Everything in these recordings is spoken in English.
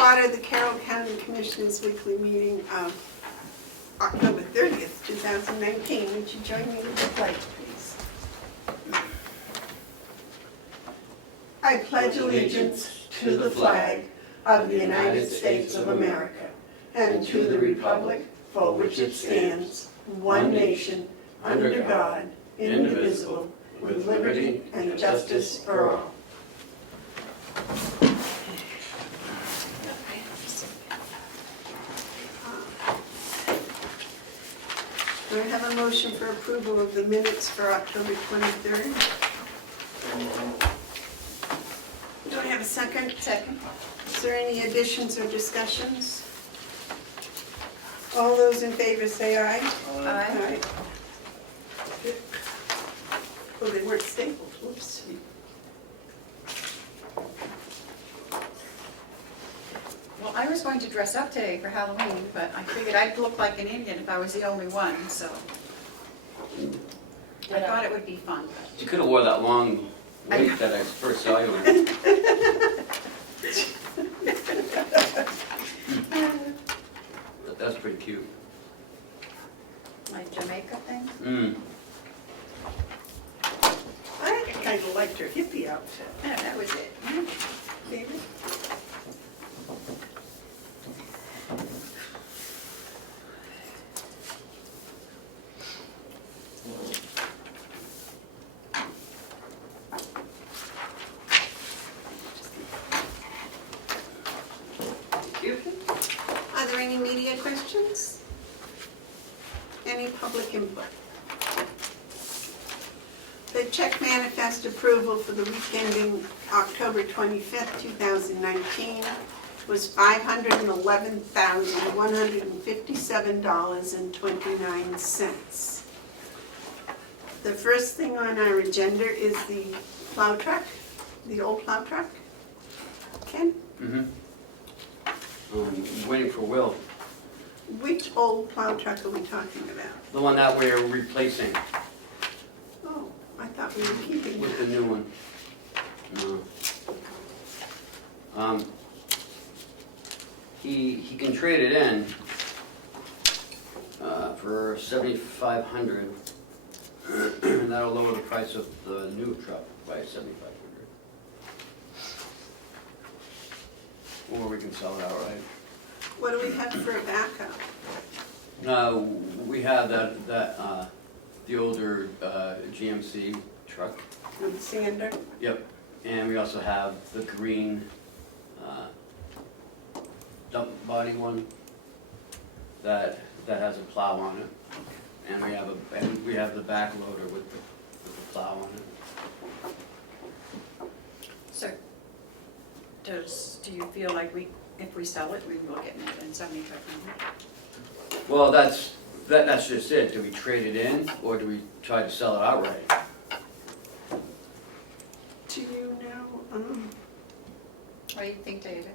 order the Carroll County Commissioners Weekly Meeting of October 30th, 2019. Would you join me with the pledge, please? I pledge allegiance to the flag of the United States of America and to the republic for which it stands, one nation, under God, indivisible, with liberty and justice for all. Do I have a motion for approval of the minutes for October 23rd? Do I have a second? Second. Is there any additions or discussions? All those in favor say aye. Aye. Oh, they weren't stapled. Whoops. Well, I was going to dress up today for Halloween, but I figured I'd look like an Indian if I was the only one, so I thought it would be fun. You could have wore that long wig that I first saw you in. But that's pretty cute. My Jamaica thing. I kind of liked her hippie outfit. Yeah, that was it. David? Are there any media questions? Any public input? The check manifest approval for the week ending October 25th, 2019 was $511,157.29. The first thing on our agenda is the plow truck, the old plow truck. Ken? Waiting for Will. Which old plow truck are we talking about? The one that we're replacing Oh, I thought we were keeping with the that. new one. No. He can trade it in for $7,500. And that'll lower the price of the new truck by $7,500. Or we can sell it outright. What do we have for a backup? We have the older GMC truck. The sander? Yep. And we also have the green dump body one that has a plow on it. And we have the back loader with the plow on it. So, do you feel like if we sell it, we will get more than $7,500? Well, that's just it. Do we trade it in or do we try to sell it outright? Do you know? What do you think, David?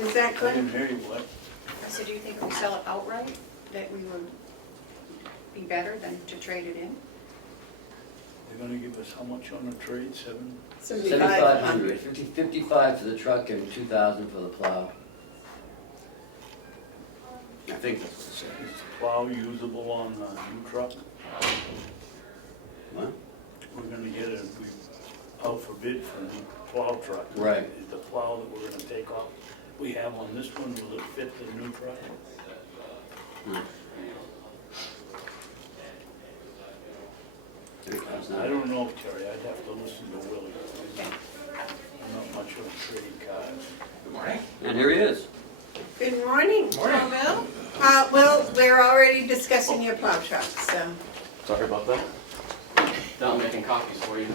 Is that I good? didn't hear you, what? I said, do you think if we sell it outright, that we would be better than to trade it in? They're gonna give us how much on the trade, $7,500. 55 for the truck and $2,000 for the plow. I think that's what it said. Is the plow usable on the new truck? What? We're gonna get we out for bid for a new plow truck. Right. Is the plow that we're gonna take off, we have on this one, will it fit the new truck? I don't know, Terry, I'd have to listen to Willie. I'm not much of a trading cards. Good morning. And here he is. Good morning. Morning. Bill? Well, we're already discussing your plow truck, so. Sorry about that. Now I'm making copies for you.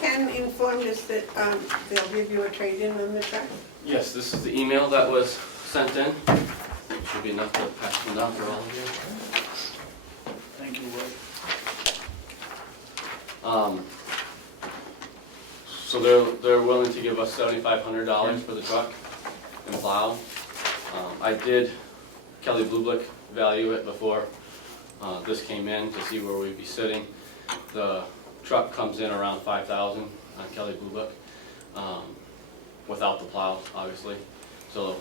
Ken informed us that they'll give you a trade-in on the truck. Yes, this is the email that was sent in. Should be enough to pass them down for all of you. Thank you, Will. So they're willing to give us $7,500 for the truck and plow. I did Kelly Blue Book value it before this came in to see where we'd be sitting. The truck comes in around 5,000 on Kelly Blue Book, without the plow, obviously. So,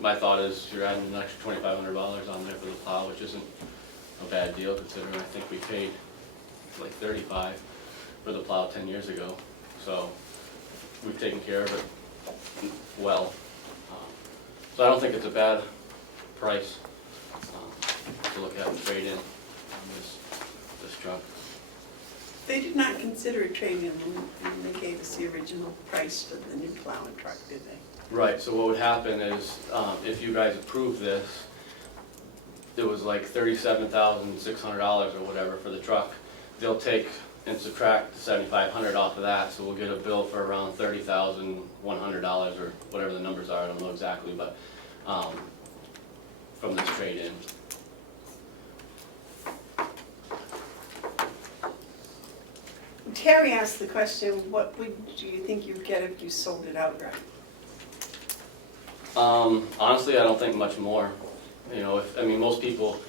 my thought is you're adding an extra $2,500 on there for the plow, which isn't a bad deal considering I think we paid like 35 for the plow 10 years ago. So, we've taken care of it well. So I don't think it's a bad price to look at and trade in on this truck. They did not consider a trade-in when they gave us the original price for the new plow and truck, did they? Right, so what would happen is, if you guys approve this, it was like $37,600 or whatever for the truck. They'll take and subtract the $7,500 off of that, so we'll get a bill for around $30,100 or whatever the numbers are, I don't know exactly, but from this trade-in. Terry asked the question, what do you think you'd get if you sold it outright? Honestly, I don't think much more. You know, most people,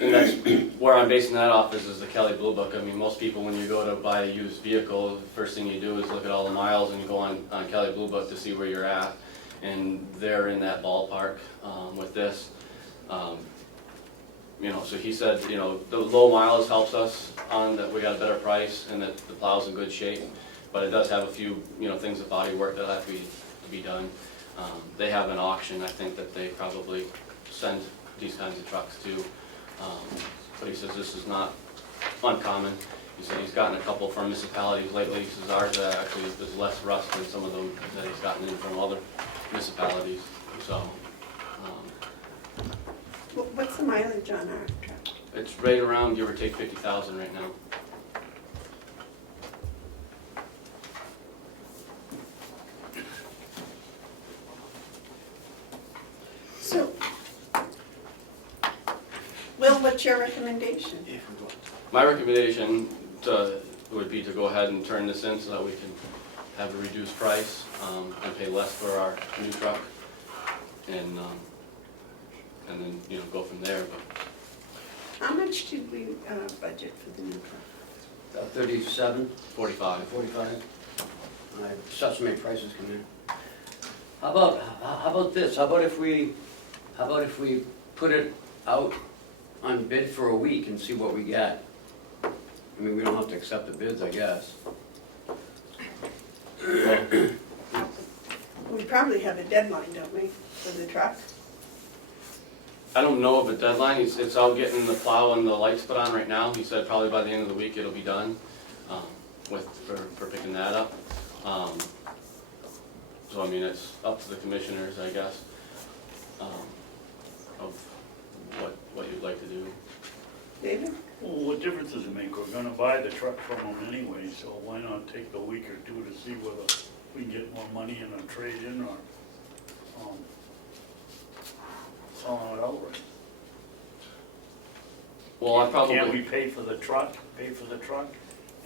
and that's where I'm basing that off is the Kelly Blue Book. I mean, most people, when you go to buy a used vehicle, the first thing you do is look at all the miles and you go on Kelly Blue Book to see where you're at. And they're in that ballpark with this. So he said, the low miles helps us on that we got a better price and that the plow's in good shape. But it does have a few, things of body work that have to be done. They have an auction, I think, that they probably send these kinds of trucks to. But he says this is not uncommon. He said he's gotten a couple from municipalities lately. He says ours actually is less rust than some of them that he's gotten in from other municipalities. So What's the mileage on our truck? it's right around, give or take, 50,000 right now. So, Will, what's your recommendation? My recommendation would be to go ahead and turn this in so that we can have a reduced price and pay less for our new truck, and then go from there. But How much did we budget for the new truck? 37, 45. 45. Such many prices come in. How about this? How about if we put it out on bid for a week and see what we get? I mean, we don't have to accept the bids, I guess. We probably have a deadline, don't we, for the truck? I don't know of a deadline. It's out getting the plow and the lights put on right now. He said probably by the end of the week it'll be done for picking that up. So I mean, it's up to the commissioners, I guess, of what you'd like to do. David? Well, what difference does it make? We're gonna buy the truck from them anyway, so why not take a week or two to see whether we can get more money in a trade-in or selling it outright? Well, I probably Can't we pay for the truck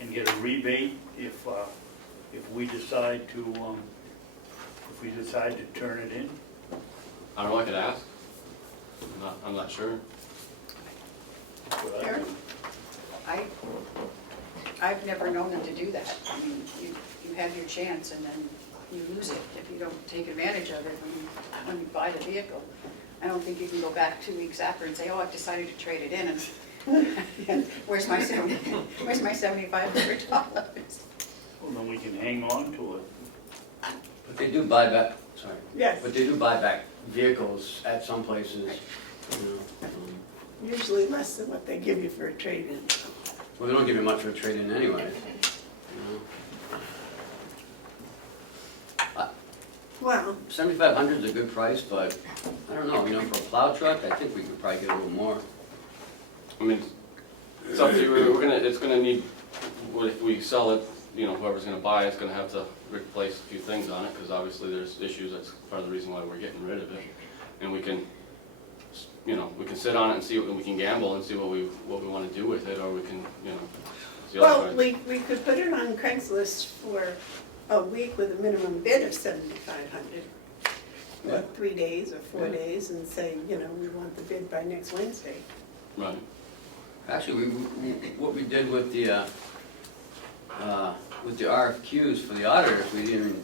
and get a rebate if we decide to turn it in? I don't know. I could ask. I'm not sure. That's what I Karen? do. I've never known them to do that. I mean, you have your chance and then you lose it if you don't take advantage of it when you buy the vehicle. I don't think you can go back 2 weeks after and say, oh, I've decided to trade it in, and where's my $7,500? Well, then we can hang on to it. But they do buy back, sorry. Yes. But they do buy back vehicles at some places, Usually less than what they give you for a trade-in. Well, they don't give you much for a trade-in anyway. Well, 7,500 is a good price, but I don't know, for a plow truck, I think we could probably get a little more. I mean, it's up to you. It's gonna need. If we sell it, whoever's gonna buy it's gonna have to replace a few things on it because obviously there's issues. That's part of the reason why we're getting rid of it. And we can sit on it and see what we can gamble and see what we want to do with it, or we can, see well, other we could put it on Craigslist for a week with a minimum bid of $7,500. Yeah. Or 3 days or 4 Yeah. days and say, we want the bid by next Wednesday. Right. Actually, what we did with the with the RFQs for the auditors, we didn't even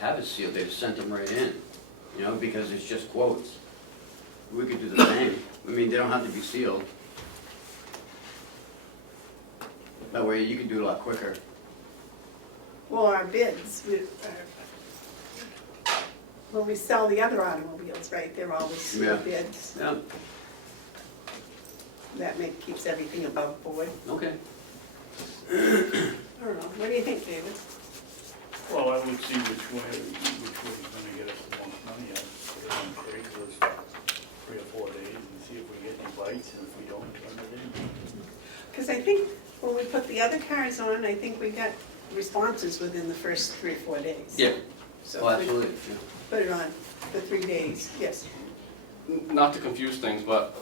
have it sealed, they just sent them right in, you know, because it's just quotes. We could do the same, I mean, they don't have to be sealed. That way you can do it a lot quicker. Well, our bids, when we sell the other automobiles, right, they're always sealed Yeah. bids. Yeah, That keeps everything above board. okay. I don't know, what do you think, David? Well, I would see which way is gonna get us the most money out. Put it on Craigslist for 3 or 4 days and see if we get any bites, and if we don't, turn it in. Because I think when we put the other cars on, I think we got responses within the first 3 or 4 days. Yeah, So oh, if we absolutely, yeah. put it on for 3 days, yes. Not to confuse things, but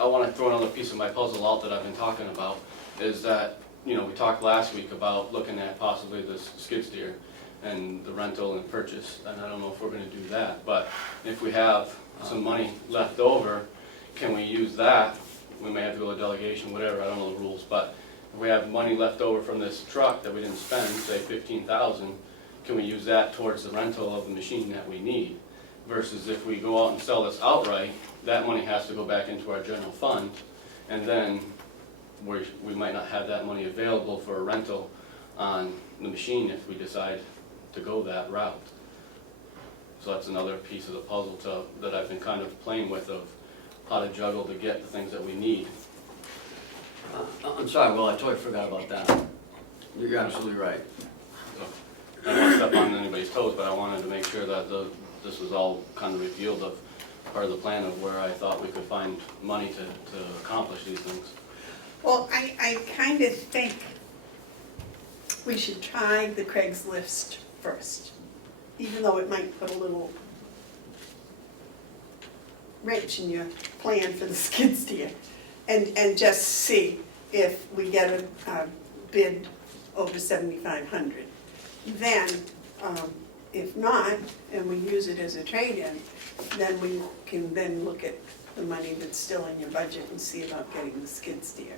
I want to throw another piece of my puzzle out that I've been talking about, is that, you know, we talked last week about looking at possibly this skid steer and the rental and purchase, and I don't know if we're going to do that, but if we have some money left over, can we use that? We may have to go to delegation, whatever, I don't know the rules, but if we have money left over from this truck that we didn't spend, say 15,000, can we use that towards the rental of the machine that we need? Versus if we go out and sell this outright, that money has to go back into our general fund, and then we might not have that money available for a rental on the machine if we decide to go that route. So that's another piece of the puzzle that I've been kind of playing with, of how to juggle to get the things that we need. I'm sorry, well, I totally forgot about that. You're absolutely right. So, I don't want to step on anybody's toes, but I wanted to make sure that this was all kind of revealed of part of the plan of where I thought we could find money to accomplish these things. Well, I kind of think we should try the Craigslist first, even though it might put a little wrench in your plan for the skid steer, and just see if we get a bid over 7,500. Then, if not, and we use it as a trade-in, then we can then look at the money that's still in your budget and see about getting the skid steer.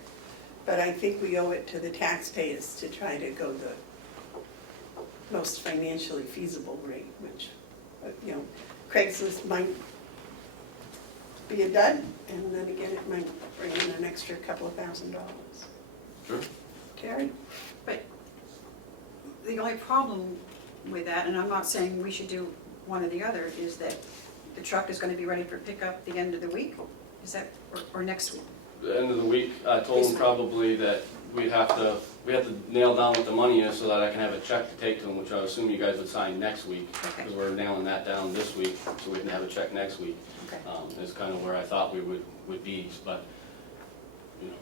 But I think we owe it to the taxpayers to try to go the most financially feasible rate, which, you know, Craigslist might be a dud, and then again, it might bring in an extra couple of $1,000. Sure. Terry? But the only problem with that, and I'm not saying we should do one or the other, is that the truck is going to be ready for pickup the end of the week? Is that, or next week? The end of the week, I told them probably that we have to nail down what the money is so that I can have a check to take to them, which I assume you guys would sign next week. Okay. Because we're nailing that down this week, so we can have a check next week. Okay. Is kind of where I thought we would be, but, you know.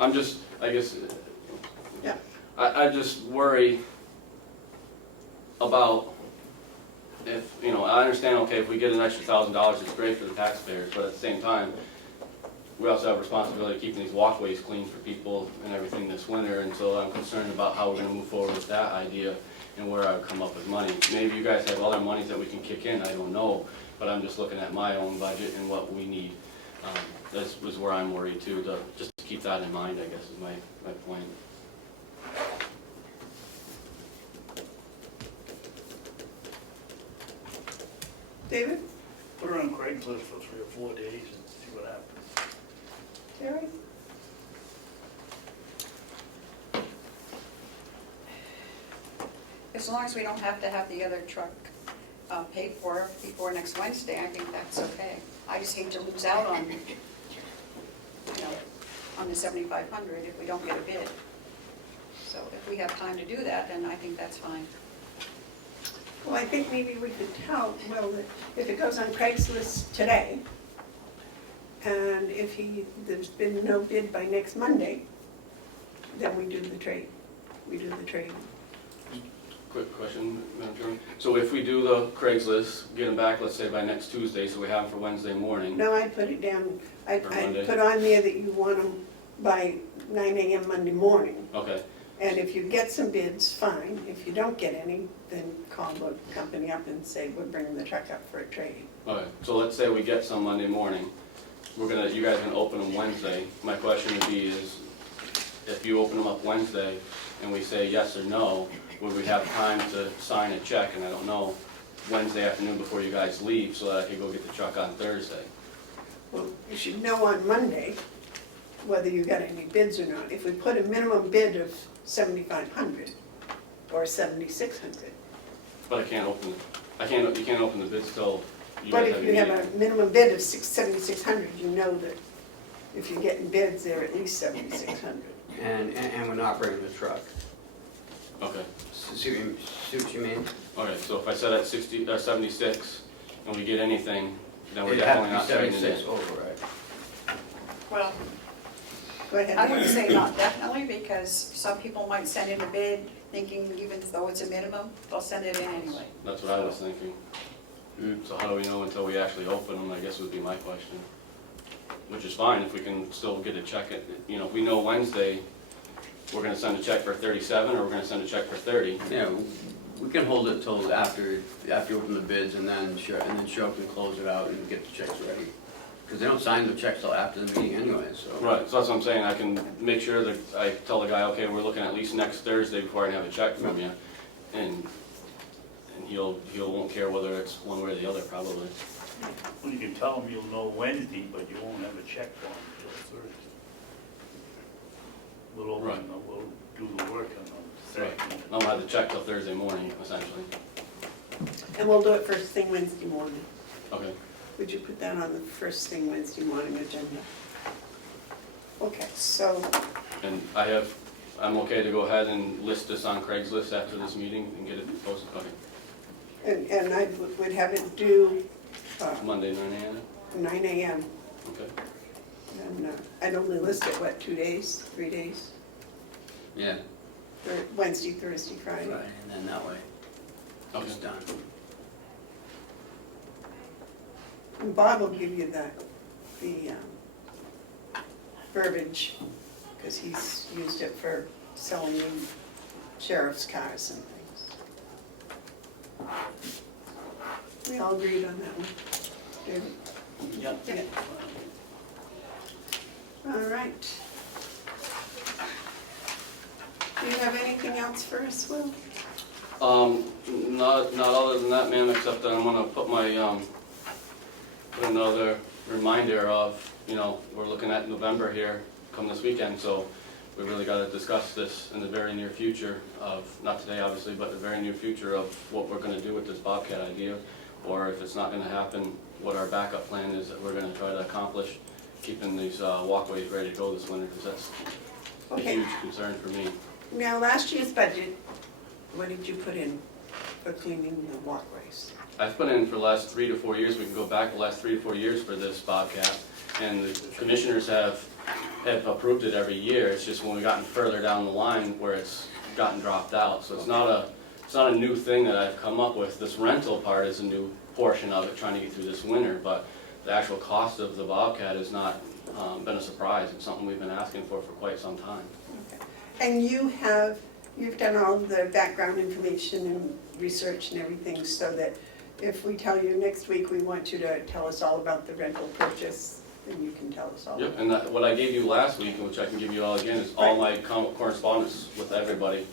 I'm just, I guess, Yeah. I just worry about if, you know, I understand, okay, if we get an extra $1,000, it's great for the taxpayers, but at the same time, we also have a responsibility of keeping these walkways clean for people and everything this winter, and so I'm concerned about how we're gonna move forward with that idea and where I would come up with money. Maybe you guys have other monies that we can kick in, I don't know, but I'm just looking at my own budget and what we need. This was where I'm worried too, just to keep that in mind, I guess, is my point. David? Put her on Craigslist for 3 or 4 days and see what happens. Terry? As long as we don't have to have the other truck paid for before next Wednesday, I think that's okay. I just hate to lose out on, you know, on the 7,500 if we don't get a bid. So if we have time to do that, then I think that's fine. Well, I think maybe we could tell Will that if it goes on Craigslist today, and if there's been no bid by next Monday, then we do the trade. We do the trade. Quick question, Madam Chairman. So if we do the Craigslist, get them back, let's say by next Tuesday, so we have them for Wednesday morning. No, I'd put it down, I'd For Monday? put on there that you want them by 9 a.m. Monday morning. Okay, And if you get some bids, fine. If you don't get any, then call the company up and say, we're bringing the truck up for a trade. okay. So let's say we get some Monday morning. you guys are gonna open them Wednesday. My question would be is, if you open them up Wednesday and we say yes or no, would we have time to sign a check, and I don't know, Wednesday afternoon before you guys leave, so that I could go get the truck on Thursday? Well, you should know on Monday whether you got any bids or not. If we put a minimum bid of 7,500 or 7,600. But you can't open the bids till you But guys if have you your have meeting. a minimum bid of 7,600, you know that if you're getting bids, they're at least 7,600. And we're not bringing the truck. Okay, See what you mean? okay, so if I set at 76 and we get anything, then we're It'd have definitely not to be trading it 76 in. over, right? Well, Go ahead. I would say not definitely, because some people might send in a bid thinking even though it's a minimum, they'll send it in anyway. That's what I was thinking. So how do we know until we actually open them, I guess would be my question. Which is fine, if we can still get a check at, if we know Wednesday, we're gonna send a check for 37, or we're gonna send a check for 30. Yeah, we can hold it till after you open the bids, and then Cheryl can close it out and get the checks ready. Because they don't sign the checks till after the meeting anyway, so. Right, so that's what I'm saying, I can make sure that I tell the guy, okay, we're looking at least next Thursday before I can have a check from you. And he'll won't care whether it's one way or the other, probably. Well, you can tell them you'll know Wednesday, but you won't have a check for them until Thursday. Right. We'll do the work on them Right. Thursday. I'll have the check till Thursday morning, essentially. And we'll do it first thing Wednesday morning. Okay. Would you put that on the first thing Wednesday morning agenda? Okay, so, And I'm okay to go ahead and list this on Craigslist after this meeting and get it posted, okay. and I would have it due Monday, 9 a.m.? 9 a.m. Okay. And I'd only list it, what, 2 days, 3 days? Yeah, Wednesday, Thursday, Friday. right, and then that way, Okay. it's done. And Bob will give you the verbiage, because he's used it for selling you sheriff's cars and things. We all agreed on that one, David? Yep. Yeah. All right. Do you have anything else for us, Will? Not other than that, ma'am, except that I'm gonna put my, put another reminder of, we're looking at November here, come this weekend, so we really gotta discuss this in the very near future of, not today obviously, but the very near future of what we're gonna do with this Bobcat idea, or if it's not gonna happen, what our backup plan is that we're gonna try to accomplish, keeping these walkways ready to go this winter, because that's a Okay. huge concern for me. Now, last year's budget, what did you put in for cleaning the walkways? I've put in for the last 3 to 4 years, we can go back the last 3 to 4 years for this Bobcat, and the commissioners have approved it every year. It's just when we gotten further down the line where it's gotten dropped out. So it's not a new thing that I've come up with. This rental part is a new portion of it, trying to get through this winter, but the actual cost of the Bobcat has not been a surprise. It's something we've been asking for quite some time. Okay. And you've done all the background information and research and everything, so that if we tell you next week we want you to tell us all about the rental purchase, then you can tell us all. Yep, and what I gave you last week, which I can give you all again, is all my correspondence with everybody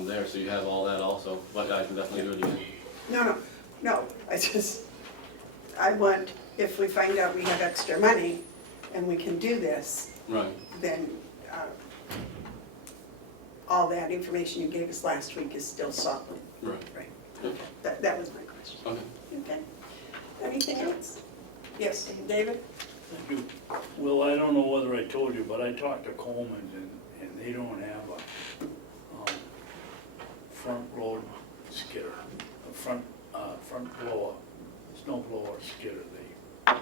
there, so you have all that also, but I can definitely do it again. No, I want, if we find out we have extra money and we can do this, Right, then all that information you gave us last week is still solid. right. Right. Yep. That was my question. Okay. Okay. Anything else? Yes, David? Thank you. Well, I don't know whether I told you, but I talked to Coleman's and they don't have a front load skidder, a front blower, snow blower skidder. So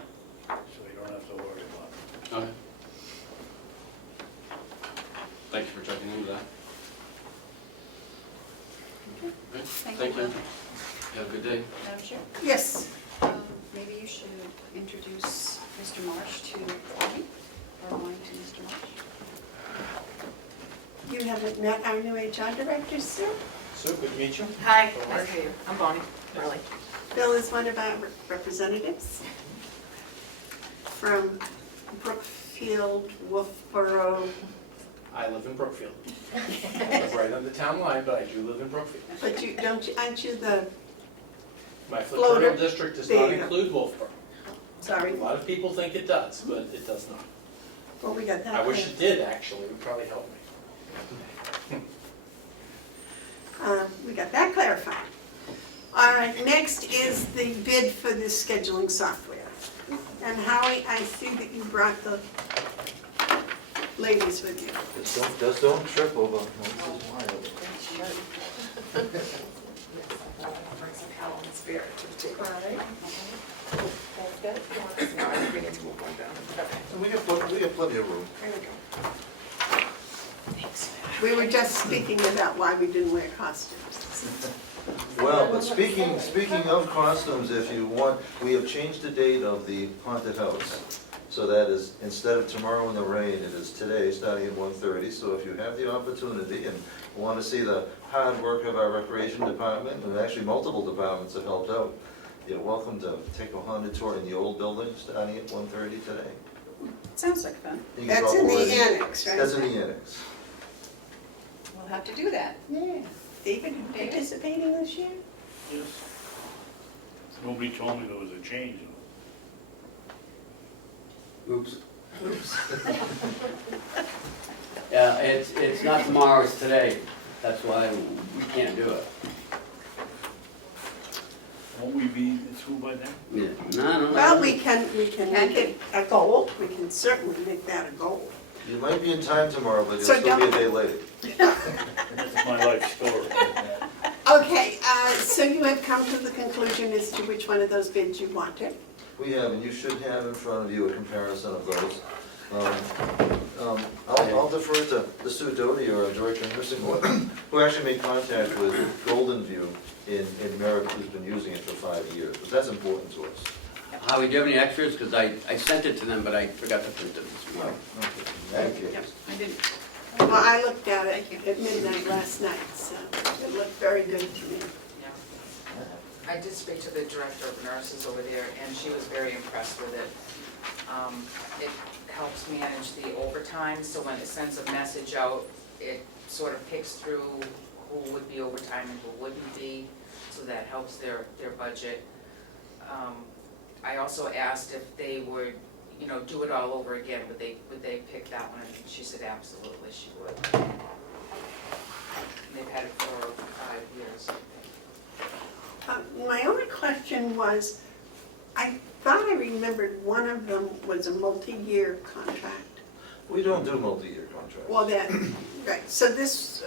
you don't have to worry about it. Okay. Thank you for checking into that. Okay, thank you. Have a good day. Madam Chair, Yes. maybe you should introduce Mr. Marsh to me, or mine to Mr. Marsh. You haven't met our new HR director, Sue? Sue, good to meet you. Hi, nice to meet you. I'm Bonnie, Marley. Bill is one of our representatives. from Brookfield, Wolfboro, I live in Brookfield. I live right on the town line, but I do live in Brookfield. but you, aren't you the, My Floater. fraternal district does There not you go. include Wolfboro. sorry, A lot of people think it does, but it does not. well, we got that. I wish it did, actually, it would probably help me. We got that clarified. All right, next is the bid for the scheduling software. And Howie, I see that you brought the ladies with you. Just don't trip over, this is wild. Bring some Carroll and spirit to the table. All right. That's good. No, I think we need to move on down. Okay, We got plenty of room. here we go. Thanks. We were just speaking about why we didn't wear costumes. Well, but speaking of costumes, if you want, we have changed the date of the haunted house. So that is, instead of tomorrow in the rain, it is today, starting at 1:30. So if you have the opportunity and want to see the hard work of our recreation department, and actually multiple departments have helped out, you're welcome to take a haunted tour in the old building, starting at 1:30 today. Sounds like fun. You can That's drop in away. the annex, right? That's in the annex. We'll have to do that. Yeah. David, you participating this year? Yes. Nobody told me there was a change. Oops. Yeah, it's not tomorrow, it's today. That's why we can't do it. Won't we be through by then? Yeah. No. Well, we can make it a goal. We can certainly make that a goal. You might be in time tomorrow, but you'll So still be a don't- day late. That's my life story. Okay, so you have come to the conclusion as to which one of those bids you wanted. We have, and you should have in front of you a comparison of those. I'll defer to the Sue Doty, or our Director of Nursing Home, who actually made contact with Golden View in Merritt, who's been using it for 5 years, but that's important to us. Howie, do you have any extras? Because I sent it to them, but I forgot to print it this Oh, morning. okay. Thank you. Yep, I didn't. Well, I looked at it Thank you. at midnight last night, so it looked very good to me. Yeah. I did speak to the director of nurses over there, and she was very impressed with it. It helps manage the overtime, so when it sends a message out, it sort of picks through who would be overtime and who wouldn't be, so that helps their budget. I also asked if they would, do it all over again, would they pick that one? And she said absolutely she would. And they've had it for 5 years. My only question was, I thought I remembered one of them was a multi-year contract. We don't do multi-year contracts. Well, that, right, so this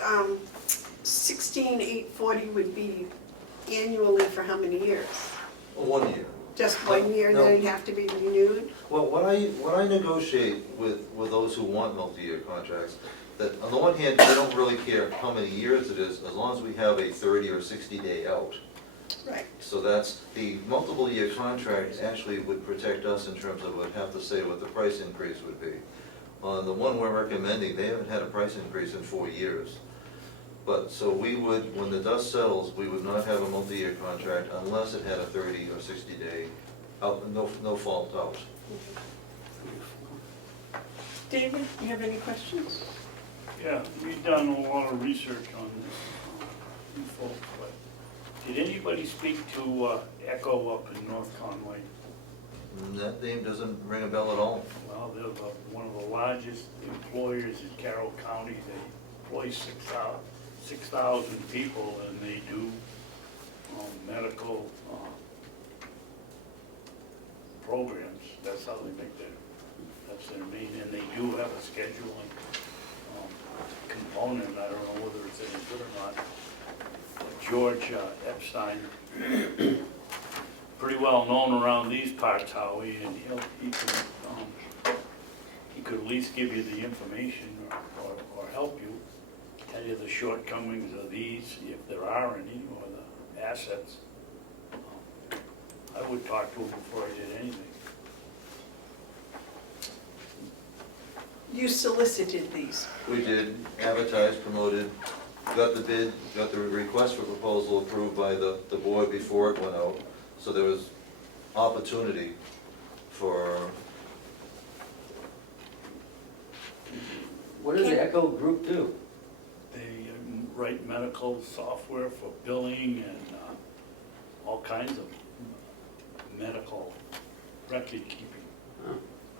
16,840 would be annually for how many years? 1 year. Just 1 year, No. then it'd have to be renewed? Well, what I negotiate with those who want multi-year contracts, that on the one hand, we don't really care how many years it is, as long as we have a 30 or 60 day out. Right. So that's, the multiple year contract actually would protect us in terms of, would have to say what the price increase would be. On the one we're recommending, they haven't had a price increase in 4 years. But, so we would, when the dust settles, we would not have a multi-year contract unless it had a 30 or 60 day out, no fault out. David, you have any questions? Yeah, we've done a lot of research on this, you folks, but did anybody speak to Echo up in North Conway? That name doesn't ring a bell at all. Well, they're one of the largest employers in Carroll County. They employ 6,000 people, and they do medical programs. That's how they make that's their main, and they do have a scheduling component. I don't know whether it's any good or not. But George Epstein, pretty well known around these parts, Howie, and he could at least give you the information or help you, tell you the shortcomings of these, if there are any, or the assets. I would talk to him before I did anything. You solicited these. We did, advertised, promoted, got the bid, got the request for proposal approved by the board before it went out. So there was opportunity for What does the Echo Group do? They write medical software for billing and all kinds of medical record keeping.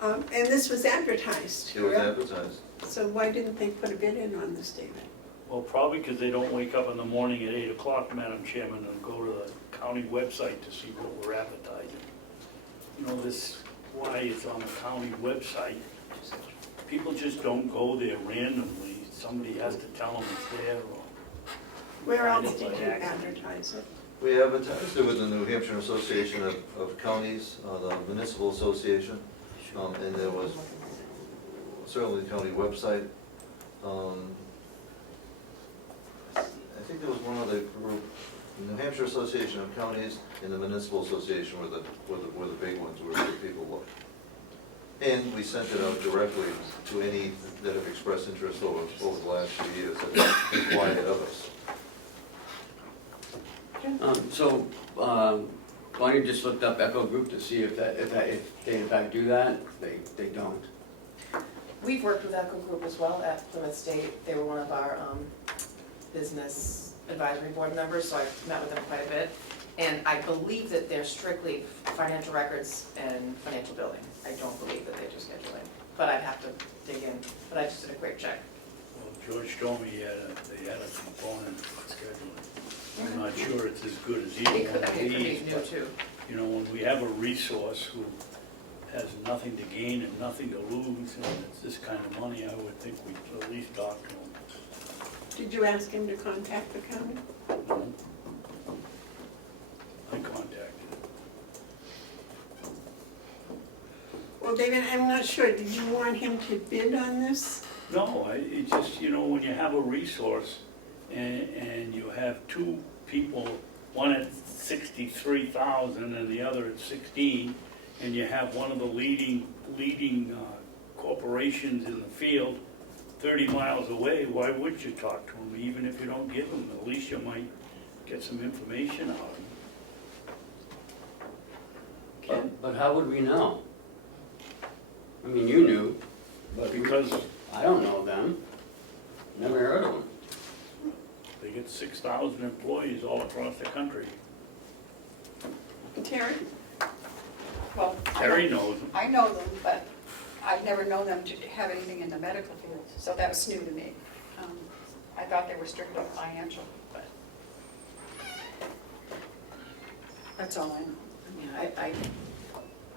And this was advertised, It was correct? advertised. So why didn't they put a bid in on this, David? Well, probably because they don't wake up in the morning at 8 o'clock, Madam Chairman, and go to the county website to see what we're advertising. You know, this, why it's on the county website. People just don't go there randomly. Somebody has to tell them it's there or. Where else Find it did by you accident. advertise it? We advertised it with the New Hampshire Association of Counties, the Municipal Association, and there was certainly the county website. I think there was one other group, the New Hampshire Association of Counties and the Municipal Association were the big ones, where the people looked. And we sent it out directly to any that have expressed interest over the last few years, that have inquired of us. Why don't you just look up Echo Group to see if they in fact do that? They don't. We've worked with Echo Group as well at Plymouth State. They were one of our business advisory board members, so I've met with them quite a bit. And I believe that they're strictly financial records and financial billing. I don't believe that they do scheduling, but I'd have to dig in. But I just did a quick check. Well, George told me they had a component for scheduling. I'm not sure it's as good as either It one could, of it could be these, new but, too. you know, when we have a resource who has nothing to gain and nothing to lose, and it's this kind of money, I would think we'd at least talk to them. Did you ask him to contact the county? No? I contacted him. Well, David, I'm not sure, did you want him to bid on this? No, it's just, you know, when you have a resource and you have two people, one at 63,000 and the other at 16, and you have one of the leading corporations in the field 30 miles away, why would you talk to them, even if you don't give them? At least you might get some information out of them. But how would we know? I mean, you knew, but Because I don't know them. Never heard of them. they get 6,000 employees all across the country. Terry? Well, Terry knows them. I know them, but I've never known them to have anything in the medical field, so that was new to me. I thought they were strictly financial, but that's all I know. Yeah, I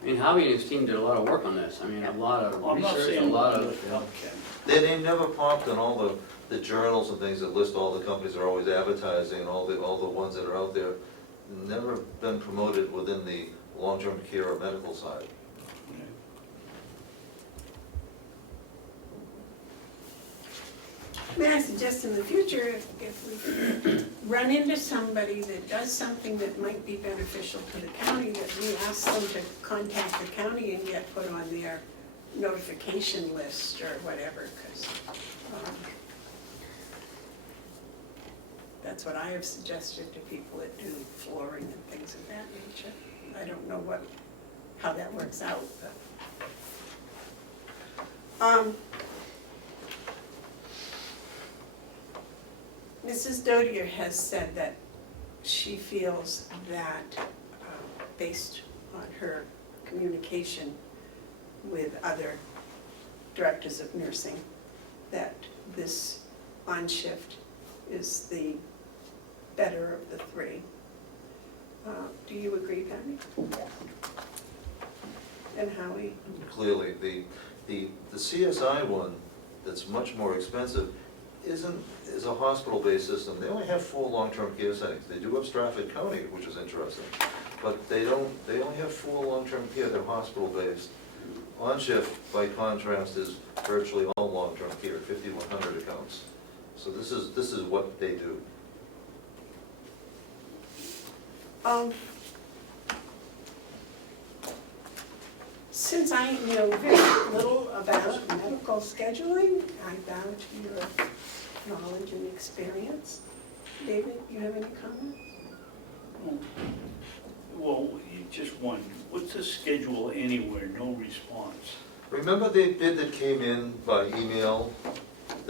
mean, Howie and his team did a lot of work on this. I mean, a lot of I'm not research, a saying lot what of. to help Ken. Their name never popped in all the journals and things that list all the companies that are always advertising and all the ones that are out there. Never been promoted within the long-term care or medical side. May I suggest in the future, if we run into somebody that does something that might be beneficial to the county, that we ask them to contact the county and get put on their notification list or whatever, because that's what I have suggested to people that do flooring and things of that nature. I don't know how that works out, but. Mrs. Dodier has said that she feels that, based on her communication with other directors of nursing, that this on-shift is the better of the three. Do you agree, Patty? And Howie? Clearly, the CSI one, that's much more expensive, is a hospital-based system. They only have 4 long-term care settings. They do have Stratford County, which is interesting, but they only have 4 long-term care. They're hospital-based. On-shift, by contrast, is virtually all long-term care, 5,100 accounts. So this is what they do. Since I know very little about medical scheduling, I bow to your knowledge and experience. David, you have any comments? Well, just one, what's the schedule anywhere, no response? Remember the bid that came in by email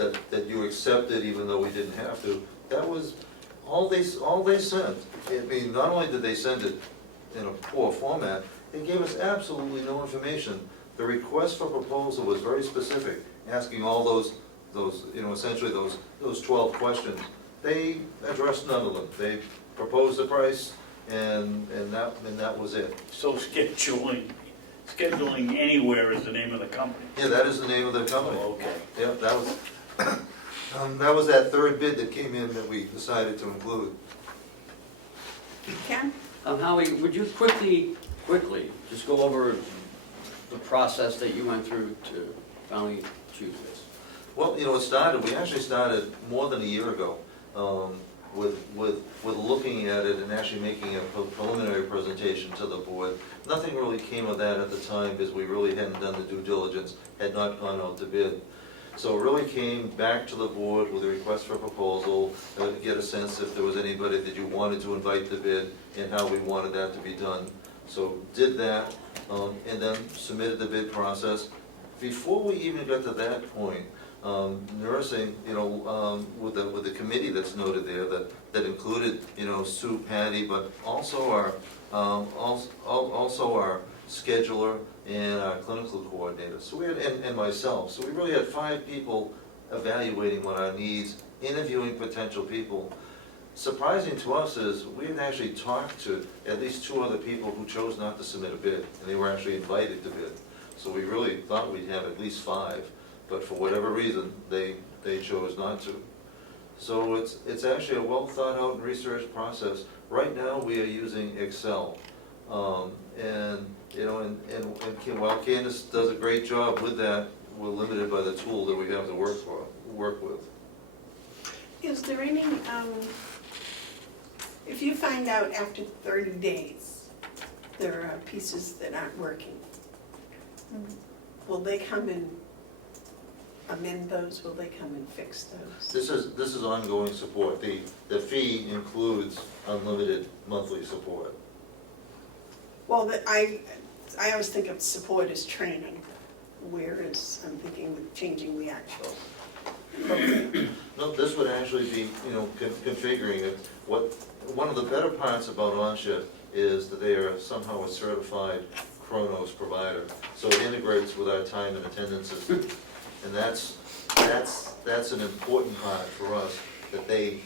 that you accepted even though we didn't have to. That was all they sent. I mean, not only did they send it in a poor format, they gave us absolutely no information. The request for proposal was very specific, asking all those, essentially those 12 questions. They addressed none of them. They proposed the price, and that was it. So scheduling anywhere is the name of the company? Yeah, that is the name of the company. Oh, okay. Yeah, that was that third bid that came in that we decided to include. Ken? Howie, would you quickly, just go over the process that you went through to finally choose this? Well, we actually started more than a year ago, with looking at it and actually making a preliminary presentation to the board. Nothing really came of that at the time because we really hadn't done the due diligence, had not gone out to bid. So it really came back to the board with a request for proposal, to get a sense if there was anybody that you wanted to invite to bid and how we wanted that to be done. So did that, and then submitted the bid process. Before we even got to that point, nursing, with the committee that's noted there, that included, Sue, Patty, but also our scheduler and our clinical coordinator. So we had, and myself. So we really had 5 people evaluating what our needs, interviewing potential people. Surprising to us is we had actually talked to at least 2 other people who chose not to submit a bid, and they were actually invited to bid. So we really thought we'd have at least 5, but for whatever reason, they chose not to. So it's actually a well thought out and researched process. Right now, we are using Excel. And while Candace does a great job with that, we're limited by the tool that we have to work with. Is there any, if you find out after 30 days, there are pieces that aren't working, will they come and amend those? Will they come and fix those? This is ongoing support. The fee includes unlimited monthly support. Well, I always think of support as training, whereas I'm thinking with changing the actual program. No, this would actually be, configuring it. One of the better parts about OnShift is that they are somehow a certified Kronos provider. So it integrates with our time and attendance system. And that's an important part for us, that they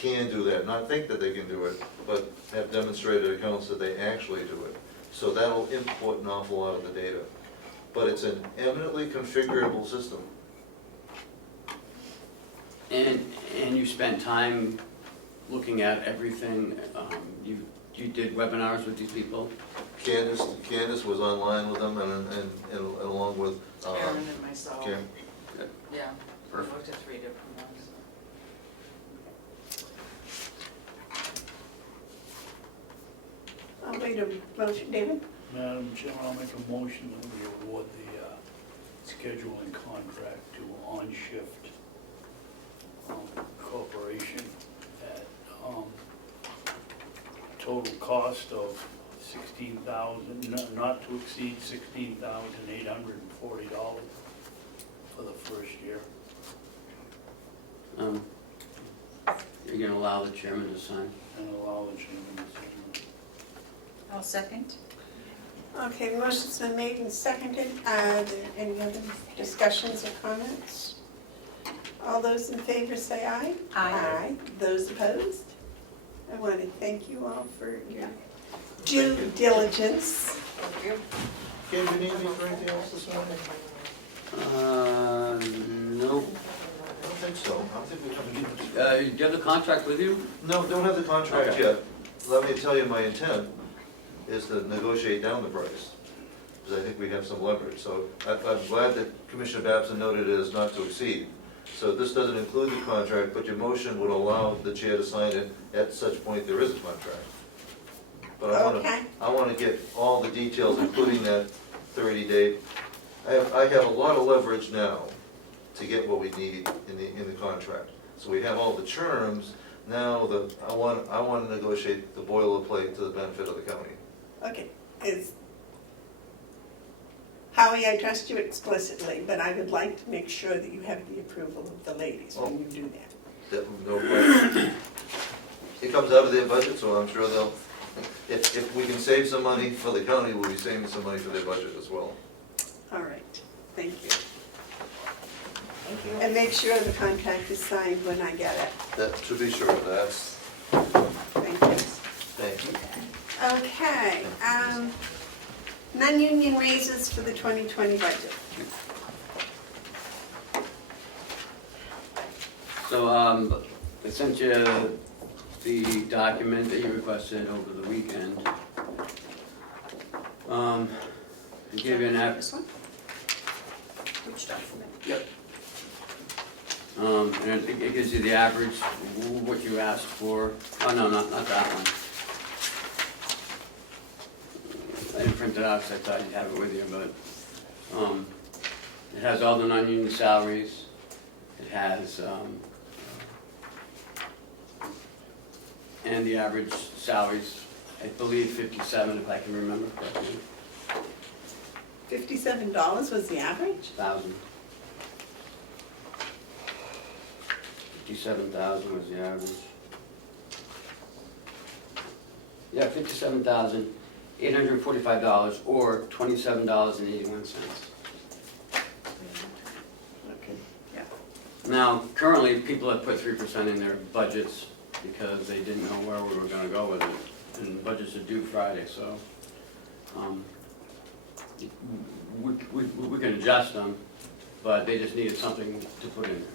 can do that. Not think that they can do it, but have demonstrated accounts that they actually do it. So that'll import an awful lot of the data. But it's an eminently configurable system. And you spent time looking at everything, you did webinars with these people? Candace was online with them and along with Aaron and myself. Karen. Yeah, we Perfect. looked at 3 different ones. I'll wait a motion, David? Madam Chairman, I'll make a motion that we award the scheduling contract to OnShift Corporation at total cost of $16,000, not to exceed $16,840 for the first year. You're gonna allow the chairman to sign? And allow the chairman to sign. I'll second. Okay, motion's been made and seconded. Are there any other discussions or comments? All those in favor say aye. Aye. Those opposed? I want to thank you all for your due diligence. Thank you. Ken, do you need me for anything else this morning? No. I don't think so. I don't think we have any. Do you have the contract with you? No, don't have the contract Okay. yet. Let me tell you, my intent is to negotiate down the price, because I think we have some leverage. So I'm glad that Commissioner Babson noted it as not to exceed. So this doesn't include the contract, but your motion would allow the chair to sign it at such point there is a contract. But Okay. I want to get all the details, including that 30-day. I have a lot of leverage now to get what we need in the contract. So we have all the terms. Now I want to negotiate the boilerplate to the benefit of the county. Okay, Howie, I trust you explicitly, but I would like to make sure that you have the approval of the ladies when you do that. No question. It comes out of their budget, so I'm sure they'll, if we can save some money for the county, we'll be saving some money for their budget as well. All right, thank you. Thank you. And make sure the contract is signed when I get it. That, to be sure, that's, Thank you. thank you. Okay, non-union raises for the 2020 budget. So, I sent you the document that you requested over the weekend. I gave you an app. This one? Which document? Yep. And it gives you the average, what you asked for. Oh, no, not that one. I didn't print it out because I thought you'd have it with you, but, it has all the non-union salaries. It has, and the average salaries, I believe 57 if I can remember correctly, $57 was the average? 57,000 was the average. Yeah, $57,845 or $27.81. Okay. Now, currently, people have put 3% in their budgets because they didn't know where we were gonna go with it. And budgets are due Friday, so, we can adjust them, but they just needed something to put in there.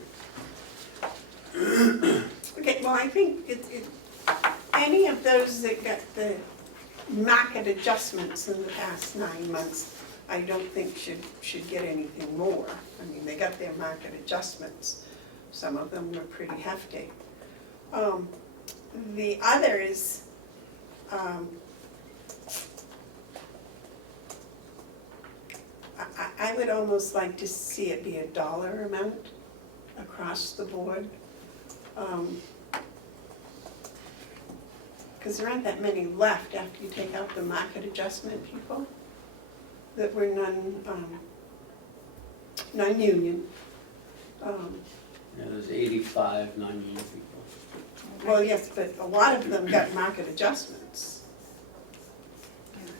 Okay, well, I think any of those that got the market adjustments in the past 9 months, I don't think should get anything more. I mean, they got their market adjustments. Some of them were pretty hefty. The others, I would almost like to see it be a dollar amount across the board. Because there aren't that many left after you take out the market adjustment people that were non-union. Yeah, there's 85 non-union people. Well, yes, but a lot of them got market adjustments.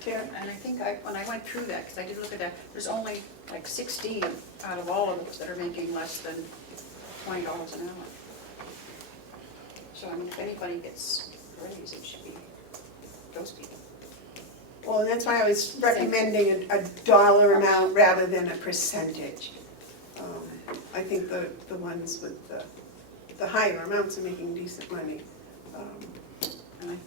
Tara? And I think when I went through that, because I did look at that, there's only like 16 out of all of those that are making less than $20 an hour. So I mean, if anybody gets a raise, it should be those people. Well, that's why I was recommending a dollar amount rather than a percentage. I think the ones with the higher amounts are making decent money. And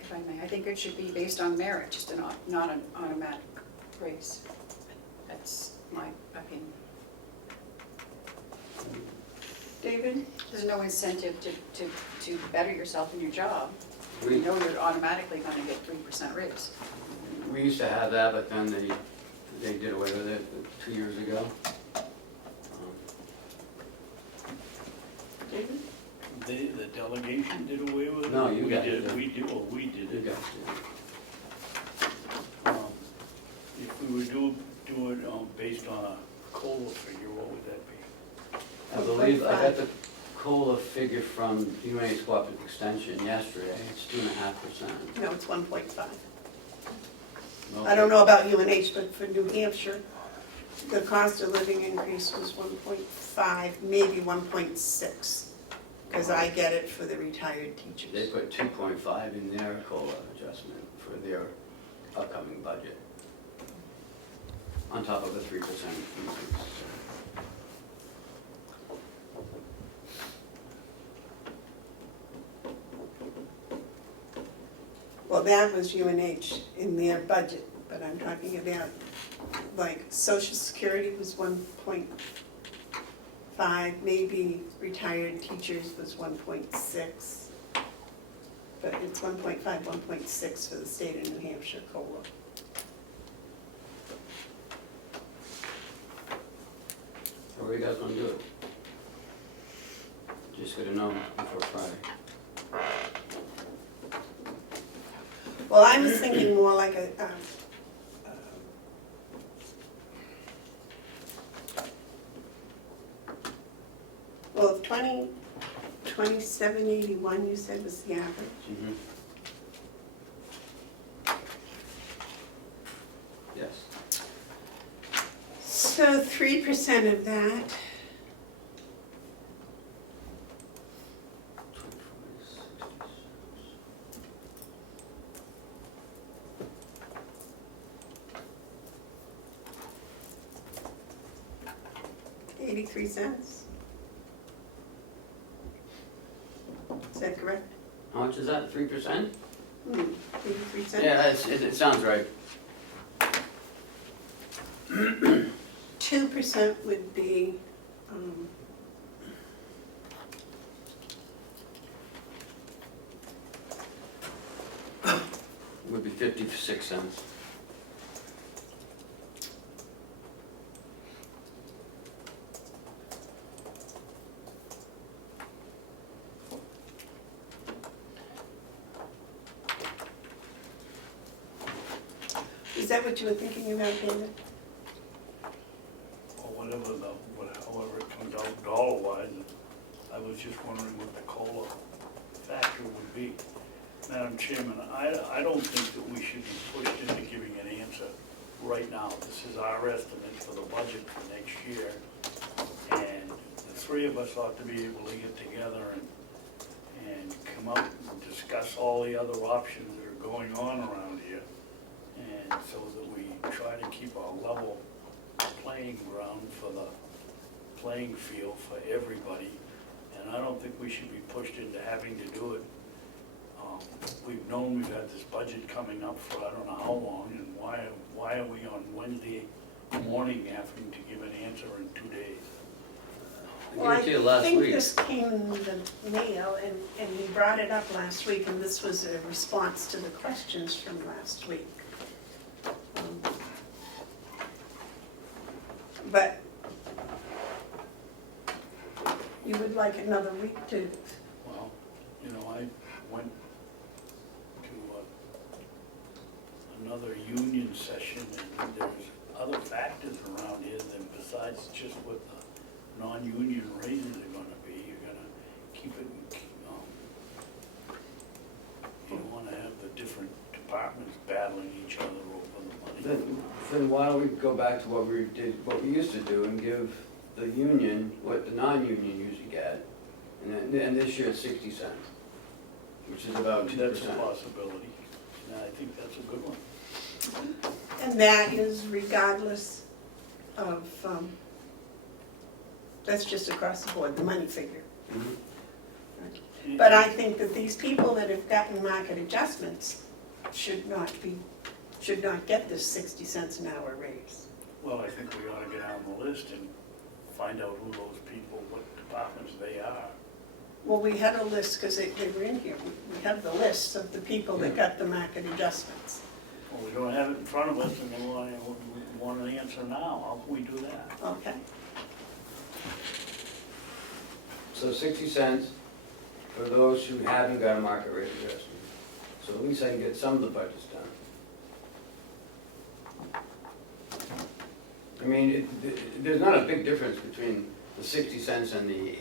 if I may, I think it should be based on merit, just not an automatic raise. That's my opinion. David? There's no incentive to better yourself in your job. You We, know you're automatically gonna get 3% raise. we used to have that, but then they did away with it 2 years ago. David? The delegation did away with it? No, you guys did. We did, well, we did You it. guys If we would do it based on a COLA figure, what would that be? did. I believe, I got the COLA figure from UNH Cooperative Extension yesterday, it's 2.5%. No, it's 1.5. I don't know about UNH, but for New Hampshire, the cost of living increase was 1.5, maybe 1.6, because I get it for the retired They teachers. put 2.5 in their COLA adjustment for their upcoming budget, on top of the 3% increase. Well, that was UNH in their budget, but I'm talking about, like, Social Security was 1.5, maybe retired teachers was 1.6. But it's 1.5, 1.6 for the state of New Hampshire COLA. So what are you guys gonna do? Just gotta know before Friday. Well, I was thinking more like a $27.81 you said was the average. Mhm. Yes. So 3% of that, $0.83. Is that correct? How much is that, 3%? 83 cents? Yeah, it sounds right. 2% would be, Would be 56 cents. is that what you were thinking about, David? Or however it comes out dollar-wise. I was just wondering what the COLA factor would be. Madam Chairman, I don't think that we should be pushed into giving an answer right now. This is our estimate for the budget for next year. And the three of us ought to be able to get together and come up and discuss all the other options that are going on around here. And so that we try to keep a level playing ground for the playing field for everybody. And I don't think we should be pushed into having to do it. We've known we've had this budget coming up for I don't know how long, and why are we on Wednesday morning having to give an answer in 2 days? Well, I gave it to you last I think week. this came in the mail, and we brought it up last week, and this was a response to the questions from last week. But you would like another week to, Well, you know, I went to another union session, and there's other factors around here than besides just what the non-union raises are gonna be. You're gonna keep it, you don't wanna have the different departments battling each other over the money. Then why don't we go back to what we used to do and give the union what the non-union usually get? And this year it's 60 cents, which is about 2%. That's a possibility, and I think that's a good one. and that is regardless of, that's just across the board, the money figure. Mhm. But I think that these people that have gotten market adjustments should not get this 60 cents an hour raise. Well, I think we ought to get on the list and find out who those people, what departments they are. Well, we had a list, because they were in here, we have the list of the people that got the market adjustments. Well, we don't have it in front of us, and we want an answer now. How can we do that? Okay, So 60 cents for those who haven't got a market rate adjustment. So at least I can get some of the budgets done. I mean, there's not a big difference between the 60 cents and the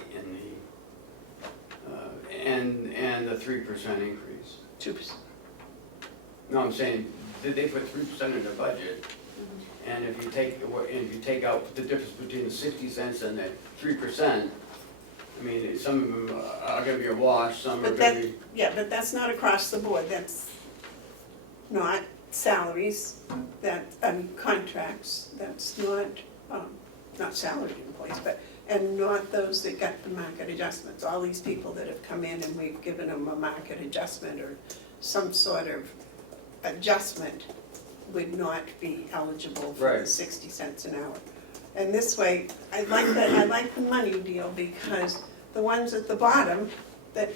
3% increase. 2%. No, I'm saying, did they put 3% in their budget? And if you take out the difference between the 60 cents and the 3%, I mean, some of them are gonna be a wash, some are But gonna that, be. yeah, but that's not across the board, that's not salaries, contracts, that's not salaried employees, and not those that got the market adjustments. All these people that have come in and we've given them a market adjustment or some sort of adjustment would not be eligible for the Right. 60 cents an hour. And this way, I like the money deal, because the ones at the bottom that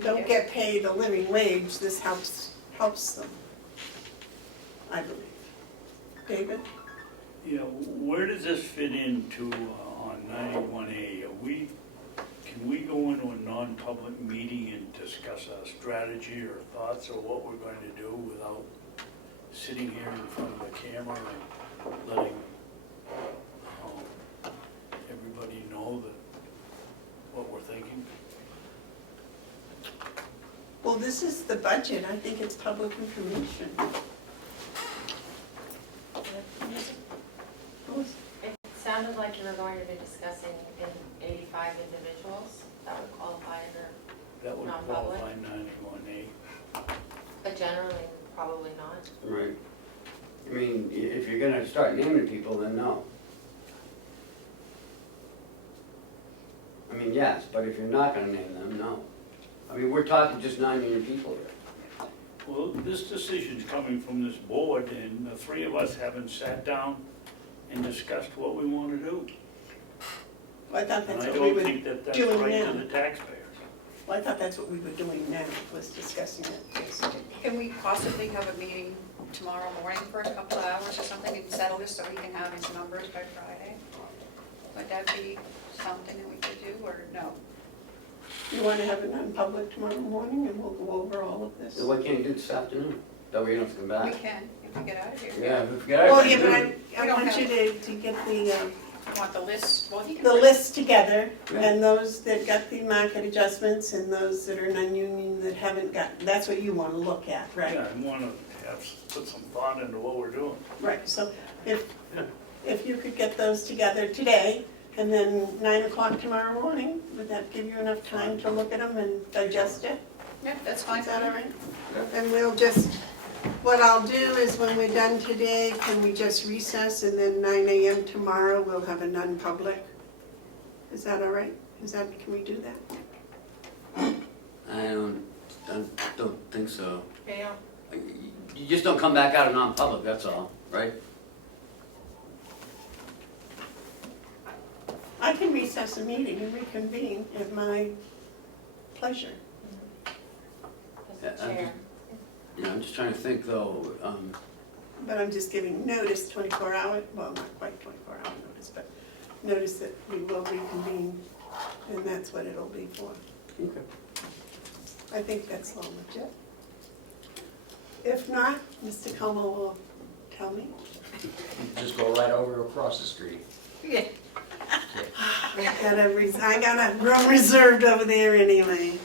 don't get paid a living wage, this helps them, I believe. David? Yeah, where does this fit into on 91A? Can we go into a non-public meeting and discuss our strategy or thoughts or what we're going to do without sitting here in front of the camera and letting everybody know that Well, this is the budget, I think it's public information. It sounded like you were going to be discussing in 85 individuals that would qualify under, That would Non-public? qualify 91A. but generally, probably not. Right. I mean, if you're gonna start naming people, then no. I mean, yes, but if you're not gonna name them, no. I mean, we're talking just non-union people here. Well, this decision's coming from this board, and the three of us haven't sat down and discussed what we want to do. Well, I thought And that's I what we don't were think that that's doing right now. to the taxpayers. Well, I thought that's what we were doing now, was discussing it. Yes. Can we possibly have a meeting tomorrow morning for a couple of hours or something and settle this so we can have his numbers by Friday? Would that be something that we could do, or no? You want to have it non-public tomorrow morning and we'll go over all of this? So what can't you do this afternoon? That way you don't have to come We back. can, if we get out of here. Yeah, if we forget it. Well, yeah, but We I don't want you have- to get the Want the list, well, he can. list together, Yeah. and those that got the market adjustments and those that are non-union that haven't got, that's what you want to look at, right? Yeah, I want to have, put some thought into what we're doing. Right, so if you could get those together today, and then 9 o'clock tomorrow morning, would that give you enough time to look at them and digest it? Yeah, that's fine. Is that all right? And we'll just, what I'll do is when we're done today, can we just recess, and then 9 AM tomorrow, we'll have a non-public? Is that all right? Can we do that? I don't think so. Yeah. You just don't come back out of non-public, that's all, right? I can recess the meeting and reconvene at my pleasure. As Yeah, the I'm chair. I'm just trying to think though, But I'm just giving notice, 24 hour, well, not quite 24-hour notice, but notice that we will reconvene, and that's what it'll be for. okay. I think that's all legit. If not, Mr. Comeau will tell me. Just go right over across the street. Yeah. I got a room reserved over there anyway.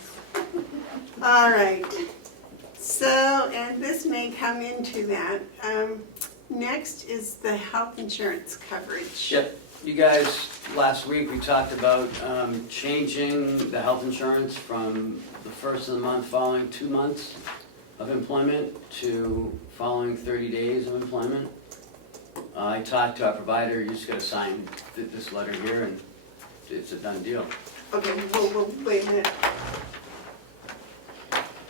All right. So, and this may come into that. Next is the health insurance coverage. Yep, you guys, last week we talked about changing the health insurance from the first of the month following 2 months of employment to following 30 days of employment. I talked to our provider, you just gotta sign this letter here and it's a done deal. Okay, whoa, wait a minute.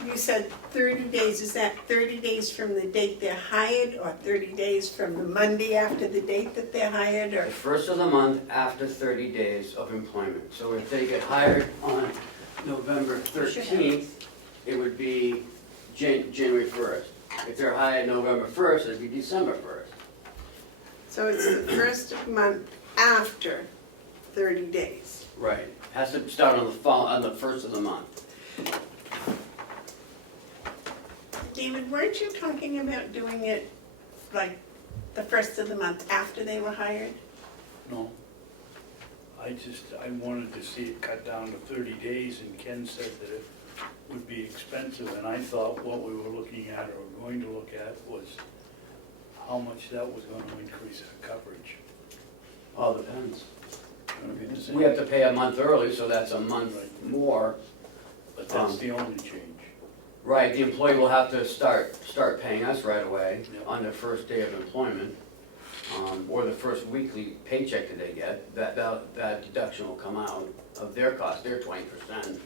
You said 30 days, is that 30 days from the date they're hired, or 30 days from the Monday after the date that they're hired, or? The first of the month after 30 days of employment. So if they get hired on November 13th, it would be January 1st. If they're hired November 1st, it'd be December 1st. So it's the first month after 30 days. Right. Has to start on the first of the month. David, weren't you talking about doing it like the first of the month after they were hired? No. I wanted to see it cut down to 30 days, and Ken said that it would be expensive, and I thought what we were looking at, or going to look at, was how much that was going to increase our coverage. All depends. Gonna be the same. We have to pay a month early, so that's a month more. But that's the only change. Right, the employee will have to start paying us right away Yep. on their first day of employment, or the first weekly paycheck that they get. That deduction will come out of their cost, their 20%.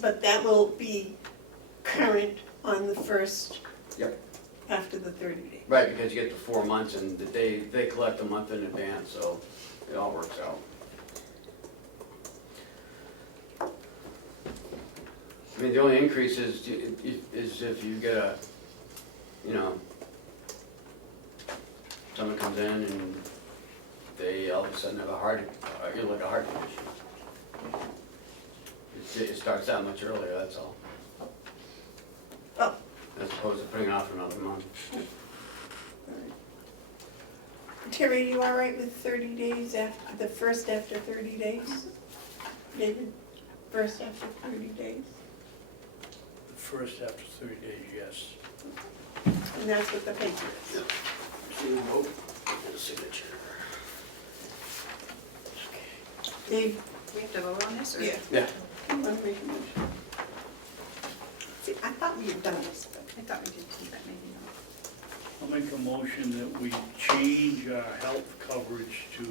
But that will be current on the first. Yep. After the 30 days. Right, because you get the 4 months and they collect a month in advance, so it all works out. I mean, the only increase is if you get a, someone comes in and they all of a sudden have a heart condition. It starts that much earlier, that's all. Oh. As opposed to putting it off for another month. Terry, you all right with 30 days after, the first after 30 days? David, first after 30 days? first after 30 days, yes. And that's what the paper is. So you vote and a signature. Dave, We have to vote on this, or? yeah. Yeah. You want to make a motion? See, I thought we had done this, but I thought we did too, but maybe not. I'll make a motion that we change our health coverage to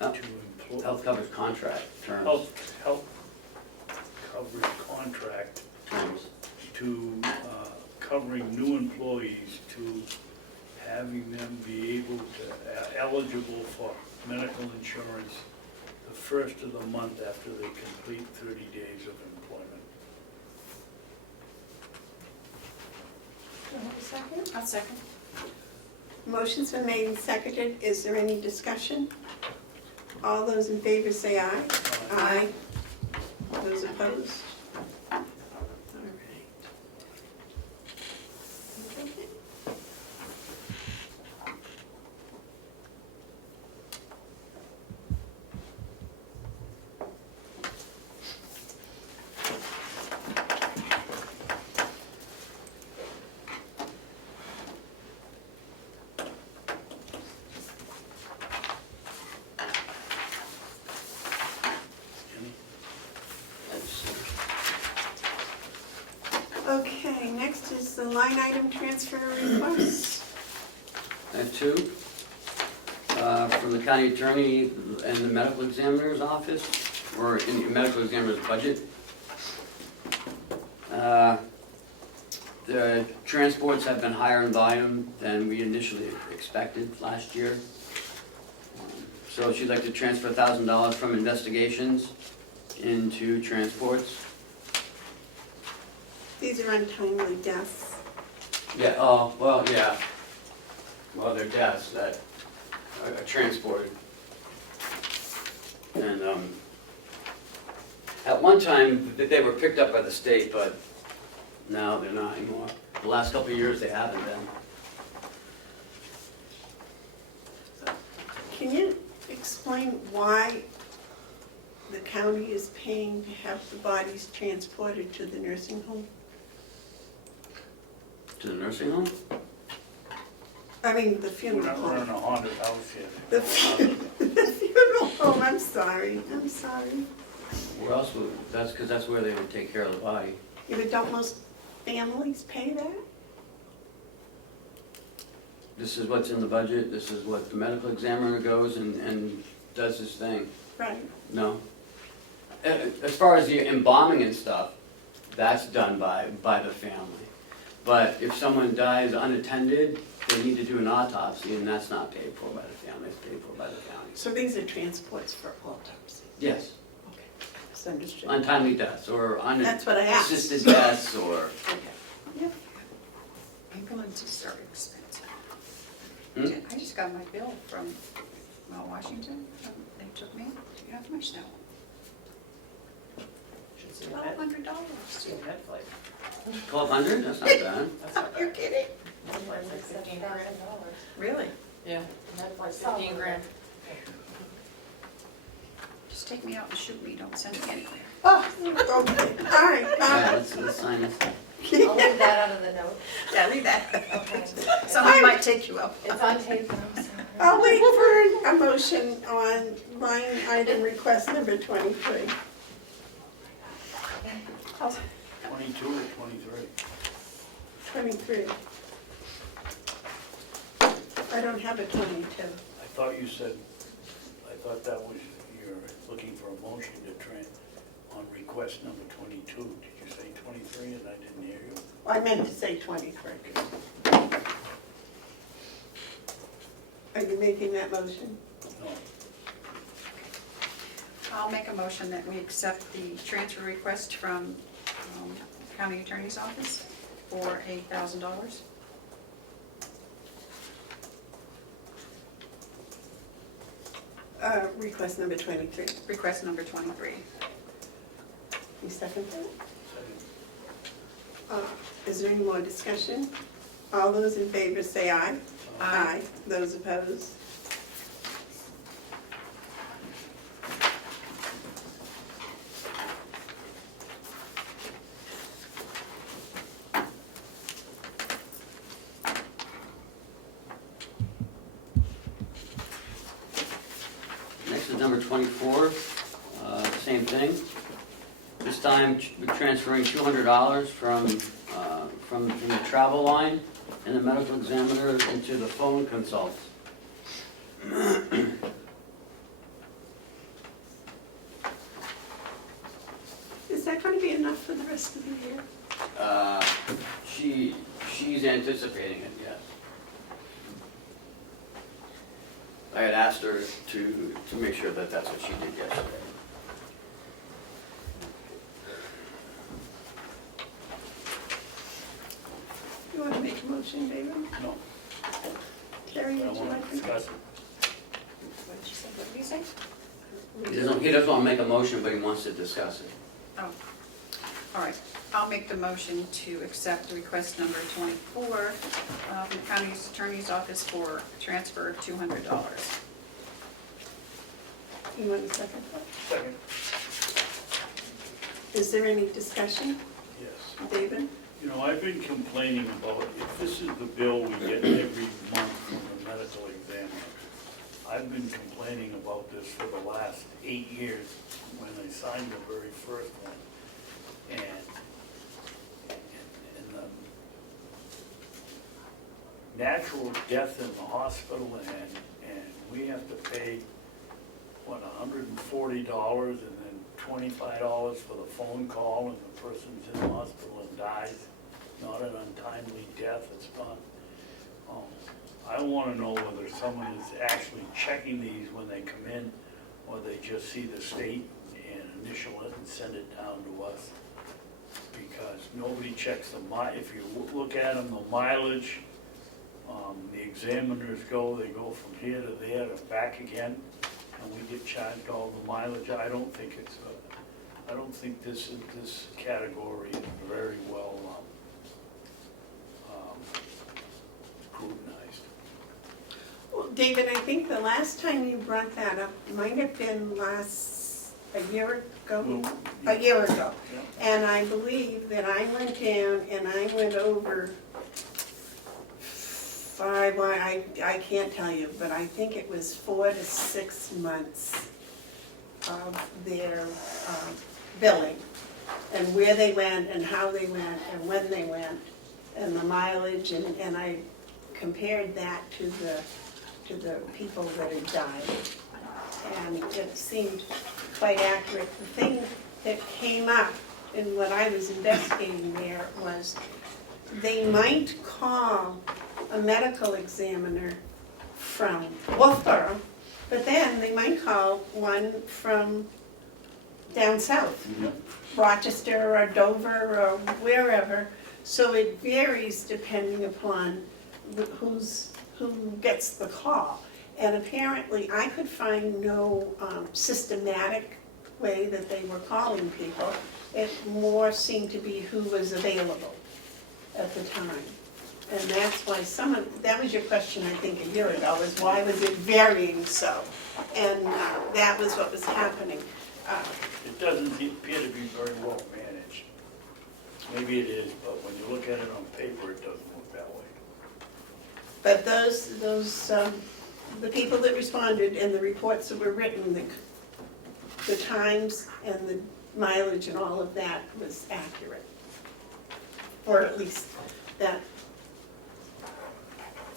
employ. Health coverage contract terms. Health coverage contract Terms. to covering new employees, to having them be able to, eligible for medical insurance the first of the month after they complete 30 days of employment. do you have a second? I'll second. Motion's been made and seconded. Is there any discussion? All those in favor say aye. Aye. Those opposed? All right. Okay. Okay, next is the line item transfer request. I have two. From the county attorney and the medical examiner's office, or in the medical examiner's budget. The transports have been higher in volume than we initially expected last year. So she'd like to transfer $1,000 from investigations into transports. These are untimely deaths. Yeah, oh, well, yeah. Well, they're deaths that are transported. And at one time, they were picked up by the state, but now they're not anymore. The last couple of years, they haven't been. Can you explain why the county is paying to have the bodies transported to the nursing home? To the nursing home? I mean, the We're funeral not running home. a haunted house yet. The funeral home, I'm sorry. Where else would, that's because that's where they would take care of the body. Yeah, but don't most families pay that? This is what's in the budget, this is what the medical examiner goes and does his thing. Right. No. As far as the embalming and stuff, that's done by the family. But if someone dies unattended, they need to do an autopsy, and that's not paid for by the family, it's paid for by the county. So these are transports for autopsy? Yes, Okay, that's understood. untimely deaths, or That's what I asked. unassisted deaths, or, Okay. Yep. Ambulances are expensive. Hmm? I just got my bill from Washington. They took me, you know how much now? Should see a med, $1,200. see a med flight. 1,200, that's not bad. That's not You're bad. kidding? Med flight's like 15 grand. Really? Yeah, med flight's 15 grand. Just take me out and shoot me, don't send me anywhere. Oh, okay, all right. Yeah, let's sign this. I'll leave that out of the note. Yeah, leave that. Okay. Somebody might take you up. It's on tape now, so. I'll wait for a motion on line item request number 23. 22 or 23? 23. I don't have a 22. I thought you said, I thought that was, you're looking for a motion to on request number 22. Did you say 23 and I didn't hear you? I meant to say 23. Are you making that motion? No. I'll make a motion that we accept the transfer request from County Attorney's Office for $8,000. Request number 23. Request number 23. You second that? Second. Is there any more discussion? All those in favor say aye. Aye. Those opposed? number 24, same thing. This time, we're transferring $200 from the travel line and the medical examiner into the phone consult. Is that going to be enough for the rest of the year? She's anticipating it, yes. I had asked her to make sure that that's what she did yesterday. You want to make a motion, David? No, Terry, I would you want like to to? discuss it. What did you say, what did you say? He doesn't want to make a motion, but he wants to discuss it. Oh, all right. I'll make the motion to accept request number 24 from the county attorney's office for transfer of $200. You want a second? Second. Is there any discussion, Yes. David? You know, I've been complaining about, if this is the bill we get every month from the medical examiner, I've been complaining about this for the last 8 years when I signed the very first one. And the natural death in the hospital, and we have to pay, what, $140 and then $25 for the phone call, and the person's in the hospital and dies, not an untimely death, it's not. I wanna know whether someone is actually checking these when they come in, or they just see the state and initial it and send it down to us. Because nobody checks if you look at them, the mileage, the examiners they go from here to there to back again, and we get charged all the mileage. I don't think this category is very well scrutinized. Well, David, I think the last time you brought that up might have been a year ago. Well, A year ago. Yeah. And I believe that I went down and I went over I can't tell you, but I think it was 4 to 6 months of their billing, and where they went and how they went and when they went and the mileage, and I compared that to the people that had died, and it seemed quite accurate. The thing that came up in what I was investigating there was they might call a medical examiner from Wolfboro, but then they might call one from down south, Rochester or Dover or wherever. So it varies depending upon who gets the call. And apparently I could find no systematic way that they were calling people. It more seemed to be who was available at the time. And that's why that was your question, I think, a year ago, was why was it varying so? And that was what was happening. It doesn't appear to be very well managed. Maybe it is, but when you look at it on paper, it doesn't look that way. But the people that responded and the reports that were written, the times and the mileage and all of that was accurate. Or at least that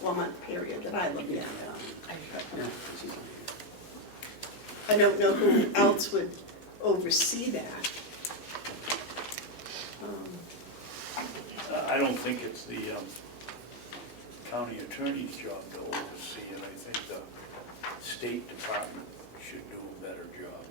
1-month period that I looked at. I don't know who else would oversee that. I don't think it's the county attorney's job to oversee it. I think the State Department should do a better job.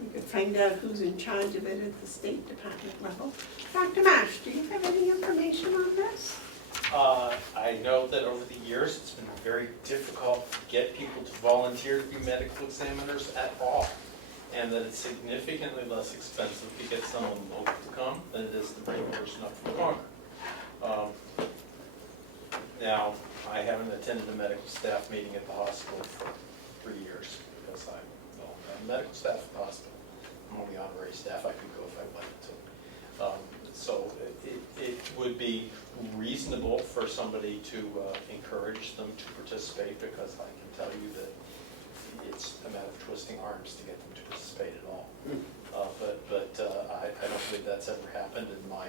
We could find out who's in charge of it at the State Department level. Dr. Marsh, do you have any information on this? I know that over the years, it's been very difficult to get people to volunteer to be medical examiners at all, and that it's significantly less expensive to get someone local to come than it is to bring a person up from Comeau. Now, I haven't attended a medical staff meeting at the hospital for 3 years because I'm medical staff at the hospital. I'm only honorary staff. I could go if I wanted to. So it would be be reasonable for somebody to encourage them to participate, because I can tell you that it's a matter of twisting arms to get them to participate at all. But I don't believe that's ever happened in my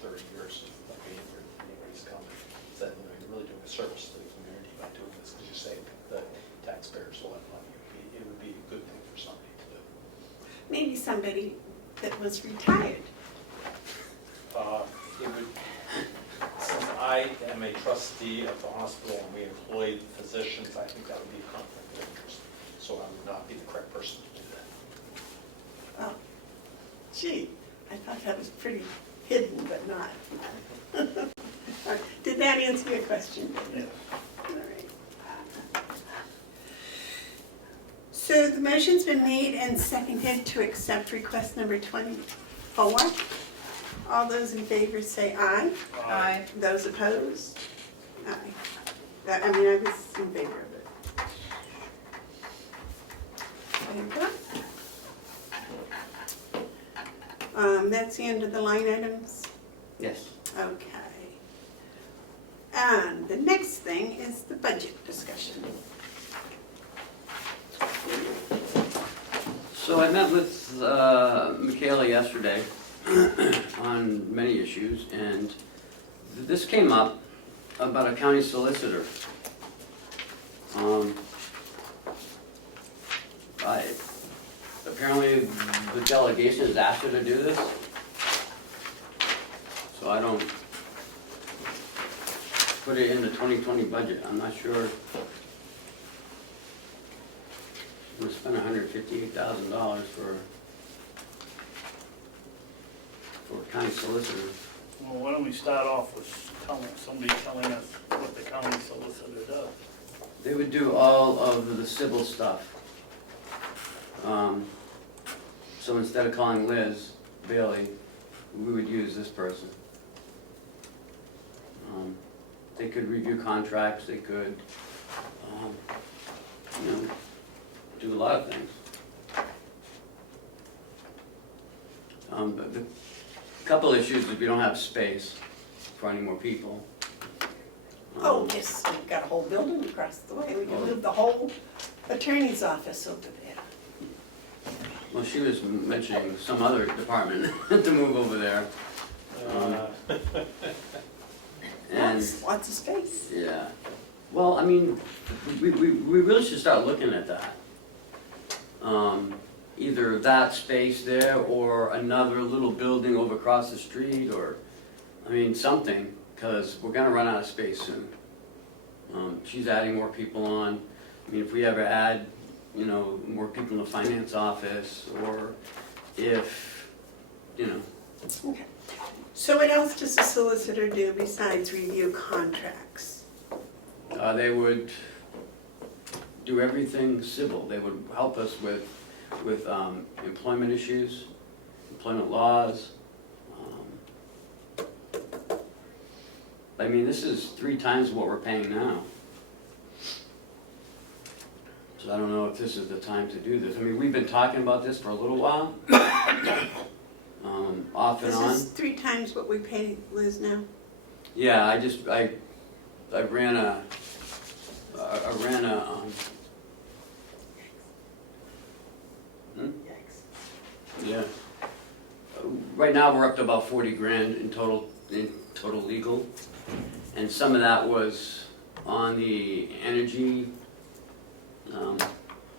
30 years of being here. Anybody's come and said, you know, you're really doing a service to the community by doing this, because you're saving the taxpayers a lot of money. It would be a good thing for somebody to do. Maybe somebody that was retired. It would, since I am a trustee of the hospital and we employ the physicians, I think that would be a conflict of interest. So I would not be the correct person to do that. Oh, gee, I thought that was pretty hidden, but not. All right, did that answer your question? Yeah. All right. So the motion's been made and seconded to accept request number 24. All those in favor say aye. Aye. Those opposed? Aye. I mean, I was in favor of it. There you go. That's the end of the line items? Yes. Okay. And the next thing is the budget discussion. So I met with Michaela yesterday on many issues, and this came up about a county solicitor. Apparently the delegation has asked her to do this, so I don't put it in the 2020 budget. I'm not sure. We spent $158,000 for county solicitor. Well, why don't we start off with somebody telling us what the county solicitor does? They would do all of the civil stuff. So instead of calling Liz Bailey, we would use this person. They could review contracts, they could, you know, do a lot of things. But the couple issues is we don't have space for any more people. Oh, yes, we've got a whole building across the way. We can move the whole attorney's office over there. Well, she was mentioning some other department to move over there. And Lots of space. yeah, well, I mean, we really should start looking at that. Either that space there or another little building over across the street, or, I mean, something, because we're gonna run out of space soon. She's adding more people on. I mean, if we ever add, you know, more people in the finance office, or if, you know, Okay. So what else does the solicitor do besides review contracts? they would do everything civil. They would help us with employment issues, employment laws. I mean, this is 3 times what we're paying now. So I don't know if this is the time to do this. I mean, we've been talking about this for a little while, off and on. This is 3 times what we pay Liz now? Yeah, I ran a yeah. Right now, we're up to about 40 grand in total legal. And some of that was on the energy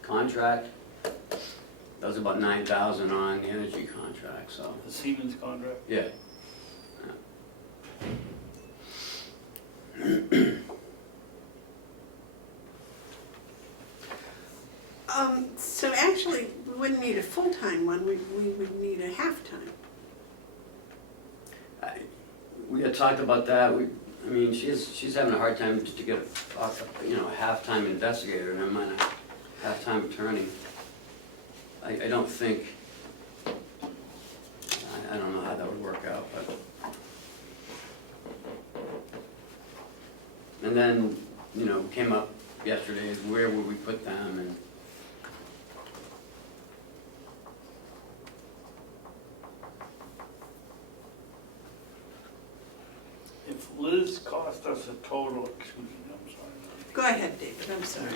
contract. That was about 9,000 on the energy contract, so, The Siemens contract? yeah. So actually, we wouldn't need a full-time one, we would need a half-time. We had talked about that. I mean, she's having a hard time to get a half-time investigator, never mind a half-time attorney. I don't think, I don't know how that would work out, but. And then, you know, came up yesterday, is where would we put them, and. if Liz cost us a total, excuse me, I'm sorry. Go ahead, David, I'm sorry.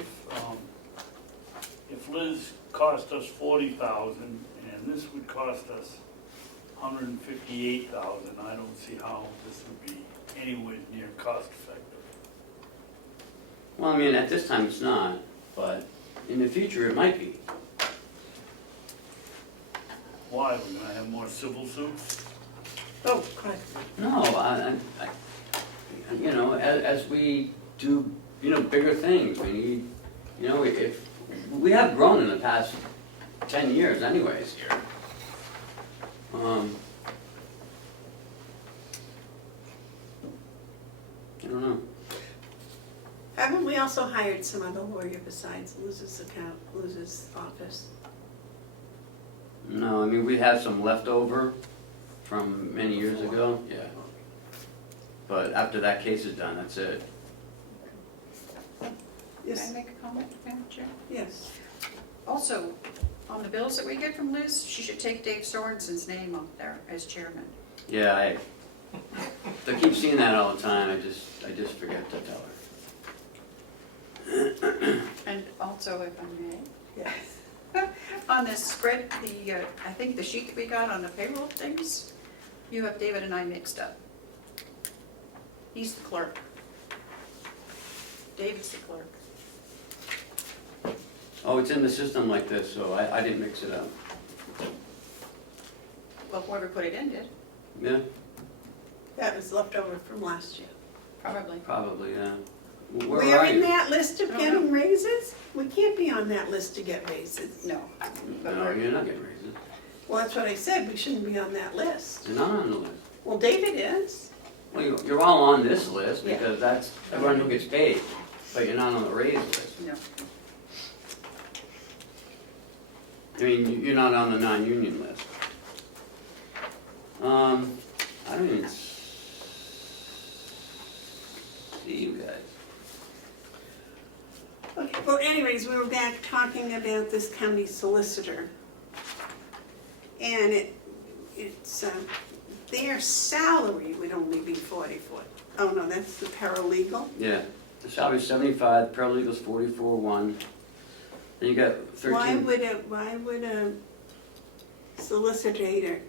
If Liz cost us 40,000 and this would cost us 158,000, I don't see how this would be anywhere near cost effective. Well, I mean, at this time it's not, but in the future it might be. Why, we're gonna have more civil suits? Oh, God. No, you know, as we do, you know, bigger things, we need, you know, if, we have grown in the past 10 years anyways here. I don't know. Haven't we also hired some other lawyer besides Liz's office? No, I mean, we have some leftover from many years ago, yeah. But after that case is done, that's it. Can I Yes, make a comment, Madam Chair? yes. Also, on the bills that we get from Liz, she should take Dave Sorensen's name up there as chairman. Yeah, I keep seeing that all the time, I just forget to tell her. And also, if I may, Yes. on this spread, I think the sheet that we got on the payroll things, you have David and I mixed up. He's the clerk. David's the clerk. Oh, it's in the system like this, so I didn't mix it up. Well, whoever put it in did, Yeah, That was left over from last year. probably. probably, yeah. Where We're are in you? that list of I don't getting raises? We can't be on that list to get raises. No. But No, we're- you're not getting raises. Well, that's what I said, we shouldn't be on that list. You're not on the list. Well, David is. Well, you're all on this list Yeah. because that's everyone who gets paid, but you're not on the raise list. No. I mean, you're not on the non-union list. I don't even see you guys. Okay, well anyways, we were back talking about this county solicitor. And it's, their salary would only be 44. Oh no, that's the paralegal. Yeah, the salary's 75, paralegal's 44,1. Then you got 13. Why would a solicitor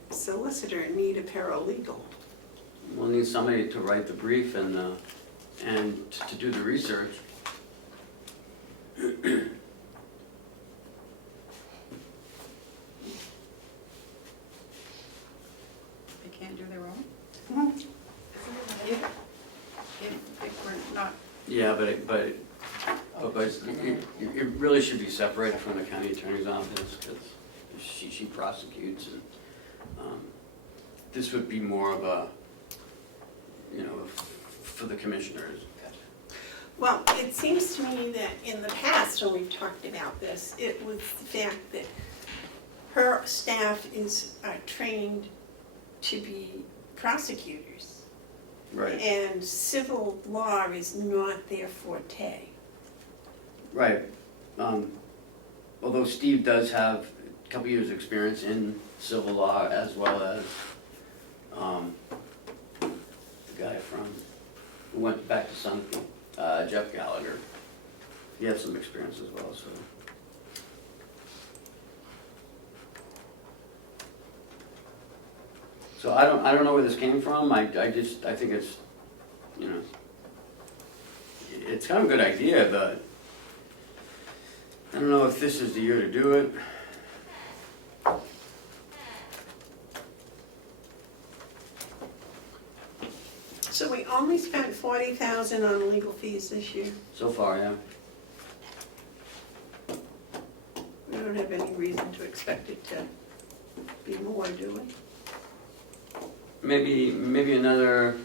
need a paralegal? We'll need somebody to write the brief and to do the research. They can't do their own? Hmm? If we're not, Yeah, but it really should be separated from the county attorney's office because she prosecutes and this would be more of a, you know, for the commissioners. Well, it seems to me that in the past, when we've talked about this, it was the fact that her staff is trained to be prosecutors. Right. And civil law is not their forte. Right. Although Steve does have a couple years' experience in civil law as well as the guy who went back to Sunapee, Jeff Gallagher. He has some experience as well, so. So I don't know where this came from. I think it's, you know, it's kind of a good idea, but I don't know if this is the year to do it. So we only spent $40,000 on legal fees this year. So far, yeah. We don't have any reason to expect it to be more, do we? Maybe another,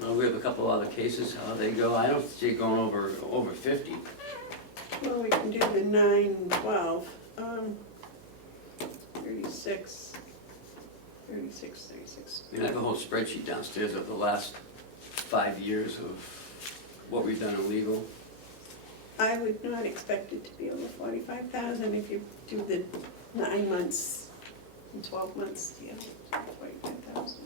well, we have a couple other cases, how they go. I don't see it going over 50. Well, we can do the 9 and 12. 36. I mean, I have a whole spreadsheet downstairs of the last 5 years of what we've done in legal. I would not expect it to be over 45,000 if you do the 9 months and 12 months, yeah, 45,000.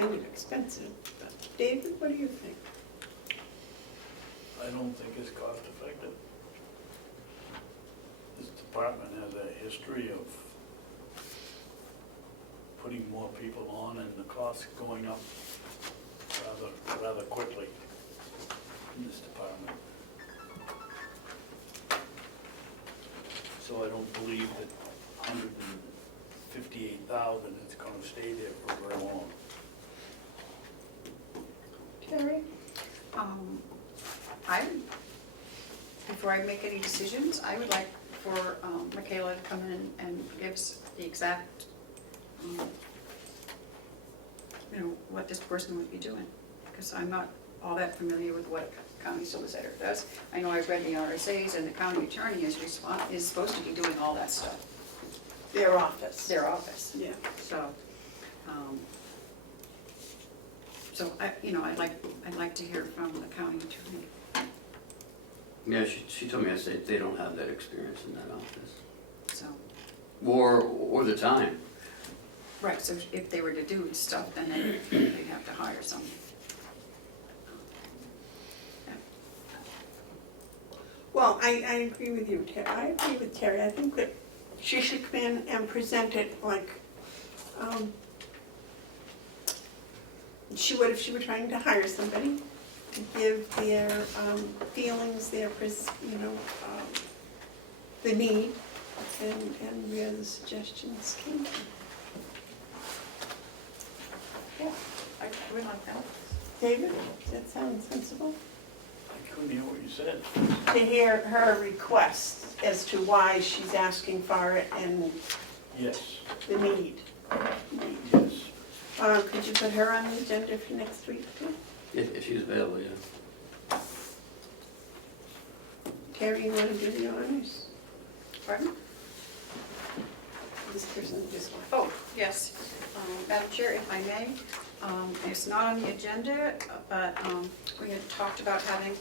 kind of expensive. But David, what do you think? I don't think it's cost effective. This department has a history of putting more people on and the costs going up rather quickly in this department. So I don't believe that 158,000 is gonna stay there for very long. Terry? Before I make any decisions, I would like for Michaela to come in and give us the exact, what this person would be doing, because I'm not all that familiar with what a county solicitor does. I know I've read the RSAs, and the county attorney is supposed to be doing all that stuff, Their office. their office. Yeah. So, I'd like to hear from the county attorney. Yeah, she told me they don't have that experience in that office. So, Or the time. right, so if they were to do stuff, then they'd have to hire someone. Well, I agree with you, Terry. I agree with Terry. I think that she should come in and present it like she would if she were trying to hire somebody, to give their feelings, their, the need, and where the suggestions came from. Yeah. I would like that. David, does that sound sensible? I couldn't hear what you said. To hear her request as to why she's asking for it and Yes, the need. yes. Could you put her on the agenda for next week, too? If she's available, yeah. Terry, you want to do the honors? Pardon? This person just went. Oh, yes. Madam Chair, if I may, it's not on the agenda, but we had talked about having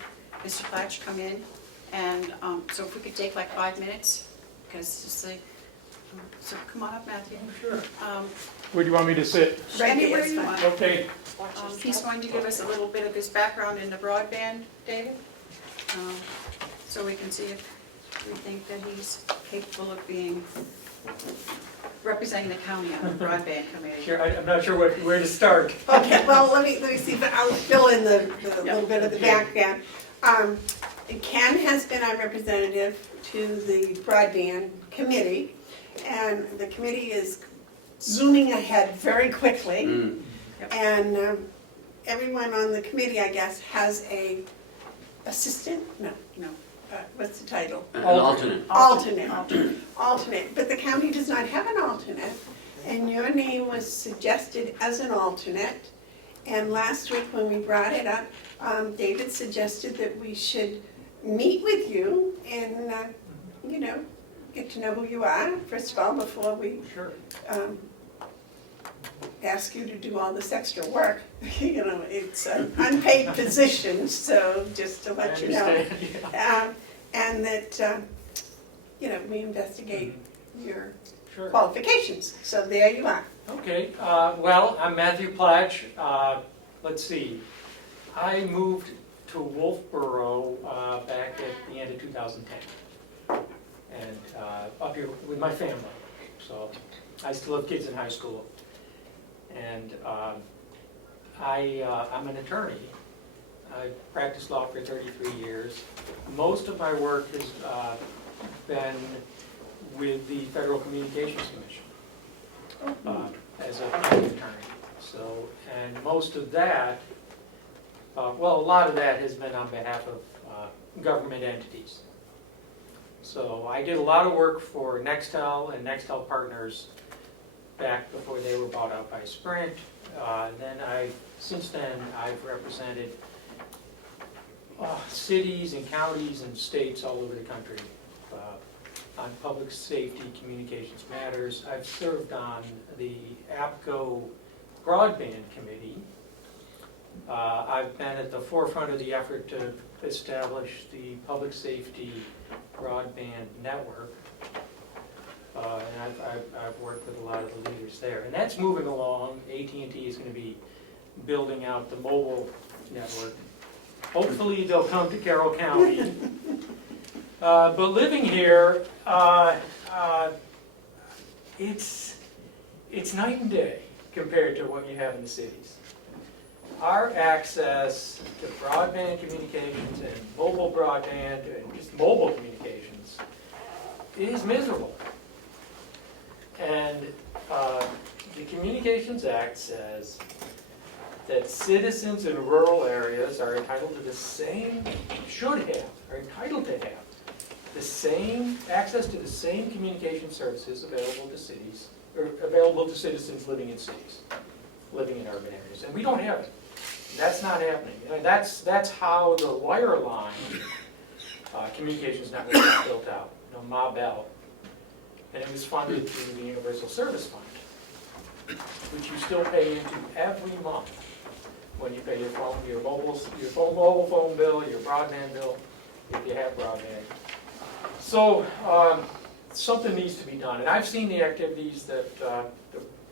Mr. Platch come in, and so if we could take like 5 minutes, because so come on up, Matthew. Sure. Where do you want me to sit? Anywhere you want. Okay. He's going to give us a little bit of his background in the broadband, David, so we can see if we think that he's capable of representing the county on the broadband committee. Sure, I'm not sure where to start. Okay, well, let me see, but I'll fill in the little bit of the background. Ken has been our representative to the broadband committee, and the committee is zooming ahead very quickly. Mm. And everyone on the committee, I guess, has a assistant? No. No. What's the title? An alternate. Alternate, but the county does not have an alternate, and your name was suggested as an alternate. And last week when we brought it up, David suggested that we should meet with you and, get to know who you are, first of all, before we Sure. ask you to do all this extra work. It's an unpaid position, so just to let you know. I understand, And that, we investigate your Sure. qualifications. So there you are. Okay, well, I'm Matthew Platch. Let's see, I moved to Wolfboro back at the end of 2010. And up here with my family. So I still have kids in high school. And I'm an attorney. I practiced law for 33 years. Most of my work has been with the Federal Communications Commission as a county attorney. So, and most of that, a lot of that has been on behalf of government entities. So I did a lot of work for Nextel and Nextel Partners back before they were bought out by Sprint. Since then, I've represented cities and counties and states all over the country on public safety communications matters. I've served on the APCO broadband committee. I've been at the forefront of the effort to establish the public safety broadband network. And I've worked with a lot of the leaders there. And that's moving along. AT&T is going to be building out the mobile network. Hopefully they'll come to Carroll County. But living here, it's night and day compared to what you have in the cities. Our access to broadband communications and mobile broadband and just mobile communications is miserable. And the Communications Act says that citizens in rural areas are entitled to the same, are entitled to have the same, access to the same communication services available to cities, or available to citizens living in cities, living in urban areas. And we don't have it. That's not happening. That's how the wireline communications network was built out, Ma Bell. And it was funded through the Universal Service Fund, which you still pay into every month when you pay your mobile phone bill, your broadband bill, if you have broadband. So something needs to be done. And I've seen the activities that the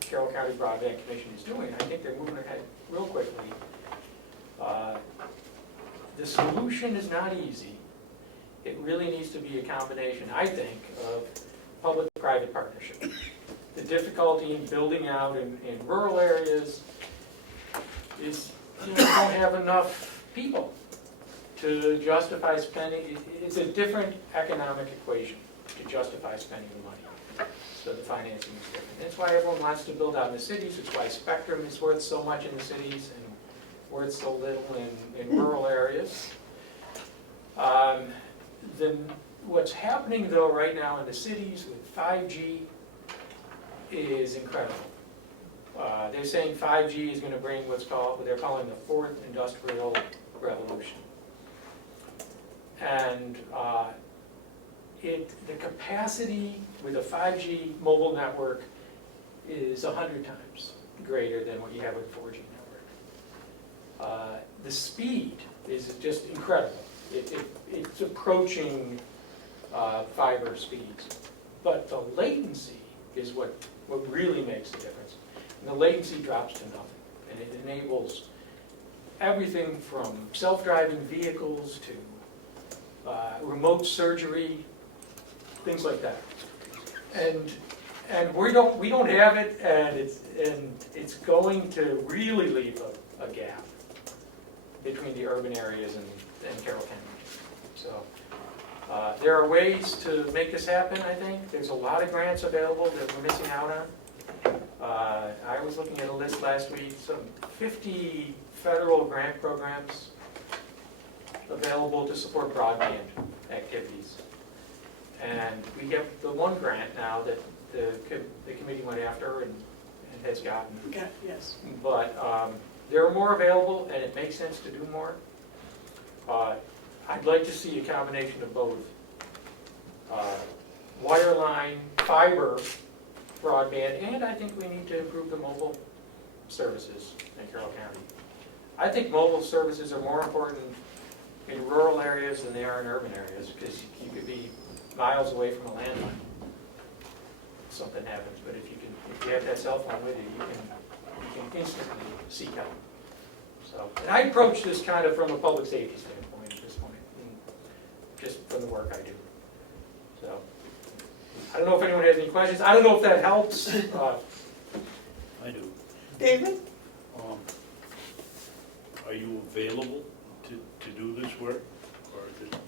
Carroll County Broadband Commission is doing. I think they're moving ahead real quickly. The solution is not easy. It really needs to be a combination, I think, of public-private partnership. The difficulty in building out in rural areas is you don't have enough people to justify spending. It's a different economic equation to justify spending the money. So the financing is different. That's why everyone wants to build out in the cities. It's why spectrum is worth so much in the cities and worth so little in rural areas. Then what's happening though right now in the cities with 5G is incredible. They're saying 5G is going to bring what they're calling the fourth industrial revolution. And the capacity with a 5G mobile network is 100 times greater than what you have with a 4G network. The speed is just incredible. It's approaching fiber speeds. But the latency is what really makes the difference. And the latency drops to nothing. And it enables everything from self-driving vehicles to remote surgery, things like that. And we don't have it, and it's going to really leave a gap between the urban areas and Carroll County. So there are ways to make this happen, I think. There's a lot of grants available that we're missing out on. I was looking at a list last week, some 50 federal grant programs available to support broadband activities. And we have the one grant now that the committee went after and has gotten. Okay, yes. But there are more available, and it makes sense to do more. I'd like to see a combination of both. Wireline, fiber, broadband, and I think we need to improve the mobile services in Carroll County. I think mobile services are more important in rural areas than they are in urban areas, because you could be miles away from a landline if something happens. But if you have that cell phone with you, you can instantly seek help. So, and I approach this kind of from a public safety standpoint at this point, just from the work I do. So, I don't know if anyone has any questions. I don't know if that helps. I do. David? Are you available to do this work? Or is it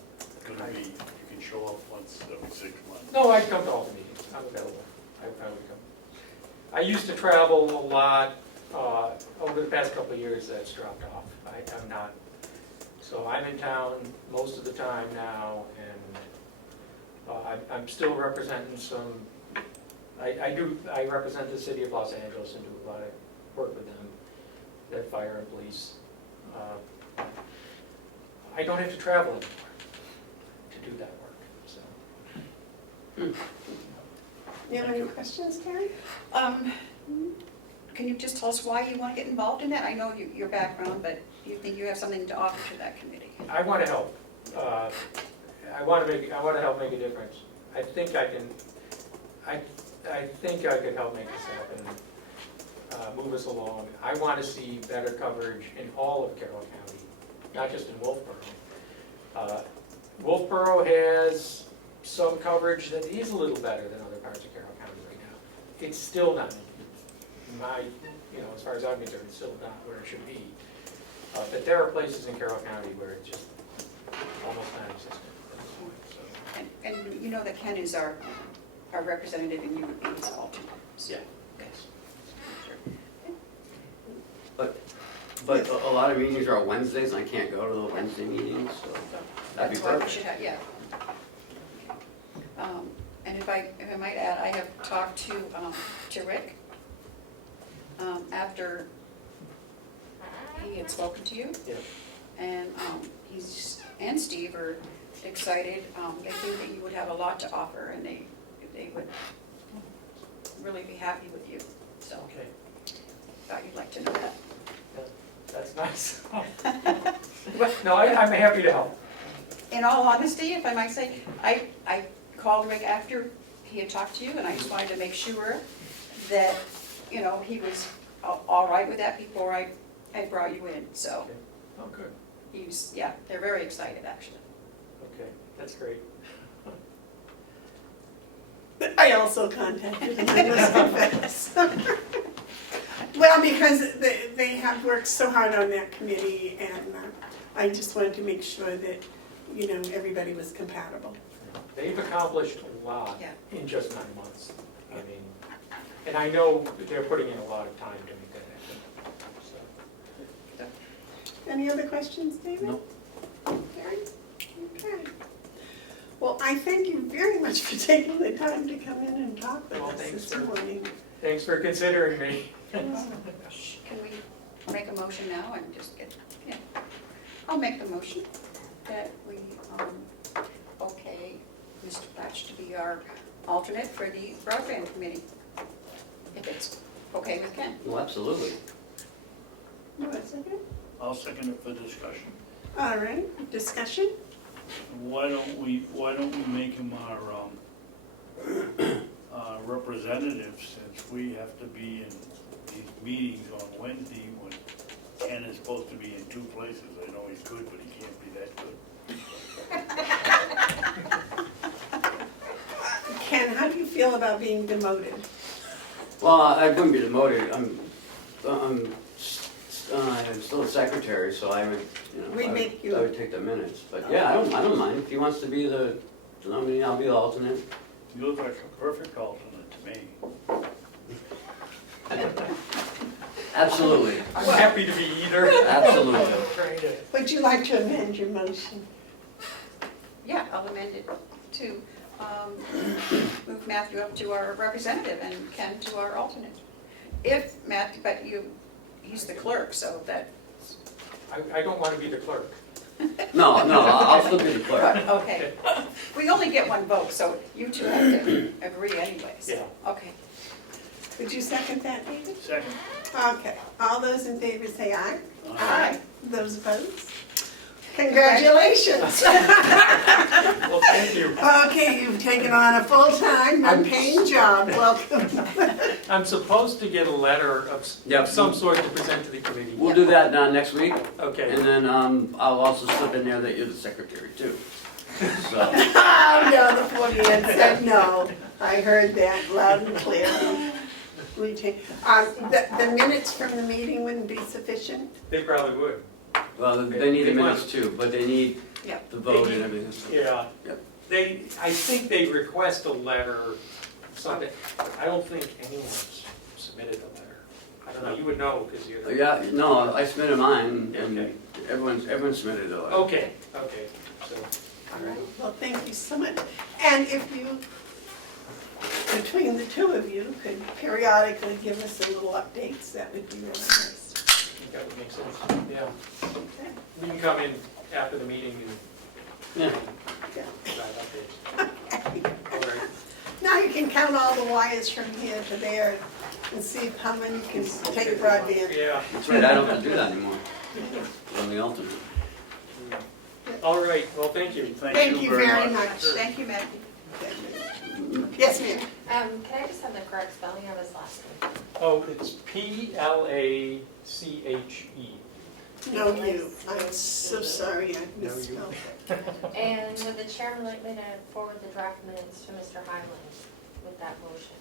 going to be, you can show up once every 6 months? No, I'd come to all the meetings. I'm available. I would come. I used to travel a lot. Over the past couple of years, that's dropped off. I'm not. So I'm in town most of the time now, and I'm still representing some. I represent the city of Los Angeles and do a lot of work with them, their fire and police. I don't have to travel anymore to do that work. So. You have any questions, Carrie? Can you just tell us why you want to get involved in that? I know your background, but do you think you have something to offer to that committee? I want to help. I want to help make a difference. I think I can. I think I could help make this happen. move us along. I want to see better coverage in all of Carroll County, not just in Wolfboro. Wolfboro has some coverage that is a little better than other parts of Carroll County right now. It's still not, as far as I'm concerned, it's still not where it should be. But there are places in Carroll County where it's just almost non-existent at this point, so. And you know that Ken is our representative and you would be his alternate. So, Yeah. okay. But a lot of meetings are on Wednesdays, and I can't go to the Wednesday meetings, so that'd be That's why we perfect. should have, yeah. And if I might add, I have talked to Rick after he had spoken to you. Yeah. And and Steve are excited. They think that you would have a lot to offer and they would really be happy with you. So Okay, thought you'd like to know that. that's nice. No, I'm happy to help. In all honesty, if I might say, I called Rick after he had talked to you, and I just wanted to make sure that, he was all right with that before I brought you in, so Okay. Oh, good. they're very excited, actually. Okay, that's great. But I also contacted them, I must confess. Well, because they have worked so hard on that committee, and I just wanted to make sure that, everybody was compatible. They've accomplished a lot Yeah. in just 9 months. I mean, and I know that they're putting in a lot of time to make that happen. So, Any other questions, David? No. Karen? Okay. Well, I thank you very much for taking the time to come in and talk with Well, us thanks this for- morning. thanks for considering me. Can we make a motion now and just get, I'll make the motion that we, okay, Mr. Platch to be our alternate for the broadband committee, if it's okay with Ken. Well, absolutely. You want a second? I'll second it for discussion. All right, discussion? Why don't we make him our representative, since we have to be in these meetings on Wednesday when Ken is supposed to be in 2 places. I know he's good, but he can't be that good. Ken, how do you feel about being demoted? Well, I wouldn't be demoted. I'm still a secretary, so I would, We'd make you- I would take the minutes. But yeah, I don't mind. If he wants to be the nominee, I'll be the alternate. You look like a perfect alternate to me. Absolutely, I'm happy to be either. absolutely. Trying to- Would you like to amend your motion? Yeah, I'll amend it to move Matthew up to our representative and Ken to our alternate. If Matthew, but he's the clerk, so that, I don't want to be the clerk. No, I'll still be the clerk. okay. We only get 1 vote, so you two have to agree anyways. Yeah. Okay. Would you second that, David? Second. Okay, all those in favor say aye. Aye. Those opposed? Congratulations. Well, thank you. Okay, you've taken on a full-time, unpaid job. Welcome. I'm supposed to get a letter of Yeah. some sort to present to the committee. We'll do that next week, Okay. and then I'll also slip in there that you're the secretary too. So, Oh, no, the poor man said no. I heard that loud and clear. The minutes from the meeting wouldn't be sufficient? They probably would. well, they need the minutes too, but they need Yep. the vote and everything. Yeah. Yep. I think they request a letter, something. I don't think anyone's submitted a letter. I don't know, you would know because you're. Yeah, no, I submitted mine, and Okay. everyone submitted it. Okay, so. All right, well, thank you so much. And if you, between the two of you, could periodically give us a little updates, that would be really nice. I think that would make sense, yeah. Okay. We can come in after the meeting Yeah. and Yeah. provide updates. All right. Now you can count all the wires from here to there and see how many can take broadband. Yeah. That's right, I don't have to do that anymore. I'm the alternate. All right, well, thank you. Thank you very much. Thank you, Matthew. Yes, ma'am. Can I just have the correct spelling of his last name? Oh, it's Plache. No, you. I'm so sorry I No, you. misspelled it. And would the chairman like me to forward the draft minutes to Mr. Highland with that motion?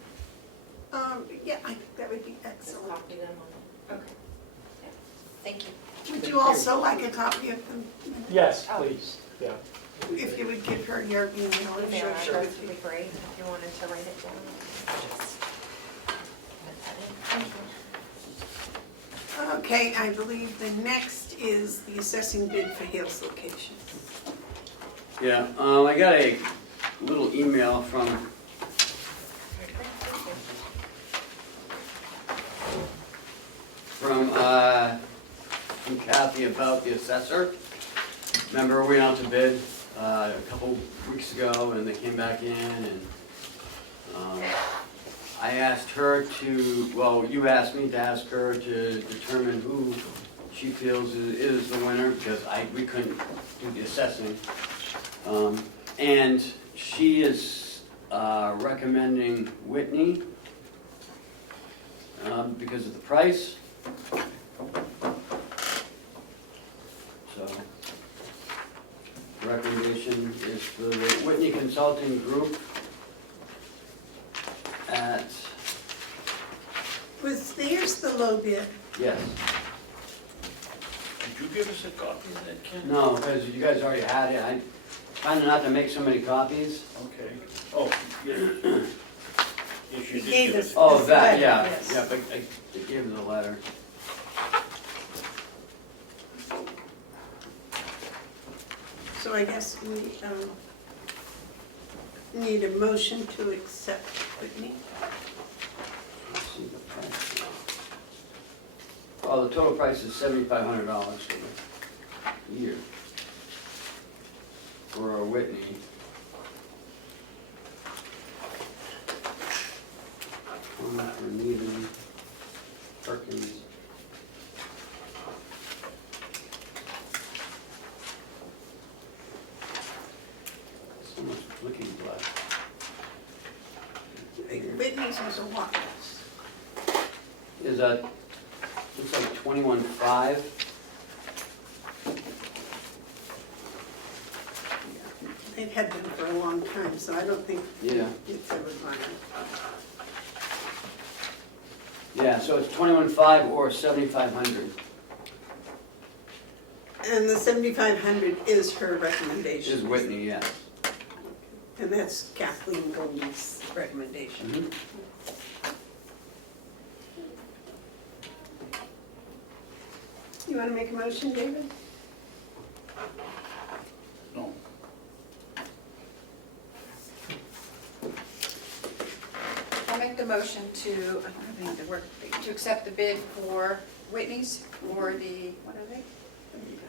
Yeah, I think that would be Just excellent. copy them on. Okay. Yeah. Thank you. Would you also like a copy of them? Yes, Oh. please, yeah. If you would give her your email, I'm Email sure she address would would be. be great if you wanted to write it down. Just put that in. Thank you. Okay, I believe the next is the assessing bid for Hales location. Yeah, I got a little email from Kathy about the assessor. Remember, we went out to bid a couple weeks ago, and they came back in, and I asked her to, well, you asked me to ask her to determine who she feels is the winner, because we couldn't do the assessing. And she is recommending Whitney because of the price. So, the recommendation is for the Whitney Consulting Group at, Was theirs the low bid? yes, Did you give us a copy of that, Ken? no, because you guys already had it. I trying not to make so many copies. Okay. Oh, yeah. Yes, you did Gave give us- us. Oh, This that, letter, yeah, yes. yeah, but I gave her the letter. So I guess we need a motion to accept Whitney. Let's see the price. Oh, the total price is $7,500 for the year. For a Whitney. For Needham, Perkins. So much looking glass. Whitney's was a what? Is that, looks like 21.5. They've had them for a long time, so I don't think Yeah. it's a requirement. Yeah, so it's 21.5 or 7,500 And the 7,500 is her recommendation. is Whitney, yes. And that's Kathleen Goldie's recommendation. Mhm. You want to make a motion, David? No. I'll make the motion to, I don't have any of the work, to accept the bid for Whitney's for the, what are they?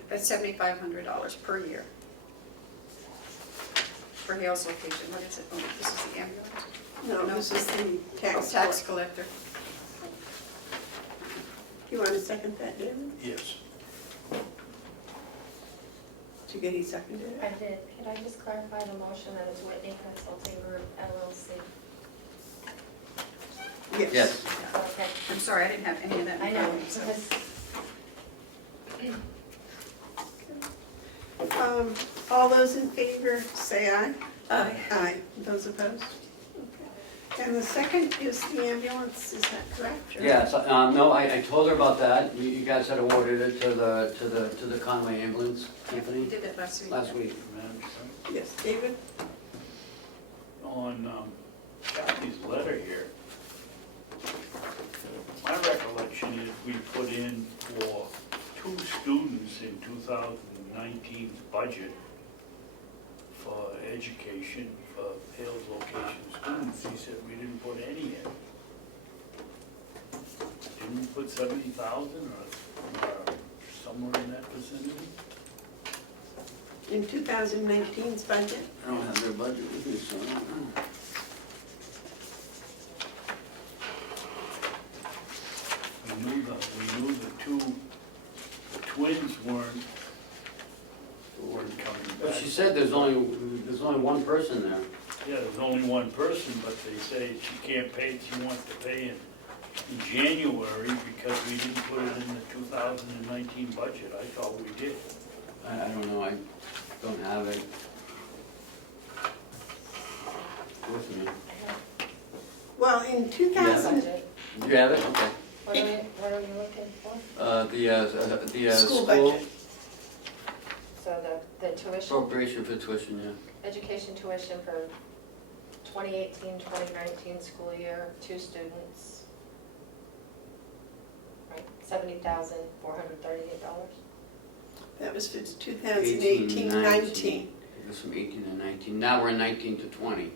That's $7,500 per year. For Hales location, what is it? Oh, this is the ambulance? No, this is the tax. Tax collector. You want to second that, David? Yes. Did you get he seconded it? I did. Could I just clarify the motion that it's Whitney Consulting Group LLC? Yes. Okay. I'm sorry, I didn't have any of that. I know, so. All those in favor, say aye. Aye. Aye. Those opposed? Okay. And the second is the ambulance, is that correct? or- Yeah, so, no, I told her about that. You guys had awarded it to the Conway Ambulance We Company did that last week. last week. Madam Chair, Yes, David? on Kathy's letter here, my recollection is we put in for 2 students in 2019's budget for education for Hales location students. He said we didn't put any in. Didn't we put 70,000 or somewhere in that vicinity? In 2019's budget? I don't have their budget with me, so I don't know. We knew the 2 twins weren't coming But back. she said there's there's only one person there. Yeah, there's only one person, but they say she can't pay, she wants to pay in January because we didn't put it in the 2019 budget. I thought we did. I don't know, I don't have it with me. Well, in 2000, Budget. Do you have it? Okay. What are you looking for? The School school budget. So the tuition, appropriation for tuition, yeah. education tuition for 2018-2019 school year, 2 students. Right, $70,438. that was for 2018-19. It was from 18 to 19. Now we're in 19 to 20.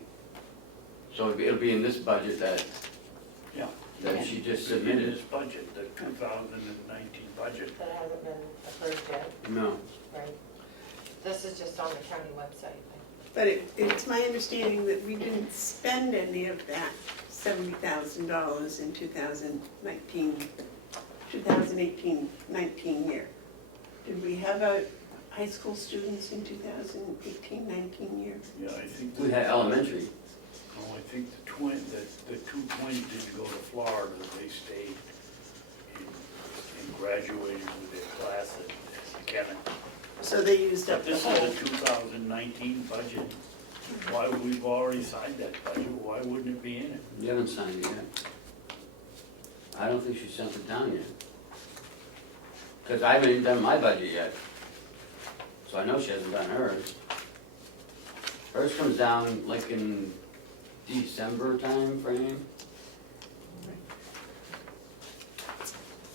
So it'll be in this budget that, Yeah. that she just In submitted. this budget, the 2019 budget. That hasn't been approved yet, No. right? This is just on the county website. But it's my understanding that we didn't spend any of that $70,000 in 2018-19 year. Did we have a high school students in 2018-19 year? Yeah, I think. We had elementary. No, I think the two twins didn't go to Florida. They stayed and graduated with their class at Buchanan. So they used But up the this whole. is the 2019 budget. Why, we've already signed that budget, why wouldn't it be in it? You haven't signed it yet. I don't think she sent it down yet. Because I haven't even done my budget yet. So I know she hasn't done hers. Hers comes down like in December time frame.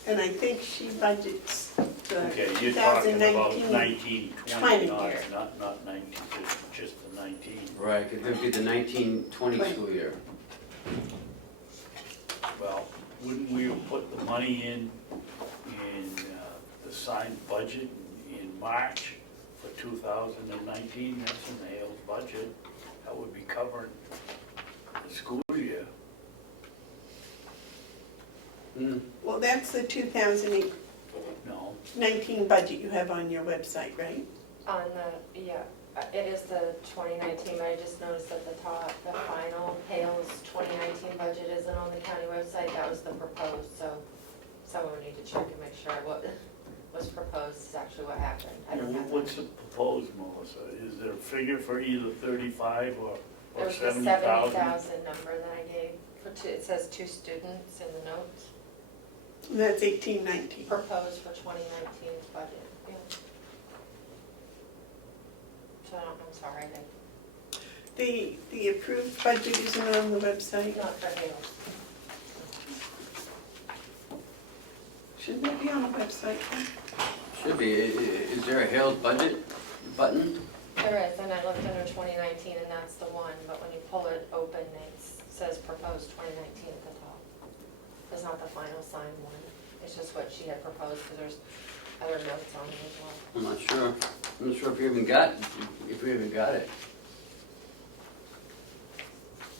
And I think she budgets the Okay, you're talking about 2019. 1920, year. not 19, just the 19. Right, because it would be the 19-20 Right. school year. Well, wouldn't we have put the money in the signed budget in March for 2019? That's in the Hales budget. That would be covering the school year. Hmm. Well, that's the 2019 No, budget you have on your website, right? On the, yeah, it is the 2019, but I just noticed at the top, the final Hales 2019 budget isn't on the county website. That was the proposed, so someone would need to check and make sure what was proposed is actually what happened. I don't have that. what's the proposed, Melissa? Is there a figure for either 35 or It was the 70,000? 70,000 number that I gave for two, it says 2 students in the notes, And that's 18-19. proposed for 2019's budget, yeah. So I'm sorry, The approved budget isn't on the website. not for Hales. Shouldn't that be on the website? Should be. Is there a Hales budget button? There is, and I looked under 2019 and that's the one, but when you pull it open, it says proposed 2019 at the top. It's not the final signed one, it's just what she had proposed, because there's other notes on it as well. I'm not sure. I'm not sure if we even got it.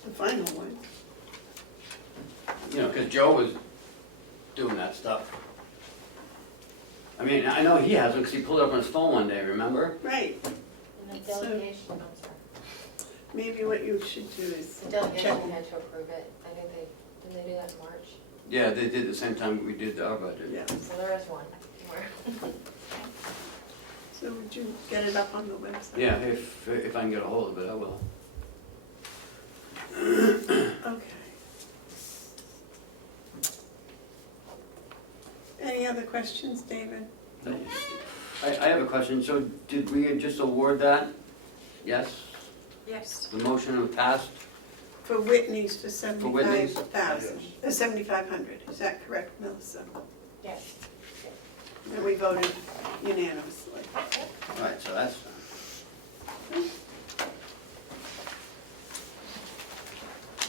The final one. You know, because Joe was doing that stuff. I mean, I know he hasn't, because he pulled it up on his phone one day, remember? Right. And the So- delegation, I'm sorry, Maybe what you should do is the check. delegation had to approve it, I think didn't they do that in March? Yeah, they did the same time we did our budget. Yeah. So there is one more. So would you get it up on the website? Yeah, if I can get a hold of it, I will. Okay. Any other questions, David? I have a question. So did we just award that? Yes? Yes. The motion passed? For Whitney's for Whitney's? 75,000, 7,500, is that correct, Melissa? Yes. And we voted unanimously. All right, so that's done.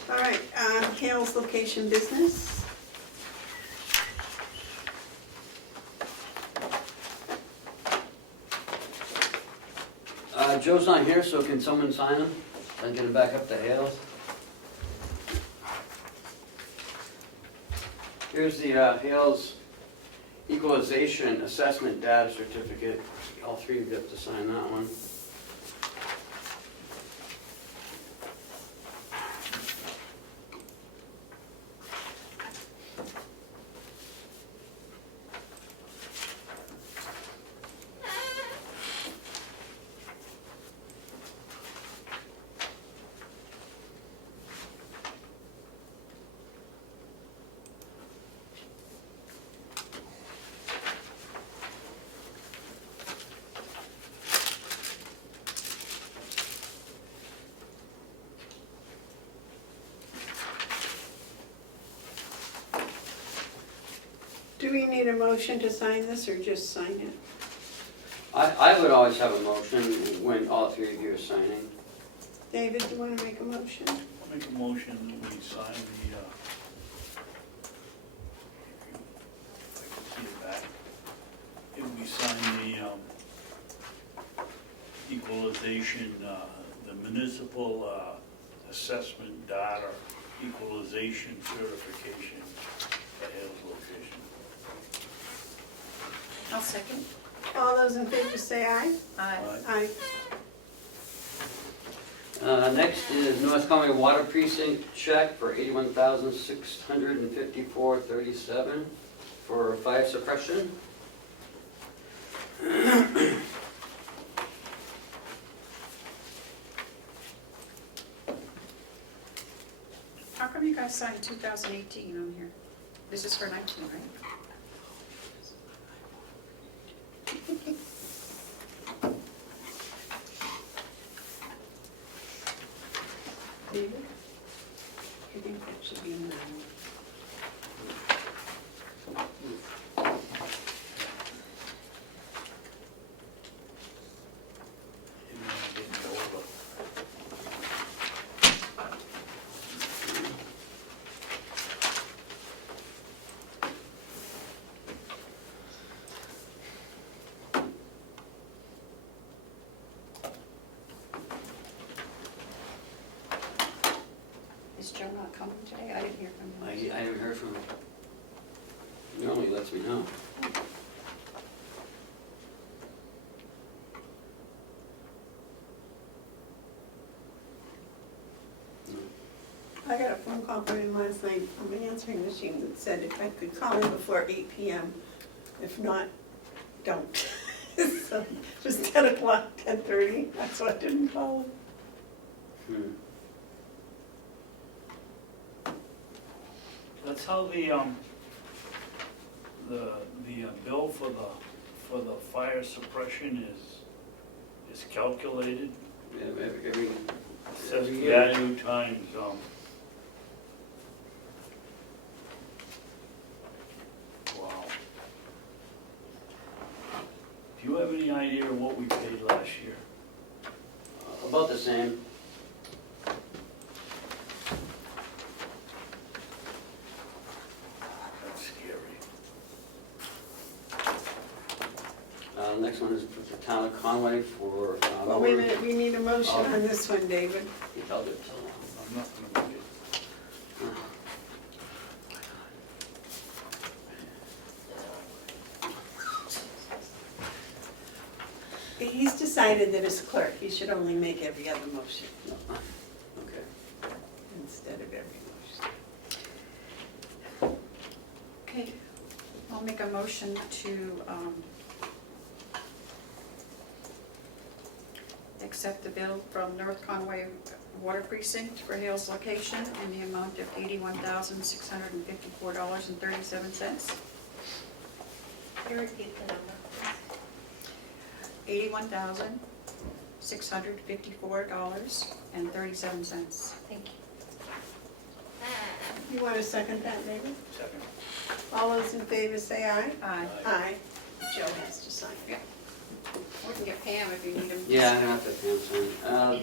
All right, Carroll's location business. Joe's not here, so can someone sign him? And get him back up to Hales? Here's the Hales Equalization Assessment Data Certificate. All three of you have to sign that one. Do we need a motion to sign this or just sign it? I would always have a motion when all three of you are signing. David, do you want to make a motion? I'll make a motion that we sign the, if I can see it back. If we sign the equalization, the municipal assessment data equalization certification at Hales location. I'll second. All those in favor say aye. Aye. Aye. Next is North Conway Water Precinct check for $81,654.37 for fire suppression. How come you guys signed 2018 on here? This is for 19, right? David? I think that should be in there. Didn't want to get over. Is Joe not coming today? I didn't hear from I him. haven't heard from him. Normally he lets me know. I got a phone call from him last night from an answering machine that said if I could call him before 8 PM. If not, don't. So it was 10 o'clock, 10:30, that's why I didn't call him. Hmm. That's how the bill for the fire suppression is calculated. Yeah, every It says every year. value times, wow. Do you have any idea what we paid last year? About the same. That's scary. Next one is for the town of Conway for. Well, wait a minute, we need a motion on this one, David. He held it so long. I'm not gonna make it. He's decided that as clerk, he should only make every other motion Okay. instead of every motion. Okay, I'll make a motion to accept the bill from North Conway Water Precinct for Hales location in the amount of $81,654.37. Can you repeat the number, please? $81,654.37. Thank you. You want to second that, David? Second. All those in favor say aye. Aye. Aye. Joe has to sign it. We can get Pam if you need him. Yeah, I'm gonna have to pay him some.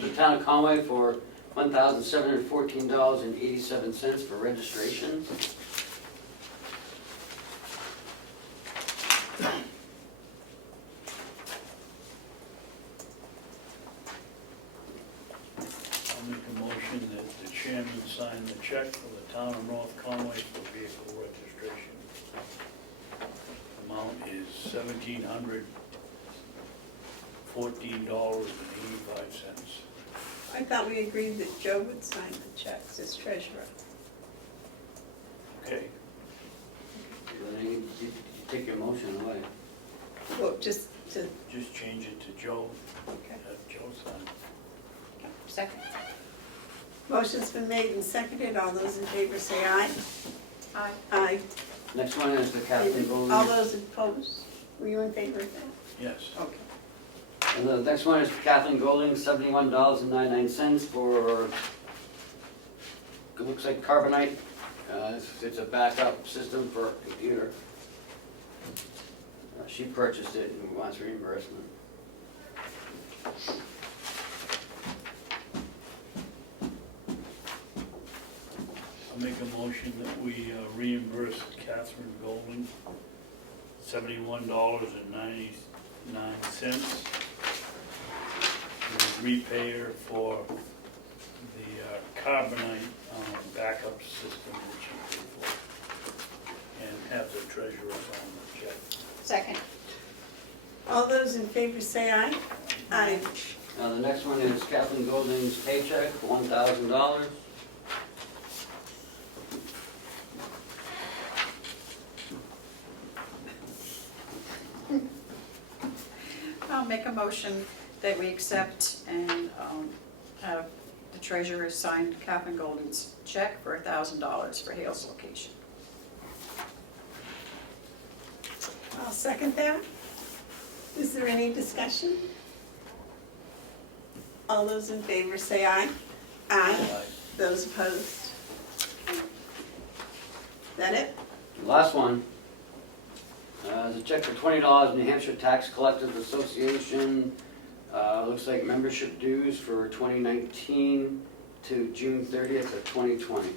The town of Conway for $1,714.87 for registration. I'll make a motion that the chairman sign the check for the town of North Conway for vehicle registration. Amount is $1,714.85. I thought we agreed that Joe would sign the checks as treasurer. Okay, Then you take your motion away. Well, just to, just change it to Joe, okay. have Joe sign. Second. Motion's been made and seconded. All those in favor say aye. Aye. Aye. Next one is the Kathleen All Golding. those opposed? Were you in favor of that? Yes. Okay. And the next one is Kathleen Golding, $71.99 for, it looks like carbonite. It's a backup system for a computer. She purchased it and wants reimbursement. I'll make a motion that we reimburse Catherine Golding $71.99. We repay her for the carbonite backup system that she paid for. And have the treasurer sign the check. Second. All those in favor say aye. Aye. Now, the next one is Kathleen Golding's paycheck, $1,000. I'll make a motion that we accept and have the treasurer sign Captain Golden's check for $1,000 for Hale's location. I'll second that. Is there any discussion? All those in favor say aye. Aye. Those opposed? That it? Last one, is a check for $20, New Hampshire Tax Collectors Association. Looks like membership dues for 2019 to June 30th of 2020.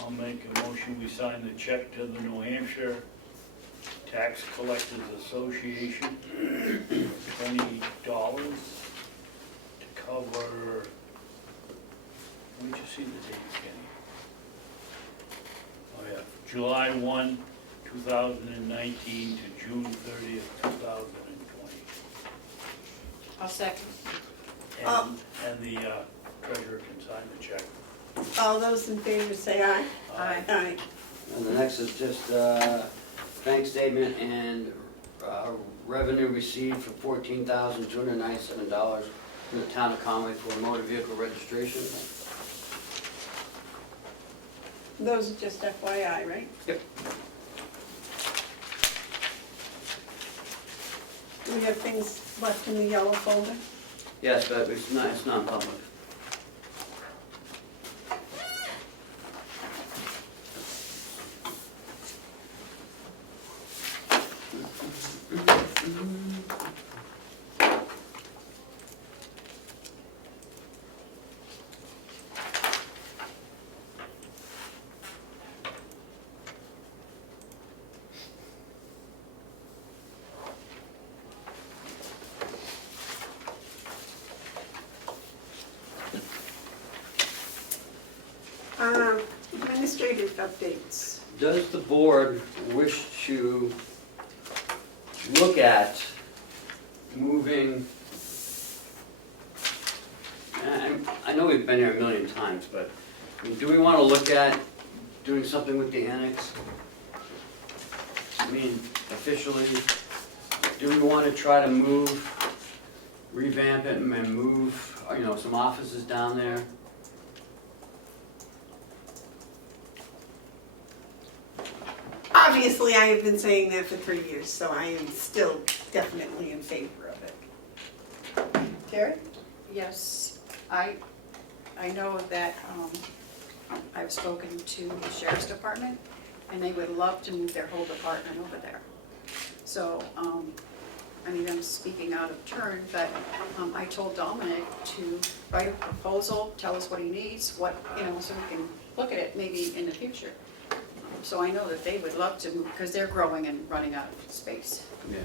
I'll make a motion, we sign the check to the New Hampshire Tax Collectors Association, $20 to cover, let me just see the dates, Kenny. Oh yeah, July 1, 2019 to June 30th, 2020. I'll second. And the treasurer can sign the check. All those in favor say aye. Aye. Aye. And the next is just bank statement and revenue received for $14,297 from the town of Conway for motor vehicle registration. Those are just FYI, right? Yep. Do we have things left in the yellow folder? Yes, but it's non-public. Administrative updates. Does the board wish to look at moving, and I know we've been here a million times, but I mean, do we want to look at doing something with the annex? I mean, officially, do we want to try to revamp it and move, some offices down there? Obviously, I have been saying that for 3 years, so I am still definitely in favor of it. Terry? Yes, I know that I've spoken to the sheriff's department, and they would love to move their whole department over there. So, I mean, I'm speaking out of turn, but I told Dominic to write a proposal, tell us what he needs, so we can look at it maybe in the future. So I know that they would love to move, because they're growing and running out of space. Yeah.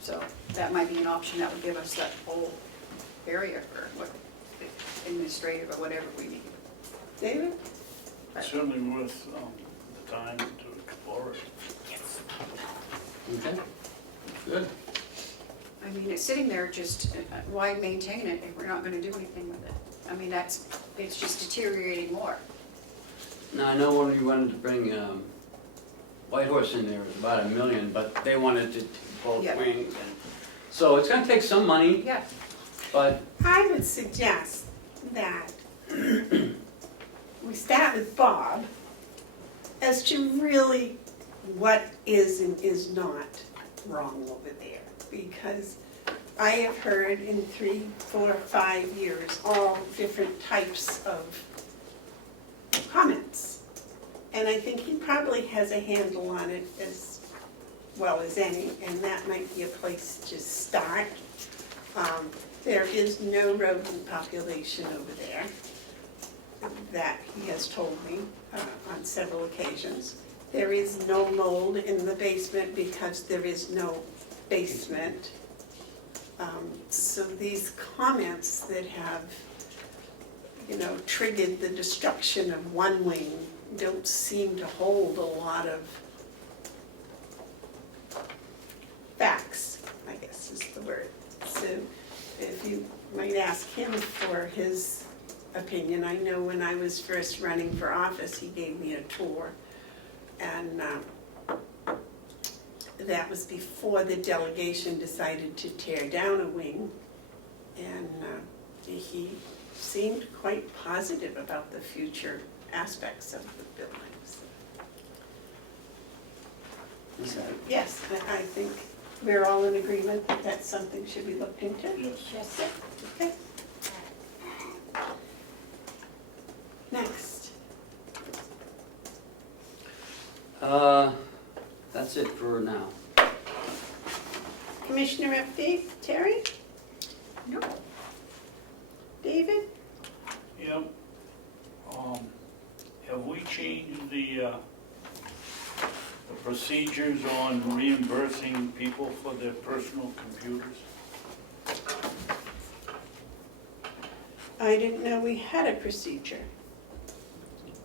So that might be an option that would give us that whole area for what administrative or whatever we need. David? Certainly worth the time to explore it. Okay, good. I mean, it's sitting there just, why maintain it if we're not gonna do anything with it? I mean, it's just deteriorating more. Now, I know when you wanted to bring White Horse in there, it was about $1 million, but they wanted to both Yeah. wings. So it's gonna take some money, Yeah, but I would suggest that we start with Bob as to really what is and is not wrong over there. Because I have heard in 3, 4, 5 years, all different types of And I think he probably has a handle on it as well as any, and that might be a place to start. There is no rodent population over there, that he has told me on several occasions. There is no mold in the basement because there is no basement. So these comments that have, triggered the destruction of one wing don't seem to hold a lot of facts, I guess is the word. So if you might ask him for his opinion. I know when I was first running for office, he gave me a tour, and that was before the delegation decided to tear down a wing, and he seemed quite positive about the future aspects of the buildings. So, yes, I think we're all in agreement that that's something should be looked into. Yes. Yes, okay. Next. That's it for now. Commissioner update, Terry? No. David? Yep. Have we changed the procedures on reimbursing people for their personal computers? I didn't know we had a procedure.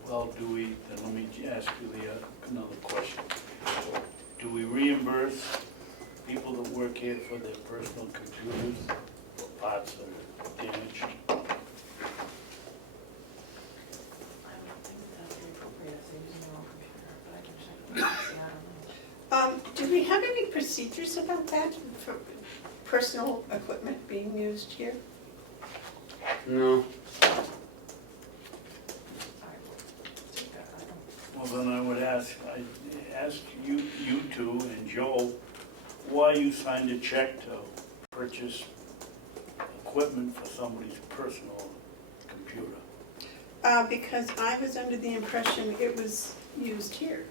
Well, then let me ask you another question. Do we reimburse people that work here for their personal computers for parts that are damaged? I don't think that's appropriate if they're using their own computer, but I can check. Yeah, I don't know. Do we have any procedures about that for personal equipment being used here? No. Well, then I would ask you two and Joe, why you signed a check to purchase equipment for somebody's personal computer? Because I was under the impression it was used here.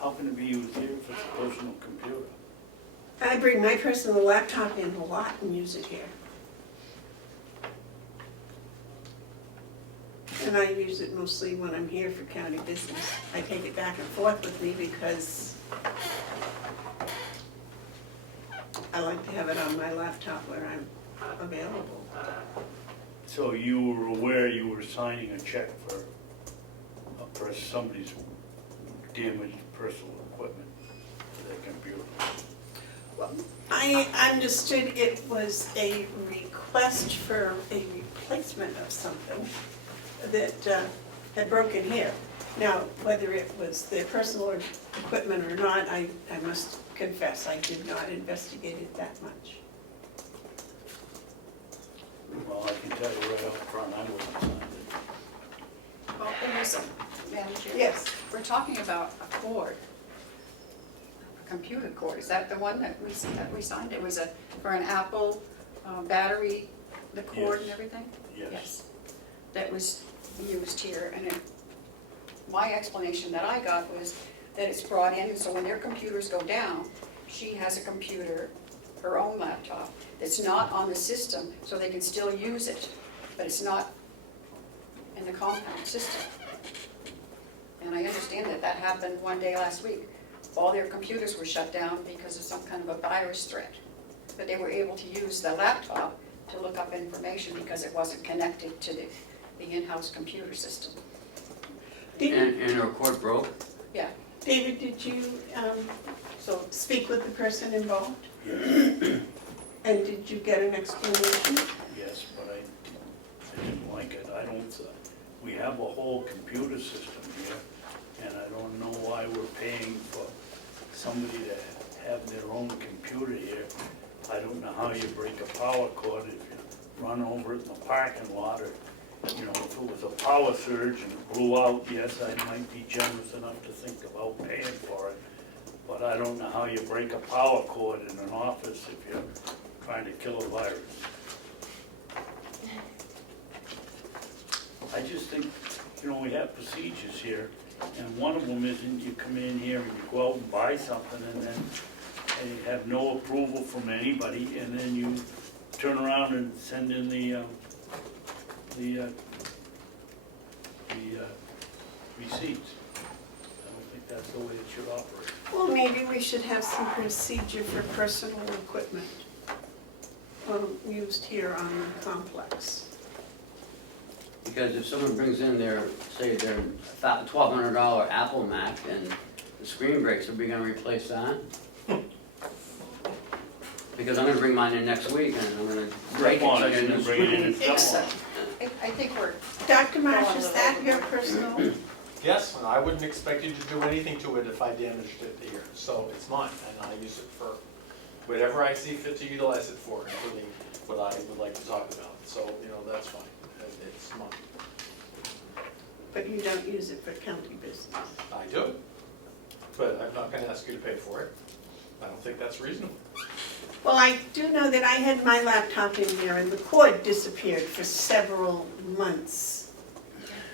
How can it be used here if it's a personal computer? I bring my personal laptop in a lot and use it here. And I use it mostly when I'm here for county business. I take it back and forth with me because I like to have it on my laptop where I'm available. So you were aware you were signing a check for somebody's damaged personal equipment for their computer? Well, I understood it was a request for a replacement of something that had broken here. Now, whether it was their personal equipment or not, I must confess, I did not investigate it that much. Well, I can tell you right up front, I wasn't signed it. Well, it was, Manager. Yes. We're talking about a cord, a computer cord. Is that the one that we signed? It was for an Apple battery, the cord and Yes. everything? Yes. That was used here, and my explanation that I got was that it's brought in, and so when their computers go down, she has a computer, her own laptop, that's not on the system, so they can still use it, but it's not in the compound system. And I understand that happened one day last week. All their computers were shut down because of some kind of a virus threat, but they were able to use the laptop to look up information because it wasn't connected to the in-house computer system. And her cord broke? Yeah, David, did you so speak with the person involved? Yes, And did you get an explanation? yes, but I didn't like it. We have a whole computer system here, and I don't know why we're paying for somebody to have their own computer here. I don't know how you break a power cord if you run over it in the parking lot, or, if it was a power surge and it blew out, yes, I might be generous enough to think about paying for it. But I don't know how you break a power cord in an office if you're trying to kill a virus. I just think you know, we have procedures here, and one of them isn't you come in here and you go out and buy something and then you have no approval from anybody, and then you turn around and send in the receipts. I don't think that's the way it should operate. Well, maybe we should have some procedure for personal equipment used here on the complex. Because if someone brings in their, say their $1,200 Apple Mac and the screen breaks, are we gonna replace that? Because I'm gonna bring mine in next week and I'm gonna break it. Come on, so I I can shouldn't bring it in and It's, sell it. I think we're, Dr. Marsh, is that your personal? Yes, and I wouldn't expect you to do anything to it if I damaged it here, so it's mine, and I use it for whatever I see fit to utilize it for, including what I would like to talk about, so, you know, that's fine, it's mine. But you don't use it for county business. I do, but I'm not gonna ask you to pay for it. I don't think that's reasonable. Well, I do know that I had my laptop in there and the cord disappeared for several months.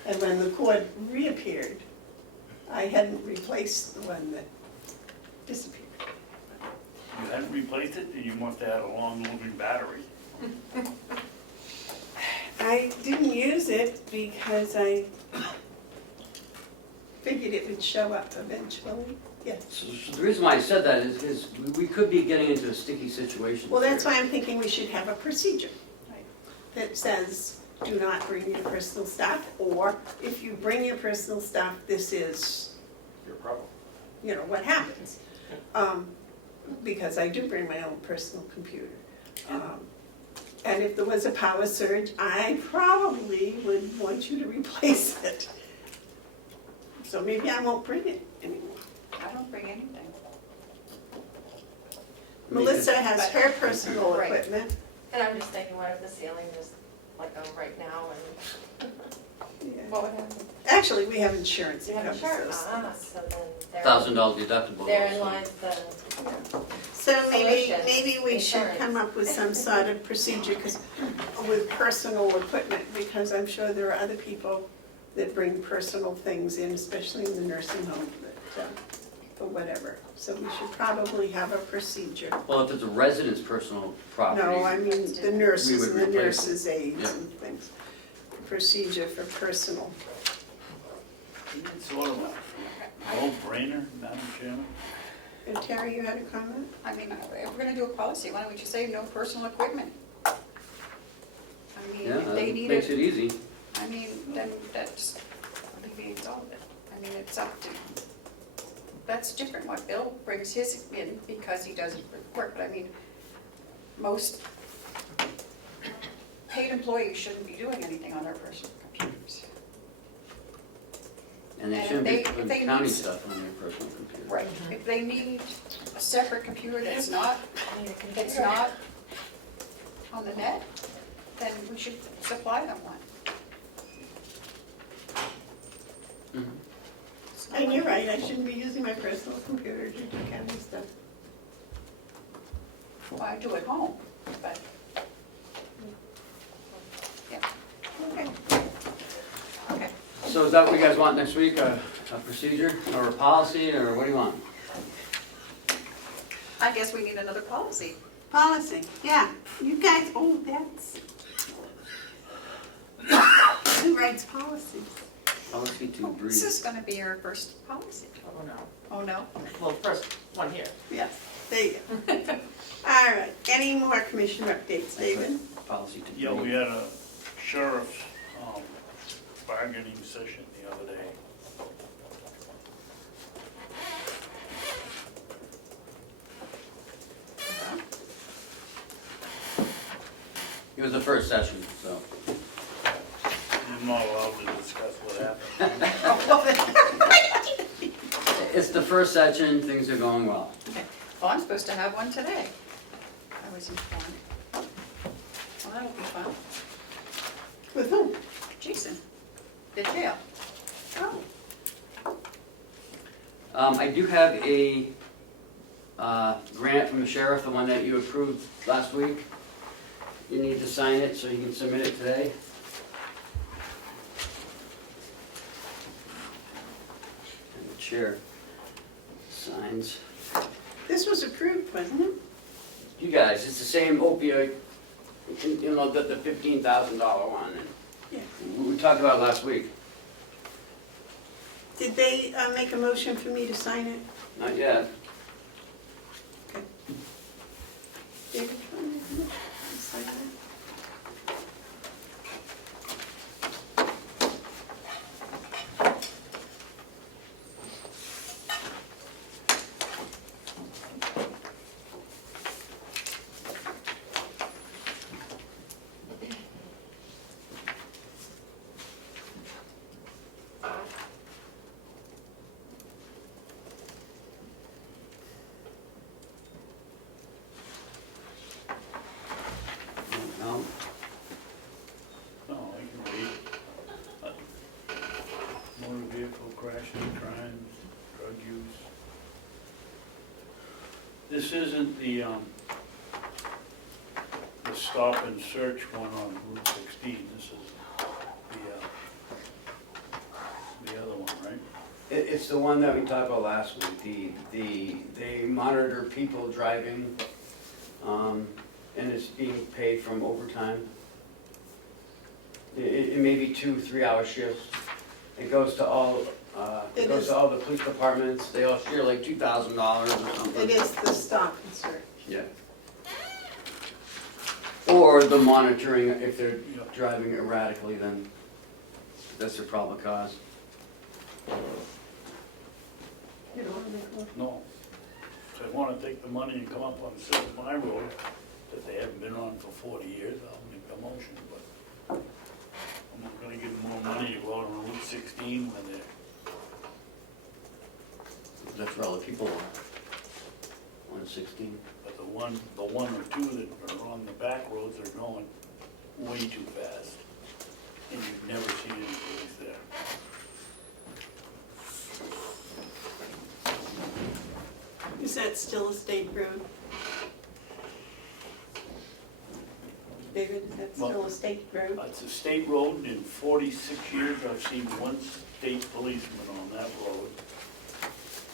And when the cord reappeared, I hadn't replaced the one that disappeared. You hadn't replaced it, you must have had a long-living battery. I didn't use it because I figured it would show up eventually, yes. So the reason why I said that is we could be getting into a sticky situation. Well, that's here. why I'm thinking we should have a procedure that says, do not bring your personal stuff, or if you bring your personal stuff, this is, Your problem. you know, what happens. Because I do bring my own personal computer. And if there was a power surge, I probably would want you to replace it. So maybe I won't bring it anymore. I don't bring anything. Melissa has her personal Right. equipment. And I'm just thinking, what if the ceiling just like go right now and Yeah. what would happen? Actually, we have insurance You that have covers insurance, those things. so then there, $1,000 deductible. therein lies the, So maybe, Solution, maybe we should insurance. come up with some sort of procedure, with personal equipment, because I'm sure there are other people that bring personal things in, especially in the nursing home, or whatever. So we should probably have a procedure. Well, if it's a resident's personal property. No, I mean the nurses We would and the replace nurses' aides Yeah. and things. Procedure for personal. It's sort of a no-brainer, Madam Chairman. And Terry, you had a comment? I mean, if we're gonna do a policy, why don't we just say no personal equipment? I mean, Yeah, if that they need makes it, it easy. I mean, then that's alleviates all of it. I mean, it's up to, that's different what Bill brings his in because he does work, but I mean, most paid employees shouldn't be doing anything on their personal computers. And they And shouldn't they- be if putting they county need- stuff on their personal computer. Right. If they need a separate computer that's not, it's not on the net, then we should supply them one. Mhm. It's not And you're like- right, I shouldn't be using my personal computer to do county stuff. Well, I do at home, but. Yeah, okay. Okay. So is that what you guys want next week, a procedure or a policy, or what do you want? I guess we need another policy. Policy, yeah, you guys, oh, that's. Who writes policies? Policy to This breathe. is gonna be our first policy. Oh, no. Oh, no? Well, first one here. Yes, there you go. All right, any more commission updates, David? Policy to breathe. Yeah, we had a sheriff's bargaining session the other day. It was the first session, so. I'm not allowed to discuss what happened. It's the first session, things are going well. Well, I'm supposed to have one today. I was informed. Well, that'll be fun. With whom? Jason, the jail. Oh, I do have a grant from the sheriff, the one that you approved last week. You need to sign it so you can submit it today. chair signs. This was approved, wasn't it? You guys, it's the same opioid, you know, the $15,000 one. Yeah. We talked about it last week. Did they make a motion for me to sign it? Not yet. David, do you want to make a motion to sign that? No? No, I can wait. Motor vehicle crashes, crimes, drug use. This isn't the stop and search one on Route 16, this is the other one, right? It's the one that we talked about last week, they monitor people driving, and it's being paid from overtime. It may be 2-3 hour shifts. It goes to all, It it goes is- to all the police departments, they all share like $2,000 or something. It is the stop and search. Yeah. Or the monitoring, if they're driving erratically, then that's their probable cause. You don't want to make a motion? No. So I wanna take the money and come up on my road that they haven't been on for 40 years, I'll make a motion, but I'm not gonna give them more money to go out on Route 16 when they're, That's where all the people are. 116. but the one or two that are on the back roads are going way too fast. And you've never seen any police there. Is that still a state road? David, is that still a state road? It's a state road, and in 46 years, I've seen one state policeman on that road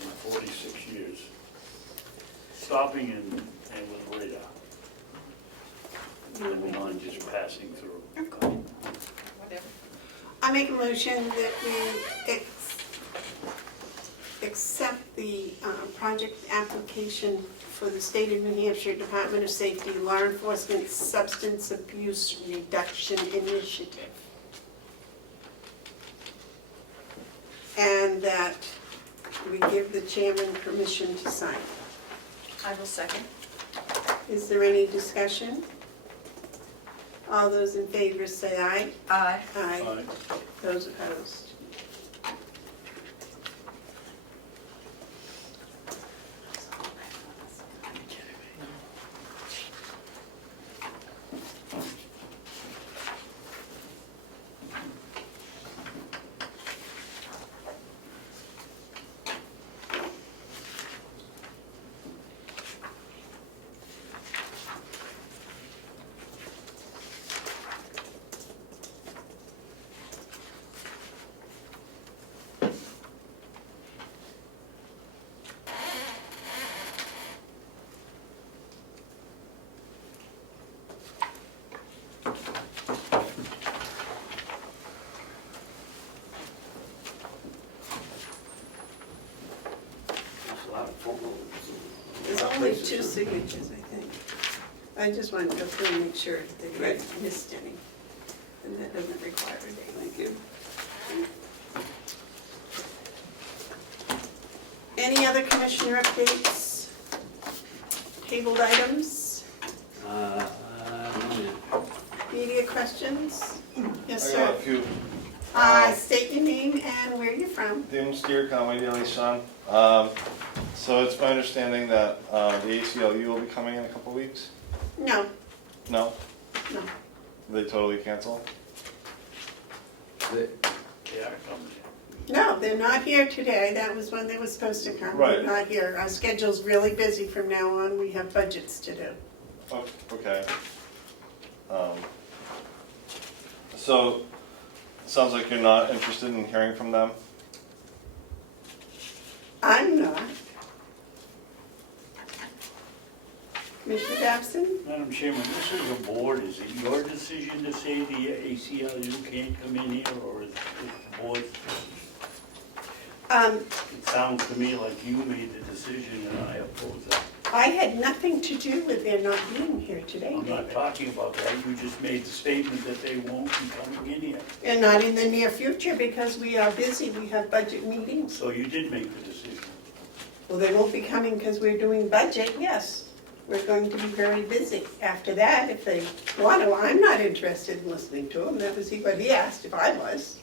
in 46 years, stopping and with radar. Never mind just passing through. Whatever. I make a motion that we accept the project application for the State of New Hampshire Department of Safety Law Enforcement Substance Abuse Reduction Initiative. And that we give the chairman permission to sign. I will second. Is there any discussion? All those in favor say aye. Aye. Aye. Aye. Those opposed? There's a lot of formal. There's only two signatures, I think. I just wanted to go through and make sure that I hadn't missed any. And that doesn't require a date. Thank you. Any other commissioner updates? Tabled items? No, yeah. Media questions? Yes, I got sir. a few. State your name and where you're from. Dim Steer, Conway Daily Sun. So it's my understanding that the ACLU will be coming in a couple weeks? No, No? no. They totally cancel? The- They are coming. No, they're not here today. That was when they were supposed to come. They're Right. not here. Our schedule's really busy from now on. We have budgets to do. Oh, okay. So, it sounds like you're not interested in hearing from them? I'm not. Commissioner Babson? Madam Chairman, this is a board, is it your decision to say the ACLU can't come in here, or is it the board's? It sounds to me like you made the decision and I oppose that. I had nothing to do with their not being here today, I'm not David. talking about that, you just made the statement that they won't be coming in here. And not in the near future because we are busy, we have budget meetings. So you did make the decision. Well, they won't be coming because we're doing budget, yes. We're going to be very busy. After that, if they want to, I'm not interested in listening to them. That was what he asked if I was.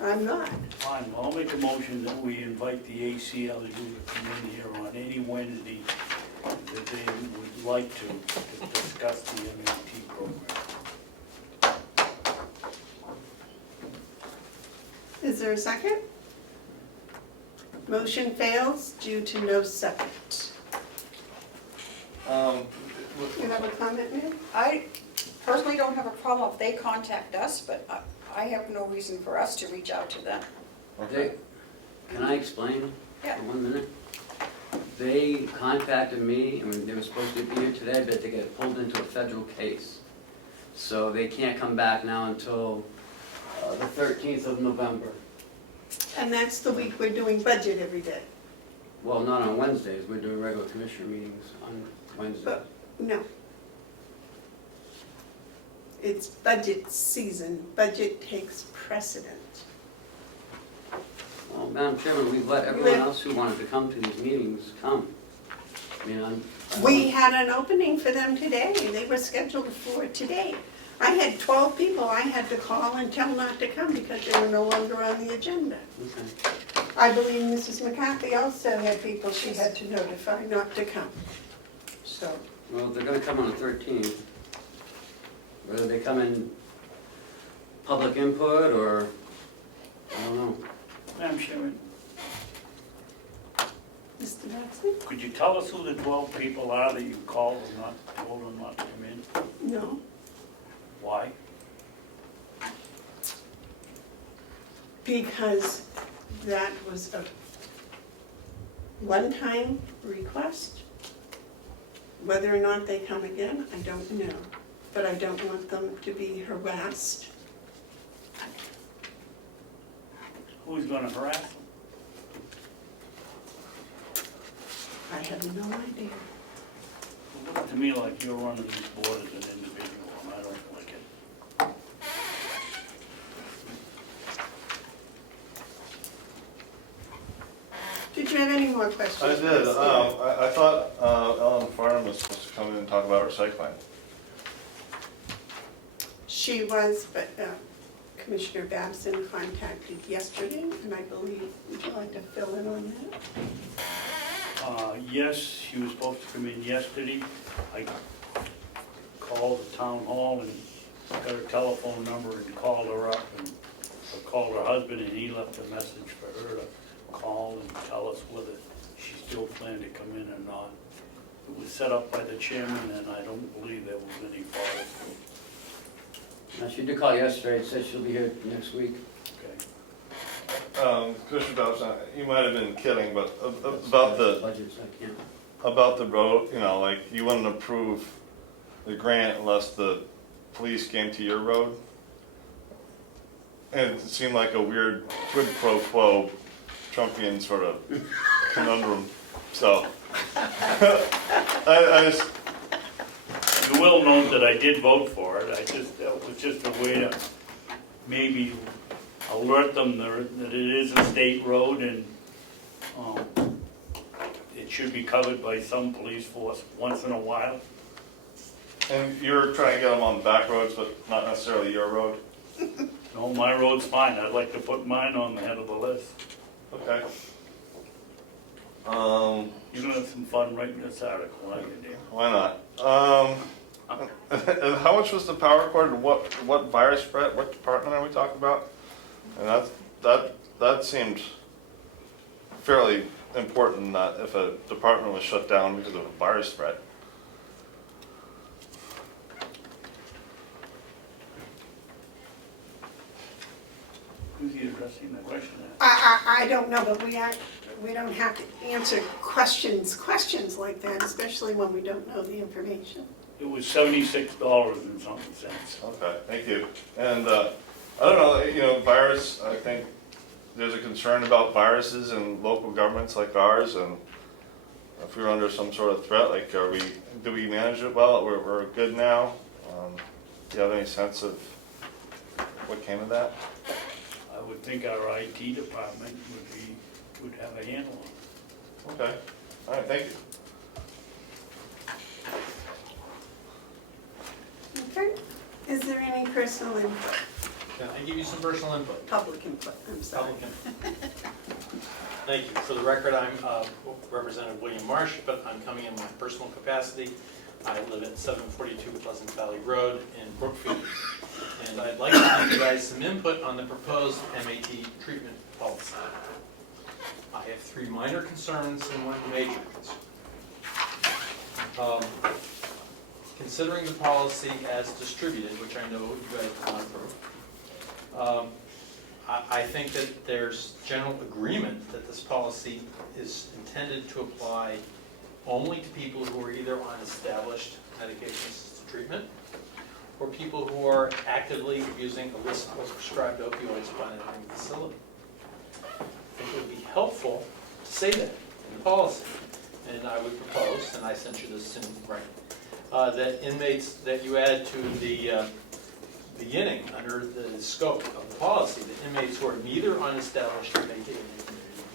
I'm not. Fine, well, I'll make a motion that we invite the ACLU to come in here on any Wednesday that they would like to discuss the MAT program. Is there a second? Motion fails due to no second. You have a comment, ma'am? I personally don't have a problem if they contact us, but I have no reason for us to reach out to them. They, can I explain Yeah. for 1 minute? They contacted me, and they were supposed to be here today, but they got pulled into a federal case. So they can't come back now until the 13th of November. And that's the week we're doing budget every day. Well, not on Wednesdays, we're doing regular commissioner meetings on Wednesdays. But, no. It's budget season. Budget takes precedent. Well, Madam Chairman, we've let everyone else who wanted to come to these meetings come. I mean, We had an opening for them today. They were scheduled for today. I had 12 people I had to call and tell not to come because they were no longer on the agenda. Okay. I believe Mrs. McCarthy also had people she had to notify not to come. So, Well, they're gonna come on the 13th. Whether they come in public input or, I don't know. Madam Chairman, Mr. Baxter? could you tell us who the 12 people are that you called and not, told them not to come in? No. Why? Because that was a one-time request. Whether or not they come again, I don't know. But I don't want them to be harassed. Who's gonna harass them? I have no idea. It looks to me like you're running this board as an individual, and I don't like it. Did you have any more questions? I did, Chris? I thought Ellen Farnham was supposed to come in and talk about recycling. She was, but Commissioner Babson contacted yesterday, and I believe, would you like to fill in on that? Yes, she was supposed to come in yesterday. I called the town hall and got her telephone number and called her up and I called her husband and he left a message for her to call and tell us whether she still planned to come in or not. It was set up by the chairman and I don't believe there was any follow-through. Now, she did call yesterday, and said she'll be here next week. Okay. Commissioner Dobson, you might have been kidding, but about the, Budgets, I can't. about the road, you know, like, you wouldn't approve the grant unless the police came to your road? And it seemed like a weird quid pro quo Trumpian sort of conundrum, so. I just, You will note that I did vote for it. That was just a way to maybe alert them that it is a state road and it should be covered by some police force once in a while. and you're trying to get them on back roads, but not necessarily your road? No, my road's fine. I'd like to put mine on the head of the list. Okay. You're gonna have some fun writing this article, aren't you, Dave? Why not? And how much was the power cord, and what virus threat, what department are we talking about? And that seemed fairly important, that if a department was shut down because of a virus threat. Who's he addressing the question at? I don't know, but we don't have to answer questions like that, especially when we don't know the information. It was $76 and some cents. Okay, thank you. And, I don't know, you know, virus, I think there's a concern about viruses in local governments like ours, and if we're under some sort of threat, like, do we manage it well? We're good now? Do you have any sense of what came of that? I would think our IT department would have a handle on it. Okay, all right, thank you. Okay, is there any personal input, Can I give you some personal input? public input, I'm sorry. Public input. Thank you. For the record, I'm Representative William Marsh, but I'm coming in my personal capacity. I live at 742 Pleasant Valley Road in Brookfield. And I'd like to give you guys some input on the proposed MAT treatment policy. I have 3 minor concerns and 1 major concern. Considering the policy as distributed, which I know you guys will not approve, I think that there's general agreement that this policy is intended to apply only to people who are either on established medication-assisted treatment or people who are actively using illicit or prescribed opioids upon entering the facility. I think it would be helpful to say that in the policy. And I would propose, and I sent you this in writing, that inmates, that you add to the beginning, under the scope of the policy, that inmates who are neither on established medication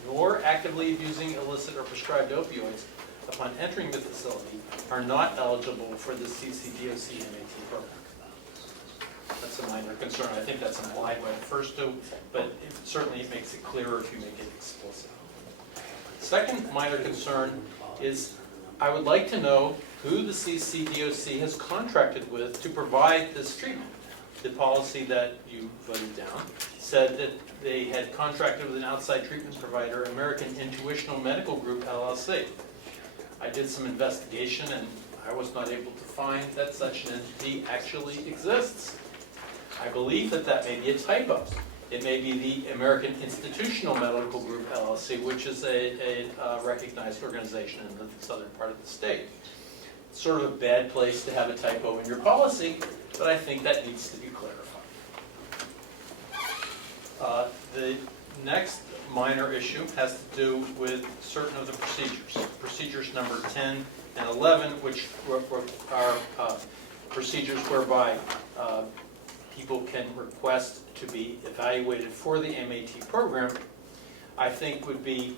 nor actively abusing illicit or prescribed opioids upon entering the facility are not eligible for the CCDOC MAT program. That's a minor concern. I think that's implied by the first 2, but certainly it makes it clearer if you make it explicit. Second minor concern is I would like to know who the CCDOC has contracted with to provide this treatment. The policy that you voted down said that they had contracted with an outside treatment provider, American Intuitional Medical Group, LLC. I did some investigation and I was not able to find that such an entity actually exists. I believe that that may be a typo. It may be the American Institutional Medical Group, LLC, which is a recognized organization in the southern part of the state. It's sort of a bad place to have a typo in your policy, but I think that needs to be clarified. The next minor issue has to do with certain of the procedures. Procedures number 10 and 11, which are procedures whereby people can request to be evaluated for the MAT program, I think would be,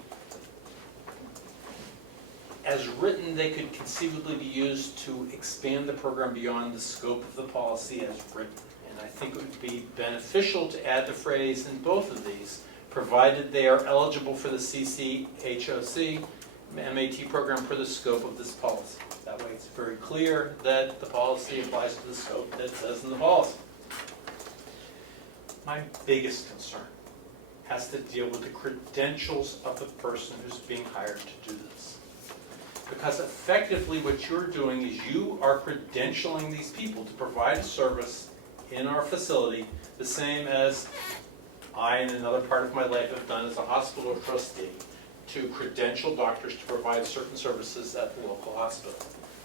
as written, they could conceivably be used to expand the program beyond the scope of the policy as written. And I think it would be beneficial to add the phrase in both of these, provided they are eligible for the CCHOC MAT program for the scope of this policy. That way it's very clear that the policy applies to the scope that it says in the policy. My biggest concern has to deal with the credentials of the person who's being hired to do this. Because effectively what you're doing is you are credentialing these people to provide a service in our facility the same as I, in another part of my life, have done as a hospital trustee to credential doctors to provide certain services at the local hospital.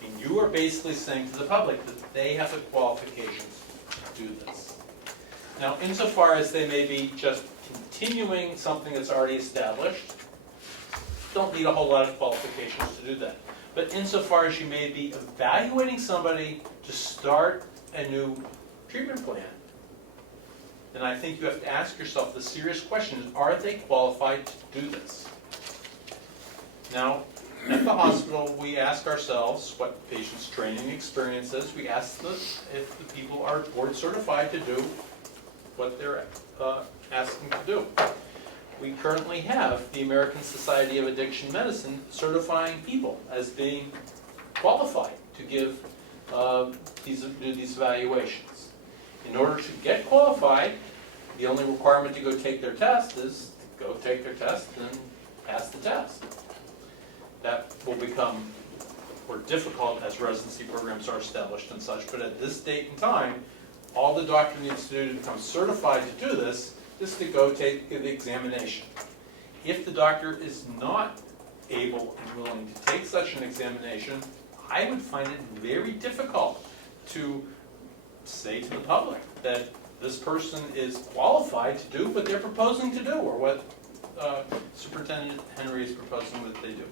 And you are basically saying to the public that they have the qualifications to do this. Now, insofar as they may be just continuing something that's already established, don't need a whole lot of qualifications to do that. But insofar as you may be evaluating somebody to start a new treatment plan, then I think you have to ask yourself the serious question is, are they qualified to do this? Now, at the hospital, we ask ourselves what the patient's training experience is. We ask if the people are board certified to do what they're asking to do. We currently have the American Society of Addiction Medicine certifying people as being qualified to give do these evaluations. In order to get qualified, the only requirement to go take their test is to go take their test and pass the test. That will become more difficult as residency programs are established and such, but at this date and time, all the doctor needs to do to become certified to do this is to go take the examination. if the doctor is not able and willing to take such an examination, I would find it very difficult to say to the public that this person is qualified to do what they're proposing to do, or what Superintendent Henry is proposing that they do.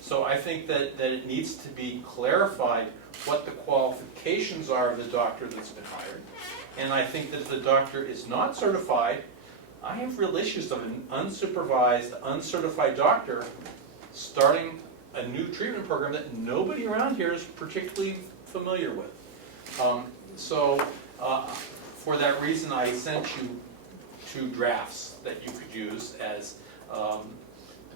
So I think that it needs to be clarified what the qualifications are of the doctor that's been hired. And I think that if the doctor is not certified, I have real issues of an unsupervised, uncertified doctor starting a new treatment program that nobody around here is particularly familiar with. For that reason, I sent you 2 drafts that you could use as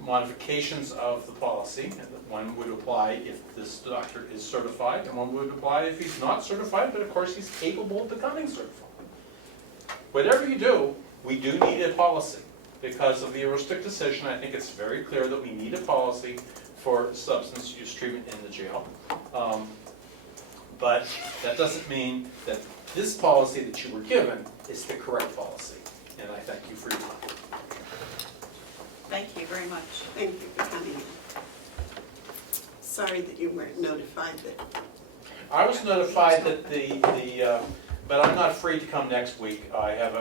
modifications of the policy. One would apply if this doctor is certified, and one would apply if he's not certified, but of course he's capable of becoming certified. Whatever you do, we do need a policy. Because of the Aristick decision, I think it's very clear that we need a policy for substance use treatment in the jail. But that doesn't mean that this policy that you were given is the correct policy. And I thank you for your time. Thank you very much. Thank you for coming in. Sorry that you weren't notified that. I was notified that but I'm not free to come next week. I have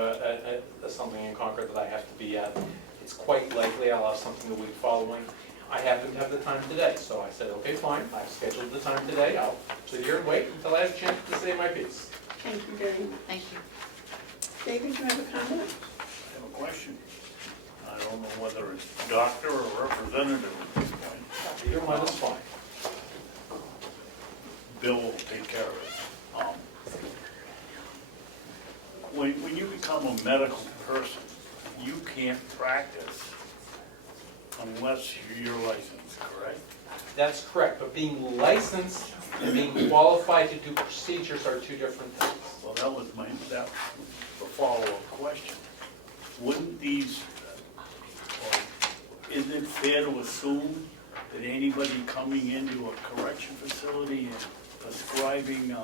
something in Concord that I have to be at. It's quite likely I'll have something the week following. I happen to have the time today, so I said, okay, fine, I've scheduled the time today. I'll sit here and wait until I have a chance to say my piece. Thank you very much. Thank you. David, you have a comment? I have a question. I don't know whether it's doctor or representative at this point. Either one is fine. Bill will take care of it. When you become a medical person, you can't practice unless you're licensed, correct? That's correct, but being licensed and being qualified to do procedures are 2 different things. Well, that was the follow-up question. Wouldn't these, or is it fair to assume that anybody coming into a correction facility and prescribing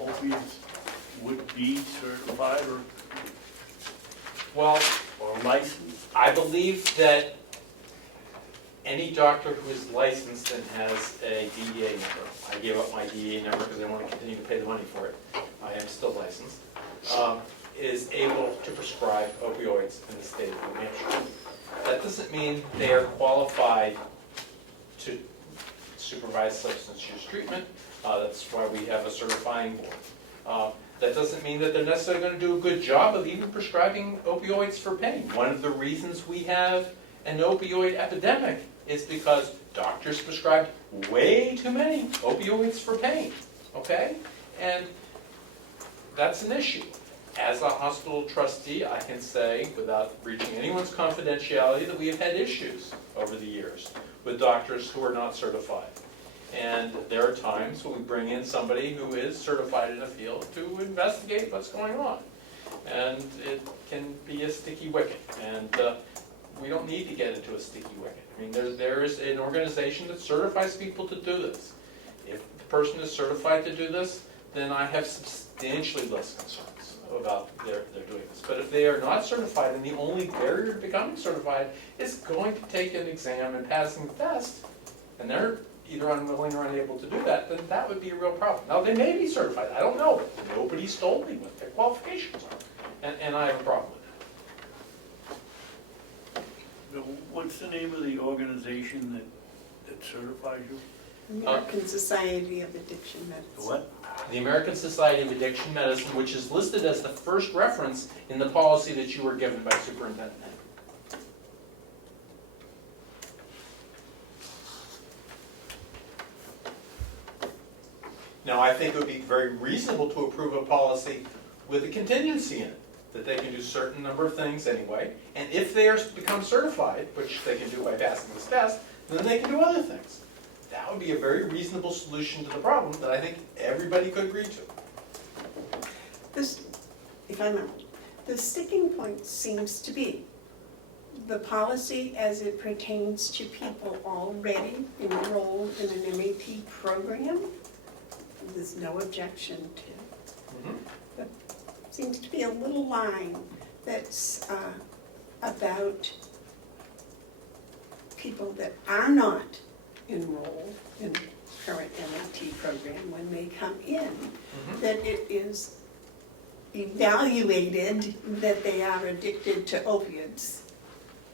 opiates would be certified Well, or licensed? I believe that any doctor who is licensed and has a DEA number, I gave up my DEA number because I want to continue to pay the money for it, I am still licensed, is able to prescribe opioids in the state of New Hampshire. That doesn't mean they are qualified to supervise substance use treatment. That's why we have a certifying board. That doesn't mean that they're necessarily going to do a good job of even prescribing opioids for pain. One of the reasons we have an opioid epidemic is because doctors prescribe way too many opioids for pain, okay? And that's an issue. As a hospital trustee, I can say, without breaching anyone's confidentiality, that we have had issues over the years with doctors who are not certified. And there are times when we bring in somebody who is certified in a field to investigate what's going on. And it can be a sticky wicket. And we don't need to get into a sticky wicket. I mean, there is an organization that certifies people to do this. If the person is certified to do this, then I have substantially less concerns about their doing this. But if they are not certified, and the only barrier to becoming certified is going to take an exam and passing the test, and they're either unwilling or unable to do that, then that would be a real problem. Now, they may be certified, I don't know, but nobody's told me what their qualifications are, and I have a problem with that. What's the name of the organization that certifies you? American Society of Addiction Medicine. What? The American Society of Addiction Medicine, which is listed as the first reference in the policy that you were given by Superintendent Henry. Now, I think it would be very reasonable to approve a policy with a contingency in it, that they can do a certain number of things anyway, and if they become certified, which they can do by passing this test, then they can do other things. That would be a very reasonable solution to the problem that I think everybody could agree to. This, if I remember, the sticking point seems to be the policy as it pertains to people already enrolled in an MAP program. There's no objection to. But seems to be a little line that's about people that are not enrolled in the current MAT program, when they come in, that it is evaluated that they are addicted to opiates,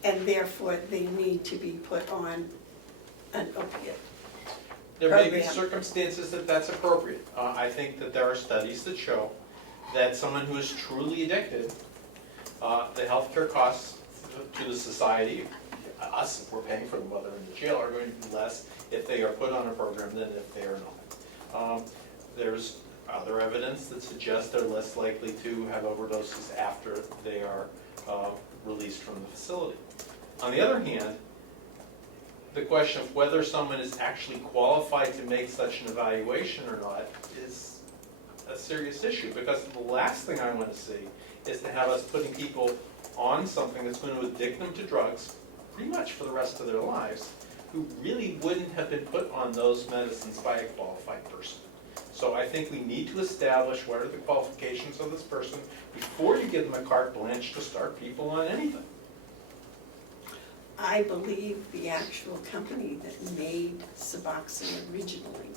and therefore they need to be put on an opiate. There may be Program. circumstances that that's appropriate. I think that there are studies that show that someone who is truly addicted, the healthcare costs to the society, us, if we're paying for them while they're in the jail, are going to be less if they are put on a program than if they are not. There's other evidence that suggests they're less likely to have overdoses after they are released from the facility. On the other hand, the question of whether someone is actually qualified to make such an evaluation or not is a serious issue, because the last thing I want to see is to have us putting people on something that's going to addict them to drugs pretty much for the rest of their lives, who really wouldn't have been put on those medicines by a qualified person. So I think we need to establish what are the qualifications of this person before you give them a carte blanche to start people on anything. I believe the actual company that made Suboxone originally,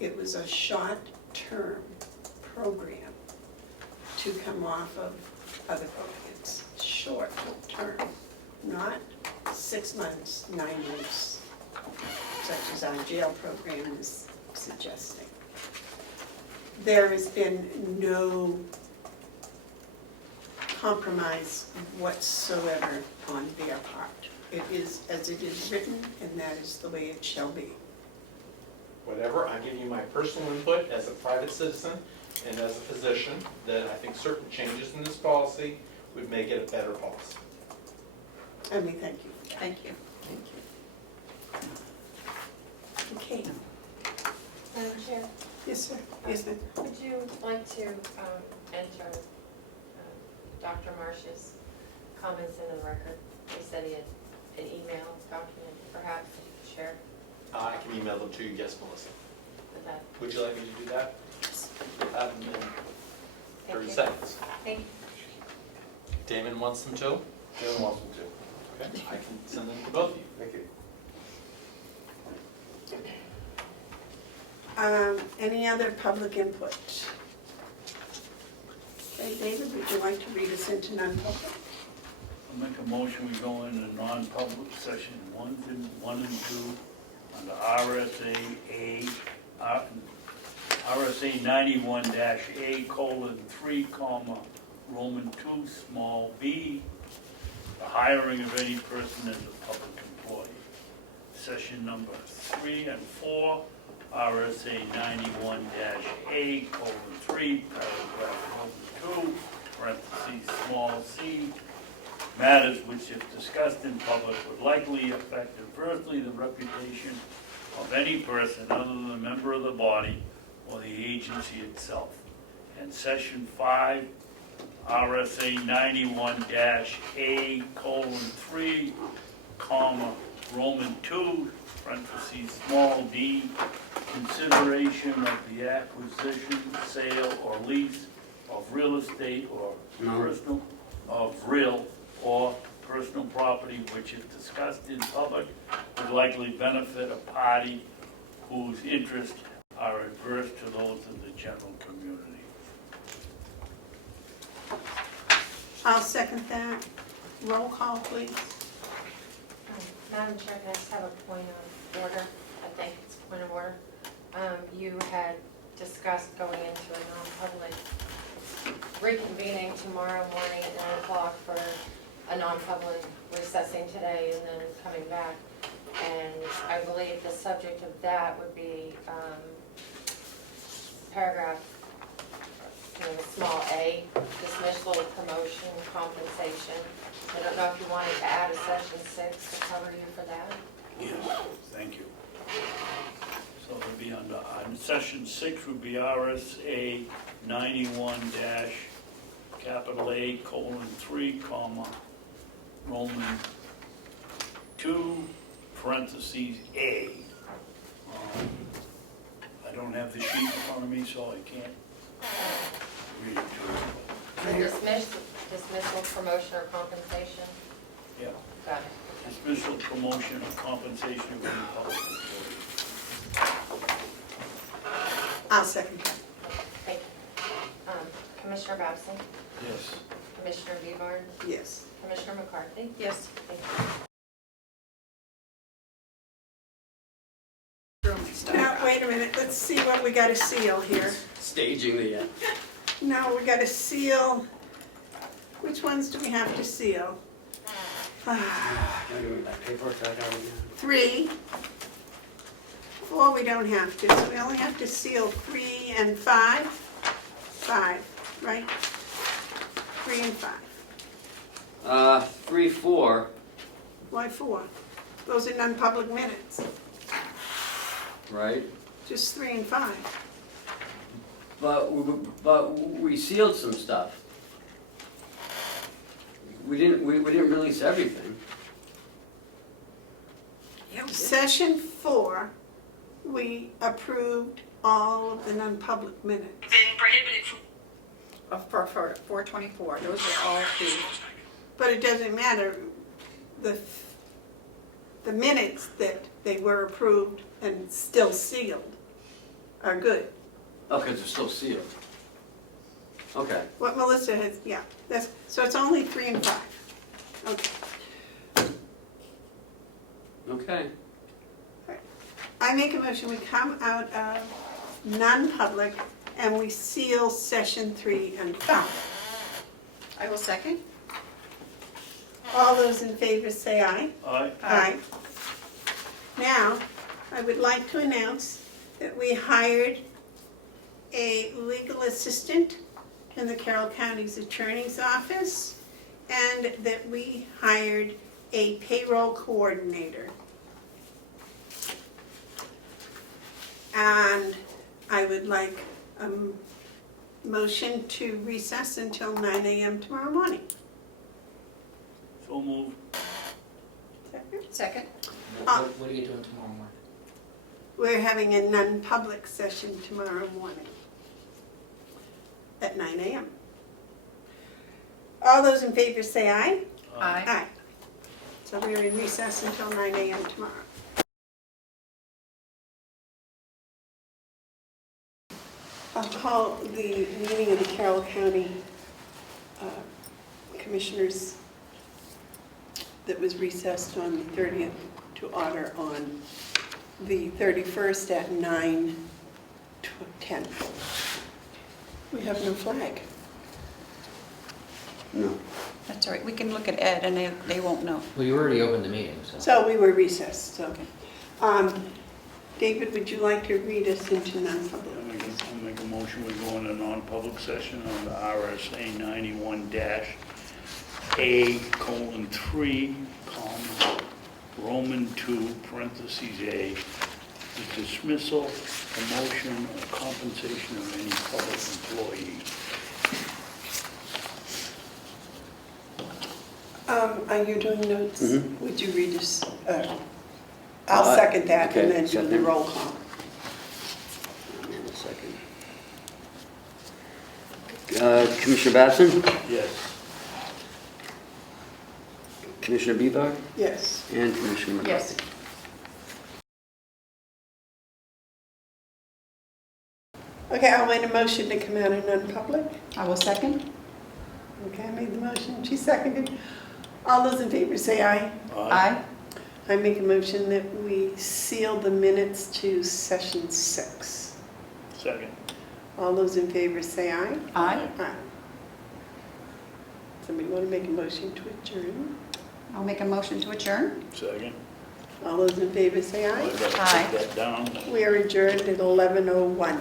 it was a short-term program to come off of other opiates. Short-term, not 6 months, 9 months, such as our jail program is suggesting. There has been no compromise whatsoever on their part. It is as it is written, and that is the way it shall be. Whatever, I'm giving you my personal input as a private citizen and as a physician, that I think certain changes in this policy would make it a better policy. And we thank you for that. Thank you. Okay. Madam Chair, Yes, sir. Yes, ma'am. would you like to enter Dr. Marsh's comments into the record? He said he had an email document, perhaps you could share I can email them to you, yes, Melissa. with that. Would you like me to do that? We'll have them in Thank 30 you. seconds. Thank you. Damon wants them too? Jim wants me to. Okay, I can send them to both of you. Thank you. Any other public input? Okay, David, would you like to read us into non-public? I'll make a motion, we go into non-public session 1 and 2 under RSA 91-A:3, Roman 2, small b, the hiring of any person as a public employee. Session number 3 and 4, RSA 91-A:3, paragraph 2, parentheses, small c, matters which, if discussed in public, would likely affect adversely the reputation of any person other than a member of the body or the agency itself. And Session 5, RSA 91-A:3, Roman 2, parentheses, small d, consideration of the acquisition, sale, or lease of real estate or personal, of real or personal property which, if discussed in public, would likely benefit a party whose interests are adverse to those of the general community. I'll second that. Roll call, please. Madam Chair, can I just have a point of order? I think it's a point of order. You had discussed going into a non-public, reconvening tomorrow morning at 9 o'clock for a non-public, recessing today and then coming back. And I believe the subject of that would be paragraph, small a, dismissal, promotion, compensation. I don't know if you wanted to add a section 6 to cover you for that? Yes, thank you. So it'll be under, Session 6 would be RSA 91-A:3, Roman 2, parentheses, A. I don't have the sheet in front of me, so I can't read it to you. Dismissal, promotion, or compensation? Yeah, Got it. Dismissal, promotion, or compensation of any public employee. I'll second that. Thank you. Commissioner Babson, Yes. Commissioner Bevard, Yes. Commissioner McCarthy. Yes. Thank you. Throw my stuff Now, out. wait a minute, let's see what we gotta seal here. Staging the, No, we gotta seal, which ones do we have to seal? can I give me that paper cut out again? 3. 4 we don't have to, so we only have to seal 3 and 5. 5, right? 3 and 5. 3, 4, Why 4? Those are non-public minutes, right? just 3 and 5. But we sealed some stuff. We didn't release everything. Yeah, we did. Session 4, we approved all of the non-public minutes. For 424, those are all approved. But it doesn't matter, the minutes that they were approved and still sealed are good. Oh, because they're still sealed. Okay. What Melissa has, yeah, so it's only 3 and 5. Okay. Okay. I make a motion, we come out of non-public and we seal session 3 and 5. I will second. All those in favor say aye. Aye. Aye. Now, I would like to announce that we hired a legal assistant in the Carroll County's Attorney's Office and that we hired a payroll coordinator. And I would like a motion to recess until 9 a.m. tomorrow morning. So moved. Second. What are you doing tomorrow morning? We're having a non-public session tomorrow morning at 9 a.m. All those in favor say aye. Aye. Aye. So we're in recess until 9 a.m. tomorrow. I'll call the meeting of the Carroll County Commissioners that was recessed on the 30th to order on the 31st at 9:10. We have no flag. No. That's all right, we can look at Ed and they won't know. Well, you already opened the meeting, so. So we were recessed, so. David, would you like to read us into non-public? I'll make a motion, we go into non-public session under RSA 91-A:3, Roman 2, parentheses A, the dismissal, promotion, or compensation of any public employee. Are you doing notes? Mhm. Would you read us? I'll second that okay, and then do the second. roll call. Hold on a second. Commissioner Batson, Yes. Commissioner Bevard, Yes. and Commissioner McCarthy. Yes. Okay, I'll make a motion to come out of non-public. I will second. Okay, I made the motion, she seconded. All those in favor say aye. Aye. I make a motion that we seal the minutes to session 6. Second. All those in favor say aye. Aye. Aye. Somebody want to make a motion to adjourn? I'll make a motion to adjourn. Second. All those in favor say I aye. gotta Aye. take that down. We are adjourned at 11:01.